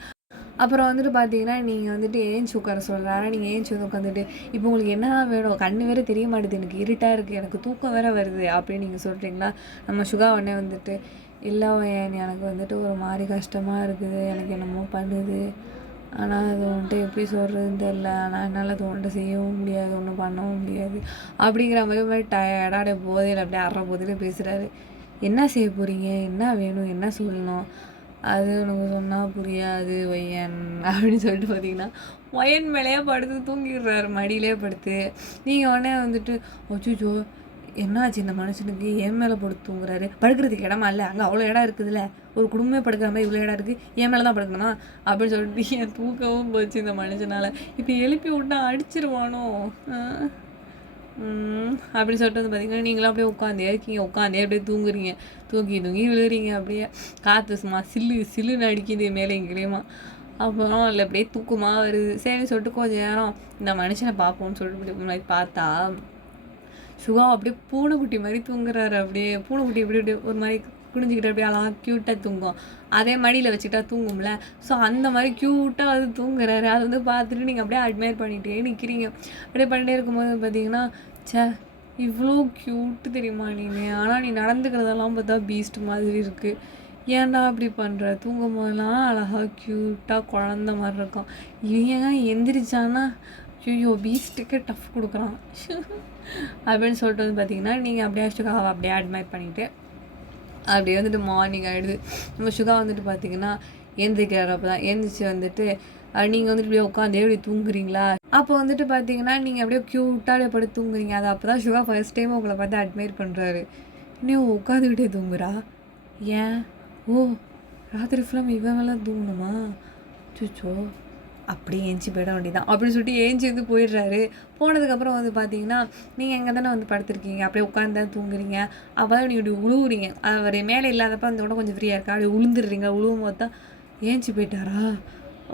அப்புறம் வந்துட்டு பார்த்தீங்கன்னா நீங்கள் வந்துட்டு ஏஞ்சி உட்கார சொல்கிறாரு. நீங்கள் ஏஞ்சி வந்து உட்காந்துட்டு இப்போ உங்களுக்கு என்ன வேணும், கண்ணு வேறு தெரிய மாட்டேது, எனக்கு இருட்டாக இருக்குது, எனக்கு தூக்கம் வேறு வருது அப்படின்னு நீங்கள் சொல்கிறீங்களா. நம்ம சுகா உடனே வந்துட்டு இல்லை எனக்கு வந்துட்டு ஒரு மாதிரி கஷ்டமாக இருக்குது, எனக்கு என்னமோ பண்ணுது, ஆனால் அது வந்துட்டு எப்படி சொல்கிறதுன்னு தெரில, ஆனால் என்னால் அது வந்துட்டு செய்யவும் முடியாது, ஒன்றும் பண்ணவும் முடியாது அப்படிங்கிற மாதிரி டயர்டாக போதையில் அப்படியே அற போதையில் பேசுகிறாரு. என்ன செய்ய போகிறீங்க, என்ன வேணும், என்ன சொல்லணும், அது உனக்கு சொன்னால் புரியாது ஒய்யன் அப்படின்னு சொல்லிட்டு பார்த்தீங்கன்னா ஒயன் மேலேயே படுத்து தூங்கிடுறாரு, மடியிலே படுத்து. நீங்கள் உடனே வந்துட்டு அச்சோ என்னாச்சு இந்த மனுஷனுக்கு என் மேலே படுத்து தூங்குறாரு, படுக்கிறதுக்கு இடமா இல்லை, அங்கே அவ்வளோ இடம் இருக்குதுல்ல, ஒரு குடும்பமே படுக்கிற மாதிரி இவ்வளோ இடம் இருக்குது, என் மேலே தான் படுக்கணுமா அப்படின்னு சொல்லிட்டு என் தூக்கவும் போச்சு இந்த மனுஷனால். இப்போ எழுப்பி விட்டா அடிச்சிருவானோ அப்படி சொல்லிட்டு வந்து பார்த்தீங்கன்னா நீங்களும் அப்படியே உட்காந்தே இருக்கீங்க, அப்படியே தூங்குறீங்க, தூங்கி விழுகிறீங்க, அப்படியே காற்று சும்மா சில்லுன்னு அடிக்குது மேலே எங்கேயுமா. அப்புறம் இல்லை அப்படியே தூக்கமாக வருது. சரின்னு சொல்லிட்டு கொஞ்சம் நேரம் இந்த மனுஷனை பார்ப்போம்னு சொல்லிட்டு முன்னாடி பார்த்தா சுகா அப்படியே பூனைக்குட்டி மாதிரி தூங்குறாரு. அப்படியே பூனைக்குட்டி இப்படி ஒரு மாதிரி குடிஞ்சிக்கிட்டு அப்படியே அழகாக க்யூட்டாக தூங்கும், அதே மடியில் வச்சுக்கிட்டா தூங்கும்ல, ஸோ அந்த மாதிரி க்யூட்டாக அது தூங்குறாரு. அது வந்து பார்த்துட்டு நீங்கள் அப்படியே அட்மையர் பண்ணிகிட்டே நிற்கிறீங்க. அப்படியே பண்ணிகிட்டே இருக்கும்போது பார்த்தீங்கன்னா ச்சே இவ்வளோ க்யூட்டு தெரியுமா நீங்கள், ஆனால் நீ நடந்துக்கிறதெல்லாம் பார்த்தா பீஸ்ட் மாதிரி இருக்குது, ஏன்டா அப்படி பண்ணுற, தூங்கும் போதெல்லாம் அழகாக க்யூட்டாக குழந்த மாதிரி இருக்கும், ஏன் எந்திரிச்சானா ஐயோ பீஸ்ட்டுக்கே டஃப் கொடுக்குறான் அப்படின்னு சொல்லிட்டு வந்து பார்த்தீங்கன்னா நீங்கள் அப்படியே சுகாவை அப்படியே அட்மையர் பண்ணிவிட்டு அப்படியே வந்துட்டு மார்னிங் ஆகிடுது. நம்ம சுகா வந்துட்டு பார்த்தீங்கன்னா எழுந்திரிக்கிறாரு. அப்போ தான் எழுந்திரிச்சு வந்துட்டு நீங்கள் வந்துட்டு அப்படியே உட்காந்து எப்படி தூங்குறீங்களா, அப்போ வந்துட்டு பார்த்தீங்கன்னா நீங்கள் அப்படியே க்யூட்டாக அப்படியே படுத்து தூங்குறீங்க. அது அப்போ தான் சுகா ஃபர்ஸ்ட் டைம் உங்களை பார்த்து அட்மையர் பண்ணுறாரு. இன்னும் உட்காந்துக்கிட்டே தூங்குறா, ஏன் ஓ ராத்திரி ஃபுல்லாக இவன் மேலே தூங்கணுமா, சுச்சோ அப்படியே ஏஞ்சி போயிட வேண்டியதான் அப்படின்னு சொல்லிட்டு ஏஞ்சி வந்து போயிடுறாரு. போனதுக்கப்புறம் வந்து பார்த்தீங்கன்னா நீங்கள் எங்கே தானே வந்து படுத்துருக்கீங்க, அப்படியே உட்காந்து துங்குறீங்க. அப்போ தான் நீங்கள் இப்படி உழுவுறீங்க, அவர் மேலே இல்லாதப்ப அந்த விட கொஞ்சம் ஃப்ரீயாக இருக்கா, அப்படி உளுந்துடுறீங்க. உழுவும் போது தான் ஏஞ்சி போயிட்டாரா,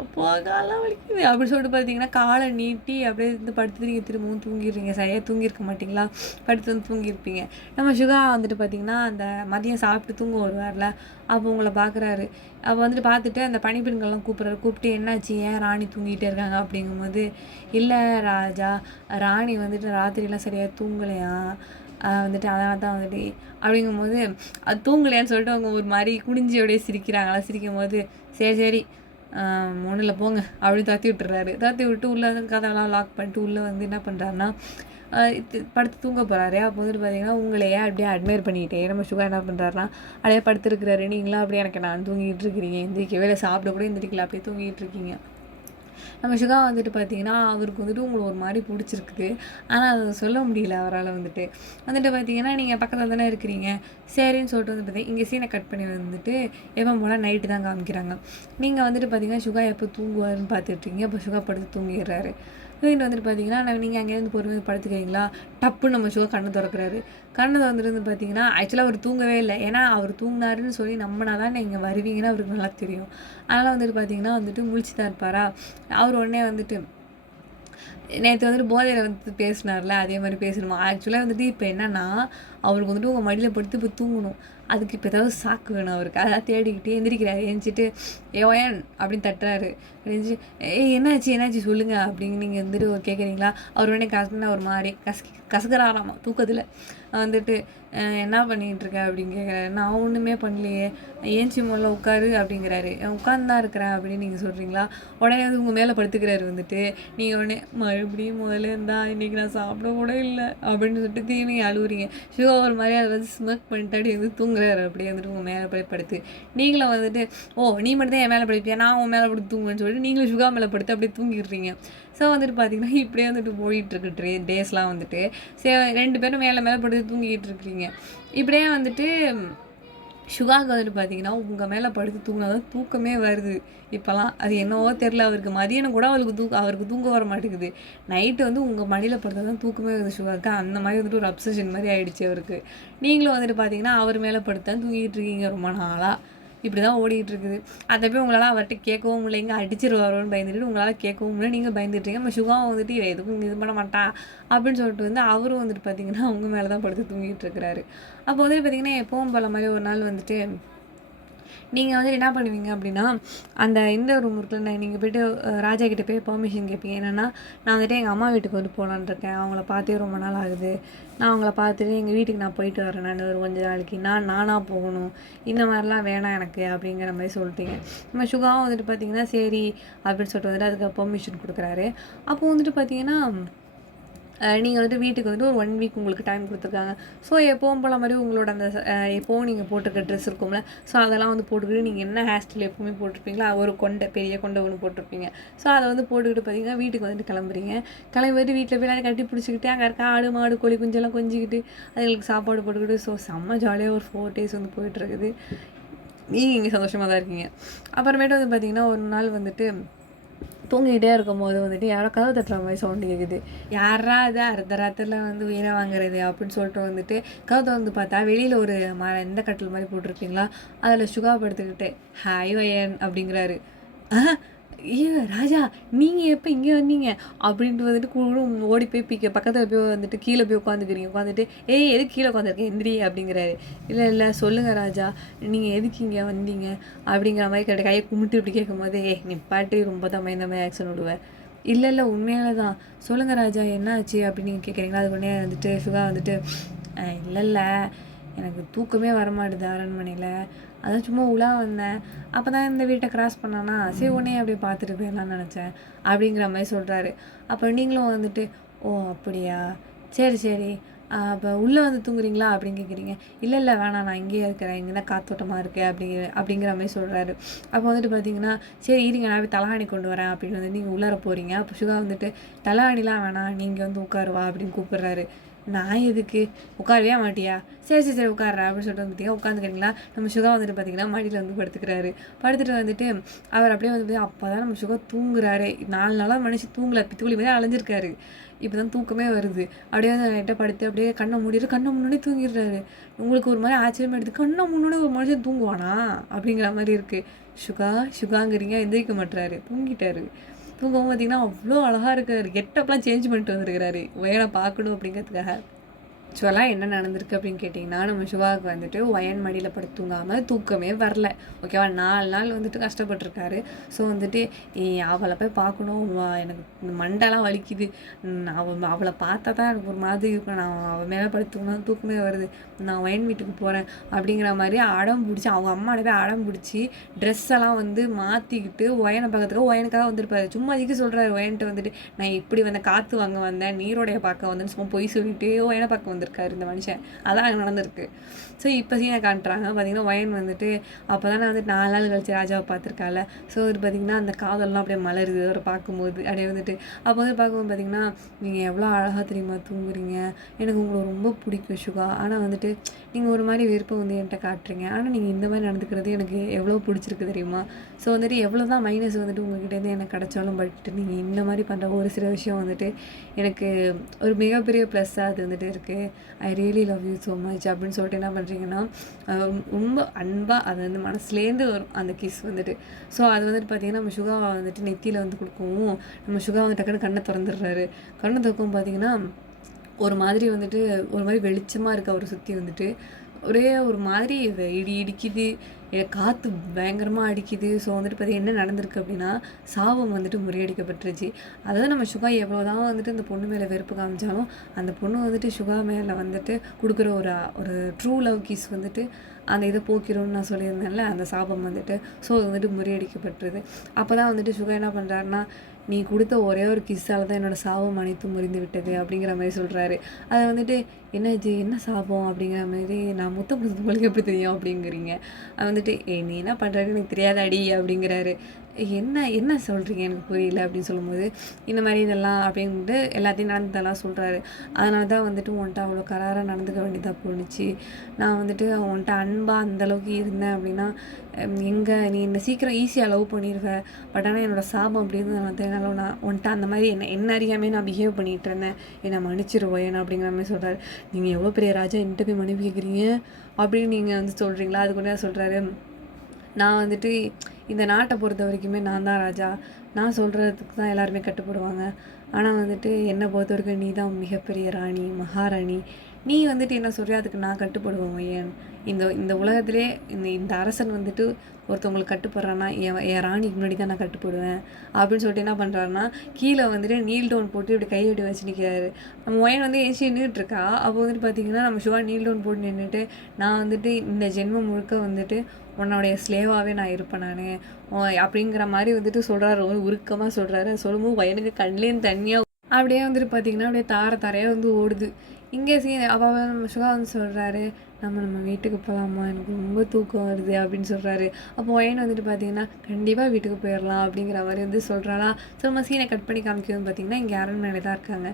அப்போ காலாம் வலிக்குது அப்படி சொல்லிட்டு பார்த்தீங்கன்னா காலை நீட்டி அப்படியே இருந்து படுத்து நீங்கள் திரும்பவும் தூங்கிடுறீங்க. சரியாக தூங்கியிருக்க மாட்டிங்களா, படுத்து வந்து தூங்கியிருப்பீங்க. நம்ம சுகா வந்துட்டு பார்த்தீங்கன்னா அந்த மதியம் சாப்பிட்டு தூங்க வருவார்ல, அப்போ உங்களை பார்க்குறாரு. அப்போ வந்துட்டு பார்த்துட்டு அந்த பணிப்பெண்கள்லாம் கூப்பிட்டு என்னாச்சு, ஏன் ராணி தூங்கிட்டே இருக்காங்க அப்படிங்கும்போது, இல்லை ராஜா, ராணி வந்துட்டு ராத்திரிலாம் சரியாக தூங்கலையா, வந்துட்டு அதனால தான் வந்துட்டு அப்படிங்கும்போது அது தூங்கலையான்னு சொல்லிட்டு அவங்க ஒரு மாதிரி குடிஞ்சி அப்படியே சிரிக்கிறாங்களா. சிரிக்கும் போது சரி ஒன்றில் போங்க அப்படி தத்தி விட்டுறாரு. தத்தி விட்டு உள்ளே கதவெல்லாம் லாக் பண்ணிட்டு உள்ளே வந்து என்ன பண்ணுறாருன்னா படுத்து தூங்க போகிறாரு. அப்போ வந்துட்டு பார்த்தீங்கன்னா உங்களையே அப்படியே அட்மையர் பண்ணிக்கிட்டே நம்ம சுகா என்ன பண்ணுறாருனா அப்படியே படுத்துருக்கிறாரு. நீங்களாம் அப்படியே எனக்கு நான் தூங்கிட்டு இருக்கிறீங்க, எந்திரிக்கவே இல்லை, சாப்பிட கூட எந்திரிக்கல, அப்படியே தூங்கிட்டு இருக்கீங்க. நம்ம சுகா வந்துட்டு பார்த்தீங்கன்னா, அவருக்கு வந்துட்டு உங்கள ஒரு மாரி புடிச்சிருக்குது. ஆனா அத சொல்ல முடியல அவரால வந்துட்டு. வந்துட்டு பார்த்தீங்கன்னா, நீங்க பக்கத்துல தானே இருக்கிறீங்க. சரின்னு சொல்லிட்டு வந்து பார்த்தீங்கன்னா, இங்க சீன கட் பண்ணி வந்துட்டு எப்பவும் போல நைட்டு தான் காமிக்கிறாங்க. நீங்க வந்துட்டு பார்த்தீங்கன்னா, சுகா எப்போ தூங்குவாருன்னு பார்த்துட்ருக்கீங்க. அப்போ சுகா படுத்து தூங்கிர்றாரு. தூங்கிட்டு வந்துட்டு பார்த்தீங்கன்னா, நீங்க அங்கேருந்து பொறுமையா படுத்துக்கிறீங்களா? டப்புன்னு நம்ம சுகா கண்ண தொறக்குறாரு. கண்ண தொறந்துட்டு வந்து பார்த்தீங்கன்னா, ஆக்சுவலா அவரு தூங்கவே இல்ல. ஏன்னா, அவரு தூங்குனாருன்னு சொல்லி நம்புனா தான் நீங்க வருவீங்கன்னு அவருக்கு நல்லா தெரியும். அதனால வந்துட்டு பார்த்தீங்கன்னா வந்துட்டு முழிச்சு தான் இருப்பாரா, அவர் உடனே வந்துட்டு நேற்று வந்துட்டு போதையில் வந்து பேசினார்ல அதே மாதிரி பேசணுமா ஆக்சுவலாக வந்துட்டு இப்போ என்னன்னா அவருக்கு வந்துட்டு உங்கள் மடியில் படுத்து இப்போ தூங்கணும் அதுக்கு இப்போ ஏதாவது சாக்கு வேணும் அவருக்கு அதான் தேடிக்கிட்டு எந்திரிக்கிறாரு எழுந்திரிச்சிட்டு ஏன் அப்படின்னு தட்டுறாரு எழுந்திரிச்சு என்னாச்சு என்னாச்சு சொல்லுங்கள் அப்படின்னு நீங்கள் வந்துட்டு கேட்குறீங்களா அவர் உடனே கசக்குன்னா ஒரு மாதிரி கசக்குறாராமா தூக்கத்தில் வந்துட்டு என்ன பண்ணிகிட்டு இருக்க அப்படின்னு கேட்குறாரு நான் ஒன்றுமே பண்ணலையே ஏன்ச்சி முதல்ல உட்காரு அப்படிங்கிறாரு உட்காந்து தான் இருக்கிறேன் அப்படின்னு நீங்கள் சொல்கிறீங்களா உடனே வந்து உங்கள் மேலே படுத்துக்கிறாரு வந்துட்டு நீங்கள் உடனே மறுபடியும் முதல்ல இருந்தா இன்றைக்கி நான் சாப்பிட கூட இல்லை அப்படின்னு சொல்லிட்டு திரும்பி அழுவுறீங்க சுகா ஒரு மாதிரி அதை வந்து ஸ்மோக் பண்ணிட்டு அப்படி வந்து தூங்குறாரு அப்படியே வந்துட்டு உங்கள் மேலே போய் படுத்து நீங்களும் வந்துட்டு நீ மட்டும் தான் என் மேலே படுப்பியா நான் உன் மேலே படுத்து தூங்குவேன்னு சொல்லிட்டு நீங்களும் சுகா மேலே படுத்து அப்படியே தூங்கிடுறீங்க ஸோ வந்துட்டு பார்த்தீங்கன்னா இப்படியே வந்துட்டு போயிட்டுருக்கு டேஸ்லாம் வந்துட்டு சரி 2 பேரும் மேலே மேலே படுத்து தூங்கிட்டு இருக்கிறீங்க இப்படியே வந்துட்டு சுகாவுக்கு வந்துட்டு பார்த்தீங்கன்னா உங்கள் மேலே படுத்து தூங்கினா தான் தூக்கமே வருது இப்போலாம் அது என்னவோ தெரில அவருக்கு மதியானம் கூட அவருக்கு தூங்க வர மாட்டேங்குது நைட்டு வந்து உங்கள் மடியில் படுத்தா தான் தூக்கமே வருது சுகாவுக்கு அந்த மாதிரி வந்துட்டு ஒரு அப்சஷன் மாதிரி ஆகிடுச்சு அவருக்கு நீங்களும் வந்துட்டு பார்த்தீங்கன்னா அவர் மேலே படுத்தா தூங்கிட்டு இருக்கீங்க ரொம்ப நாளாக இப்படி தான் ஓடிட்டு இருக்குது அதை போய் உங்களால் அவர்கிட்ட கேட்கவும் முடியல இங்கே அடிச்சிருவாரோன்னு பயந்துட்டு உங்களால் கேட்கவும் முடியல நீங்கள் பயந்துட்டீங்க நம்ம சுகாவை வந்துட்டு எதுக்கும் இது பண்ண மாட்டா அப்படின்னு சொல்லிட்டு வந்து அவரும் வந்துட்டு பார்த்தீங்கன்னா அவங்க மேலே தான் படுத்து தூங்கிட்டு இருக்கிறாரு அப்போ வந்துட்டு பார்த்தீங்கன்னா எப்பவும் போல மாதிரி ஒரு நாள் வந்துட்டு நீங்கள் வந்துட்டு என்ன பண்ணுவீங்க அப்படின்னா இந்த ரூம் இருக்குல்ல நீங்கள் போய்ட்டு ராஜா கிட்டே போய் பெர்மிஷன் கேட்பீங்க என்னென்னா நான் வந்துட்டு எங்கள் அம்மா வீட்டுக்கு வந்து போகலான்னு இருக்கேன் அவங்கள பார்த்தே ரொம்ப நாள் ஆகுது நான் அவங்கள பார்த்துட்டு எங்கள் வீட்டுக்கு நான் போயிட்டு வரேன் நான் ஒரு கொஞ்சம் நாளைக்கு நானாக போகணும் இந்த மாதிரிலாம் வேணாம் எனக்கு அப்படிங்கிற மாதிரி சொல்லிட்டீங்க நம்ம சுகாவும் வந்துட்டு பார்த்தீங்கன்னா சரி அப்படின்னு சொல்லிட்டு வந்துட்டு அதுக்கு பெர்மிஷன் கொடுக்குறாரு அப்போ வந்துட்டு பார்த்தீங்கன்னா நீங்கள் வந்துட்டு வீட்டுக்கு வந்துட்டு ஒரு 1 வீக் உங்களுக்கு டைம் கொடுத்துருக்காங்க ஸோ எப்போவும் போல மாதிரி உங்களோட அந்த எப்போவும் நீங்கள் போட்டிருக்க ட்ரெஸ் இருக்கும்ல ஸோ அதெல்லாம் வந்து போட்டுக்கிட்டு நீங்கள் என்ன ஹேர் ஸ்டைல் எப்போவுமே போட்டிருப்பீங்களா ஒரு பெரிய கொண்டை ஒன்று போட்டிருப்பீங்க ஸோ அதை வந்து போட்டுக்கிட்டு பார்த்தீங்கன்னா வீட்டுக்கு வந்துட்டு கிளம்புறீங்க கிளம்பிட்டு வீட்டில் போய் கட்டி பிடிச்சிக்கிட்டு அங்கே இருக்க ஆடு மாடு கோழி குஞ்செல்லாம் கொஞ்சிக்கிட்டு அதுங்களுக்கு சாப்பாடு போட்டுக்கிட்டு ஸோ செம்ம ஜாலியாக ஒரு 4 days வந்து போயிட்டுருக்குது நீங்கள் இங்கே சந்தோஷமாக தான் இருக்கீங்க அப்புறமேட்டு வந்து பார்த்தீங்கன்னா ஒரு நாள் வந்துட்டு தூங்கிக்கிட்டே இருக்கும்போது வந்துட்டு யாரோ கதவு தட்டுற மாதிரி சவுண்டு கேட்குது யாரா அது அர்த்தராத்திரில் வந்து உயிரை வாங்குறது அப்படின்னு சொல்லிட்டு வந்துட்டு கதவை வந்து பார்த்தா வெளியில் ஒரு எந்த கட்டில் மாதிரி போட்டிருப்பீங்களா அதில் சுகா படுத்துக்கிட்டு ஹாய் வயன் அப்படிங்கிறாரு ராஜா நீங்கள் எப்போ இங்கே வந்தீங்க அப்படின்ட்டு வந்துட்டு குழுவும் ஓடி போய் பக்கத்தில் போய் வந்துட்டு கீழே போய் உட்காந்துட்டு எதுக்கு கீழே உட்காந்துருக்கேன் எந்திரி அப்படிங்கிறாரு இல்லை சொல்லுங்கள் ராஜா நீங்கள் எதுக்கு இங்கே வந்தீங்க அப்படிங்கிற மாதிரி கையை கும்பிட்டு இப்படி கேட்கும் போது நீ பாட்டு ரொம்ப தான் இந்த மாதிரி ஆக்ஷன் விடுவேன் இல்லை உண்மையால தான் சொல்லுங்கள் ராஜா என்ன ஆச்சு அப்படின்னு நீங்கள் கேட்குறீங்களா அது உடனே வந்துட்டு சுகா வந்துட்டு இல்லை எனக்கு தூக்கமே வரமாட்டுது அரண்மனையில் அதான் சும்மா உலா வந்தேன் அப்போ தான் இந்த வீட்டை கிராஸ் பண்ணானா சரி உடனே அப்படியே பார்த்துட்டு போயிடலான்னு நினச்சேன் அப்படிங்கிற மாதிரி சொல்கிறாரு அப்போ நீங்களும் வந்துட்டு அப்படியா சரி அப்போ உள்ளே வந்து தூங்குறீங்களா அப்படின்னு கேட்குறீங்க இல்லை வேணாம் நான் இங்கேயே இருக்கிறேன் இங்கே தான் காத்தோட்டமாக இருக்கேன் அப்படிங்கிற மாதிரி சொல்கிறாரு அப்போ வந்துட்டு பார்த்தீங்கன்னா சரி இருங்க நான் போய் தலகாணி கொண்டு வரேன் அப்படின்னு வந்து நீங்கள் உள்ளார போகிறீங்க அப்போ சுகா வந்துட்டு தலகாணிலாம் வேணாம் நீங்கள் வந்து உட்காருவா அப்படின்னு கூப்பிட்றாரு நான் எதுக்கு உட்காரவே மாட்டியா சரி உட்கார்றேன் அப்படின்னு சொல்லிட்டு வந்துட்டீங்க உட்காந்துக்கிறீங்களா நம்ம சுகா வந்துட்டு பார்த்தீங்கன்னா மடியில் வந்து படுத்துட்டு வந்துட்டு அவர் அப்படியே வந்து அப்போ தான் நம்ம சுகா தூங்குறாரு 4 நாளாக மனுஷன் தூங்கலை பித்துக்குழி மாதிரி அலைஞ்சிருக்காரு இப்போ தான் தூக்கமே வருது அப்படியே வந்து நைட்டாக படுத்து அப்படியே கண்ணை முன்னாடி தூங்கிடுறாரு உங்களுக்கு ஒரு மாதிரி ஆச்சரியமாக எடுத்து கண்ணை முன்னாடி ஒரு மனுஷன் தூங்குவானா அப்படிங்கிற மாதிரி இருக்குது சுகாங்கிறீங்க எந்திரிக்க மாட்டுறாரு தூங்கிட்டாரு தூங்கவும் பார்த்தீங்கன்னா அவ்வளோ அழகாக இருக்கார் கெட்டப்லாம் சேஞ்ச் பண்ணிட்டு வந்துருக்கிறாரு வயனை பார்க்கணும் அப்படிங்கிறதுக்காக ஆக்சுவலாக என்ன நடந்திருக்கு அப்படின்னு கேட்டிங்கன்னா நம்ம சிவாவுக்கு வந்துட்டு வயன் மடியில் படுத்து தூங்காமல் தூக்கமே வரல ஓகேவா 4 நாள் வந்துட்டு கஷ்டப்பட்டுருக்காரு ஸோ வந்துட்டு அவளை போய் பார்க்கணும் எனக்கு இந்த மண்டெல்லாம் வலிக்குது அவளை பார்த்தா தான் எனக்கு ஒரு மாதிரி இருக்கும் நான் அவள் மேலே படுத்து தூங்கினா தூக்கமே வருது நான் வயன் வீட்டுக்கு போகிறேன் அப்படிங்கிற மாதிரி அடம் பிடிச்சி அவங்க அம்மாவோட போய் அடம் பிடிச்சி ட்ரெஸ் எல்லாம் வந்து மாற்றிக்கிட்டு ஒயனை பக்கத்துக்கு ஒயனுக்காக வந்துருப்பாரு சும்மா அதிகம் சொல்கிறாரு ஒயன்ட்டு வந்துட்டு நான் இப்படி காற்று வாங்க வந்தேன் நீரோடைய பார்க்க வந்தேன்னு சும்மா பொய் சொல்லிட்டு ஒயனை பார்க்க வந்துருக்காரு இருந்திருக்காரு இந்த மனுஷன். அதான் அங்கே நடந்திருக்கு. ஸோ இப்போ சீனை காட்டுறாங்க. பார்த்தீங்கன்னா ஒயன் வந்துட்டு அப்போ தானே வந்துட்டு 4 நாள் கழிச்சு ராஜாவை பார்த்துருக்கால. ஸோ இது பார்த்திங்கன்னா அந்த காதல்லாம் அப்படியே மலருது அவரை பார்க்கும்போது. அப்படியே வந்துட்டு அப்போ வந்து பார்க்கும்போது பார்த்திங்கன்னா, நீங்கள் எவ்வளோ அழகாக தெரியுமா தூங்குறீங்க, எனக்கு உங்களை ரொம்ப பிடிக்கும் சுகா. ஆனால் வந்துட்டு நீங்கள் ஒரு மாதிரி விருப்பம் வந்து என்கிட்ட காட்டுறீங்க. ஆனால் நீங்கள் இந்த மாதிரி நடந்துக்கிறது எனக்கு எவ்வளோ பிடிச்சிருக்கு தெரியுமா. ஸோ வந்துட்டு எவ்வளோ தான் மைனஸ் வந்துட்டு உங்கள்கிட்டேருந்து எனக்கு கிடச்சாலும் பட்டு நீங்கள் இந்த மாதிரி பண்ணுற ஒரு சில விஷயம் வந்துட்டு எனக்கு ஒரு மிகப்பெரிய ப்ளஸ்ஸாக அது வந்துட்டு இருக்குது. I really love you so much அப்படின்னு சொல்லிட்டு என்ன பண்ணுறீங்கன்னா, ரொம்ப அன்பாக அது வந்து மனசுலேருந்து வரும் அந்த கிஸ் வந்துட்டு. ஸோ அது வந்துட்டு பார்த்திங்கன்னா நம்ம சுகாவை வந்துட்டு நெத்தியில் வந்து கொடுக்கவும் நம்ம சுகா வந்து டக்குன்னு கண்ணை திறந்துடுறாரு. கண்ணை திறக்கவும் பார்த்திங்கன்னா ஒரு மாதிரி வந்துட்டு ஒரு மாதிரி வெளிச்சமாக இருக்குது அவரை சுற்றி வந்துட்டு. ஒரே ஒரு மாதிரி இடி இடிக்குது, காற்று பயங்கரமாக அடிக்குது. ஸோ வந்துட்டு பார்த்திங்கன்னா என்ன நடந்திருக்கு அப்படின்னா, சாபம் வந்துட்டு முறியடிக்கப்பட்டுருச்சு. அதாவது நம்ம சுகா எவ்வளோ தான் வந்துட்டு இந்த பொண்ணு மேலே வெறுப்பு காமிச்சாலும் அந்த பொண்ணு வந்துட்டு சுகா மேலே வந்துட்டு கொடுக்குற ஒரு ட்ரூ லவ் கிஸ் வந்துட்டு அந்த இதை போக்கிடும்னு நான் சொல்லியிருந்தேன்ல, அந்த சாபம் வந்துட்டு. ஸோ அது வந்துட்டு முறியடிக்கப்பட்டுருது. அப்போ தான் வந்துட்டு சுகா என்ன பண்ணுறாருன்னா, நீ கொடுத்த ஒரே ஒரு கிஸ்ஸால் தான் என்னோடய சாபம் அனைத்தும் முறிந்து விட்டது அப்படிங்கிற மாதிரி சொல்கிறாரு. அதை வந்துட்டு என்ன இது என்ன சாபம் அப்படிங்கிற மாதிரி, நான் முத்தம் கொடுத்தது உங்களுக்கு எப்படி தெரியும் அப்படிங்கிறீங்க. அது வந்துட்டு நீ என்ன பண்ணுறாரு எனக்கு தெரியாதாடி அப்படிங்கிறாரு. என்ன என்ன சொல்கிறீங்க எனக்கு புரியல அப்படின்னு சொல்லும்போது, இந்த மாதிரி இதெல்லாம் அப்படின்ட்டு எல்லாத்தையும் நடந்ததெல்லாம் சொல்கிறாரு. அதனால தான் வந்துட்டு உன்ட்ட அவ்வளோ கராராக நடந்துக்க வேண்டியதாக போணுச்சு. நான் வந்துட்டு உன்ட்ட அன்பாக அந்தளவுக்கு இருந்தேன் அப்படின்னா எங்கே நீ என்னை சீக்கிரம் ஈஸியாக லவ் பண்ணிடுவேன். பட் ஆனால் என்னோடய சாபம் அப்படி இருந்ததுனால நான் உன்ட்ட அந்த மாதிரி என்ன அறியாமே நான் பிஹேவ் பண்ணிகிட்டு இருந்தேன், என்னை மன்னிச்சிருவேன் அப்படிங்கிற மாதிரி சொல்கிறாரு. நீங்கள் எவ்வளோ பெரிய ராஜா என்கிட்ட போய் மன்னிப்பு கேட்குறீங்க அப்படின்னு நீங்கள் வந்து சொல்கிறீங்களா. அதுக்கு ஒன்றே சொல்கிறாரு, நான் வந்துட்டு இந்த நாட்டை பொறுத்த வரைக்குமே நான் தான் ராஜா, நான் சொல்கிறதுக்கு தான் எல்லாருமே கட்டுப்படுவாங்க. ஆனால் வந்துட்டு என்னை பொறுத்த வரைக்கும் நீ தான் மிகப்பெரிய ராணி, மகாராணி. நீ வந்துட்டு என்ன சொல்கிறியோ அதுக்கு நான் கட்டுப்படுவேன் ஏன். இந்த உலகத்திலே இந்த அரசன் வந்துட்டு ஒருத்தவங்களுக்கு கட்டுப்படுறான்னா என் ராணிக்கு முன்னாடி தான் நான் கட்டுப்படுவேன் அப்படின்னு சொல்லிட்டு என்ன பண்ணுறாருன்னா, கீழே வந்துட்டு நீல் டவுன் போட்டு இப்படி கையெடி வச்சு நிற்கிறாரு. நம்ம ஒயன் வந்து ஏசி நின்றுட்டுருக்கா. அப்போ வந்துட்டு பார்த்திங்கன்னா நம்ம சுகா நீல் டவுன் போட்டு நின்றுட்டு, நான் வந்துட்டு இந்த ஜென்மம் முழுக்க வந்துட்டு உன்னுடைய ஸ்லேவாகவே நான் இருப்பேன் நான் அப்படிங்கிற மாதிரி வந்துட்டு சொல்கிறாரு. ரொம்ப உருக்கமாக சொல்கிறாரு. சொல்லும்போது வயனுக்கு கண்லேருந்து தண்ணியாக அப்படியே வந்துட்டு பார்த்திங்கன்னா அப்படியே தாரையாக வந்து ஓடுது. இங்கே அப்போ நம்ம சுகா வந்து சொல்கிறாரு, நம்ம வீட்டுக்கு போகலாமா, எனக்கு ரொம்ப தூக்கம் வருது அப்படின்னு சொல்கிறாரு. அப்போ ஒயன் வந்துட்டு பார்த்திங்கன்னா கண்டிப்பாக வீட்டுக்கு போயிடலாம் அப்படிங்கிற மாதிரி வந்து சொல்கிறாளா. ஸோ நம்ம சீனை கட் பண்ணி காமிக்கிறது பார்த்திங்கன்னா இங்கே அரண்மனை தான் இருக்காங்க.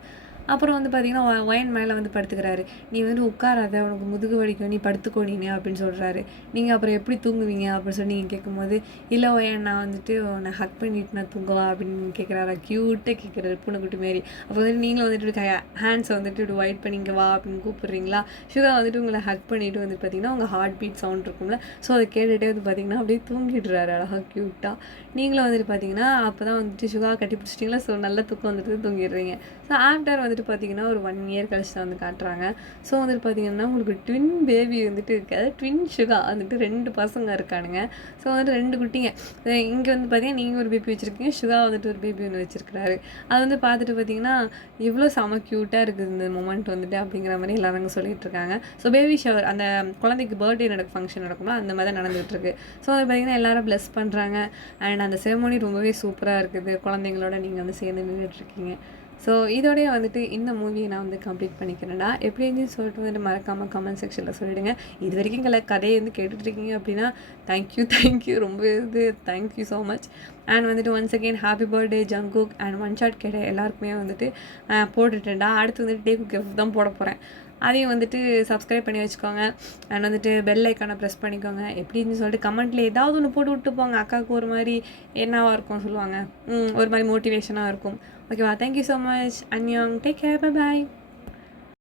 அப்புறம் வந்து பார்த்திங்கன்னா ஒயன் மேலே வந்து படுத்துக்கிறாரு. நீ வந்து உட்காராத, உனக்கு முதுகு வலிக்கும், நீ படுத்துக்கோ நீனே அப்படின்னு சொல்கிறாரு. நீங்கள் அப்புறம் எப்படி தூங்குவீங்க அப்படின்னு சொல்லி நீங்கள் கேட்கும்போது, இல்லை ஒயன் நான் வந்துட்டு உன்னை ஹக் பண்ணிட்டு நான் தூங்குவா அப்படின்னு கேட்குறாரா. க்யூட்டாக கேட்குறாரு பூனைக்குட்டி மாரி. அப்போ வந்துட்டு நீங்களும் வந்துட்டு ஹேண்ட்ஸை வந்துட்டு இப்படி ஒயிட் பண்ணிங்க வா அப்படின்னு கூப்பிட்றீங்களா. சுகா வந்துட்டு உங்களை ஹக் பண்ணிவிட்டு வந்து பார்த்திங்கன்னா உங்கள் ஹார்ட் பீட் சவுண்ட் இருக்கும்ல. ஸோ அதை கேட்டுகிட்டே வந்து பார்த்திங்கன்னா அப்படியே தூங்கிடுறாரு அழகாக க்யூட்டாக. நீங்களும் வந்துட்டு பார்த்திங்கன்னா அப்போ தான் வந்துட்டு சுகா கட்டி பிடிச்சிட்டிங்களா. ஸோ நல்ல தூக்கம் வந்துட்டு தூங்கிடுறீங்க. ஸோ ஆஃப்டர் வந்துட்டு பார்த்திங்கன்னா ஒரு 1 இயர் கழிச்சு தான் வந்து காட்டுறாங்க. ஸோ வந்துட்டு பார்த்திங்கன்னா உங்களுக்கு ட்வின் பேபி வந்துட்டு இருக்காது, ட்வின் சுகா வந்துட்டு 2 பசங்க இருக்கானுங்க. ஸோ வந்துட்டு 2 குட்டிங்க. இங்கே வந்து பார்த்திங்கன்னா நீங்கள் ஒரு பேபி வச்சுருக்கீங்க, சுகா வந்துட்டு ஒரு பேபி ஒன்று வச்சுருக்கிறாரு. அது வந்து பார்த்துட்டு பார்த்திங்கன்னா இவ்வளோ செம க்யூட்டாக இருக்குது இந்த மொமெண்ட் வந்துட்டு அப்படிங்கிற மாதிரி எல்லாரும் சொல்லிகிட்டு இருக்காங்க. ஸோ பேபி ஷவர் அந்த குழந்தைக்கு பர்த்டே ஃபங்க்ஷன் நடக்கும்ல அந்த மாதிரி தான் நடந்துகிட்ருக்கு. ஸோ வந்து பார்த்திங்கன்னா எல்லோரும் ப்ளஸ் பண்ணுறாங்க. அண்ட் அந்த செரமோனி ரொம்பவே சூப்பராக இருக்குது. குழந்தைங்களோட நீங்கள் வந்து சேர்ந்து நின்றுட்டுருக்கீங்க. ஸோ இதோடய வந்துட்டு இந்த மூவியை நான் வந்து கம்ப்ளீட் பண்ணிக்கிறேன்டா. எப்படி இருந்துன்னு சொல்லிட்டு வந்துட்டு மறக்காமல் கமெண்ட் செக்ஷனில் சொல்லிவிடுங்க. இது வரைக்கும் கதையை வந்து கேட்டுட்ருக்கீங்க அப்படின்னா தேங்க்யூ ரொம்ப இது தேங்க்யூ ஸோ மச். அண்ட் வந்துட்டு once again happy birthday Jungkook and one shot கேட்ட எல்லாருக்குமே வந்துட்டு போட்டுட்டேன்டா. அடுத்து வந்துட்டு டேக்கு கிஃப்ட் தான் போட போகிறேன். அதையும் வந்துட்டு சப்ஸ்கிரைப் பண்ணி வச்சுக்கோங்க. அண்ட் வந்துட்டு பெல் ஐக்கானை ப்ரெஸ் பண்ணிக்கோங்க. எப்படின்னு சொல்லிட்டு கமெண்ட்டில் ஏதாவது ஒன்று போட்டு விட்டு போங்க. அக்காவுக்கு ஒரு மாதிரி என்னவாக இருக்கும் சொல்லுவாங்க, ஒரு மாதிரி மோட்டிவேஷனாக இருக்கும். ஓகேவா? Thank you so much. அன்யாங், take care, bye bye.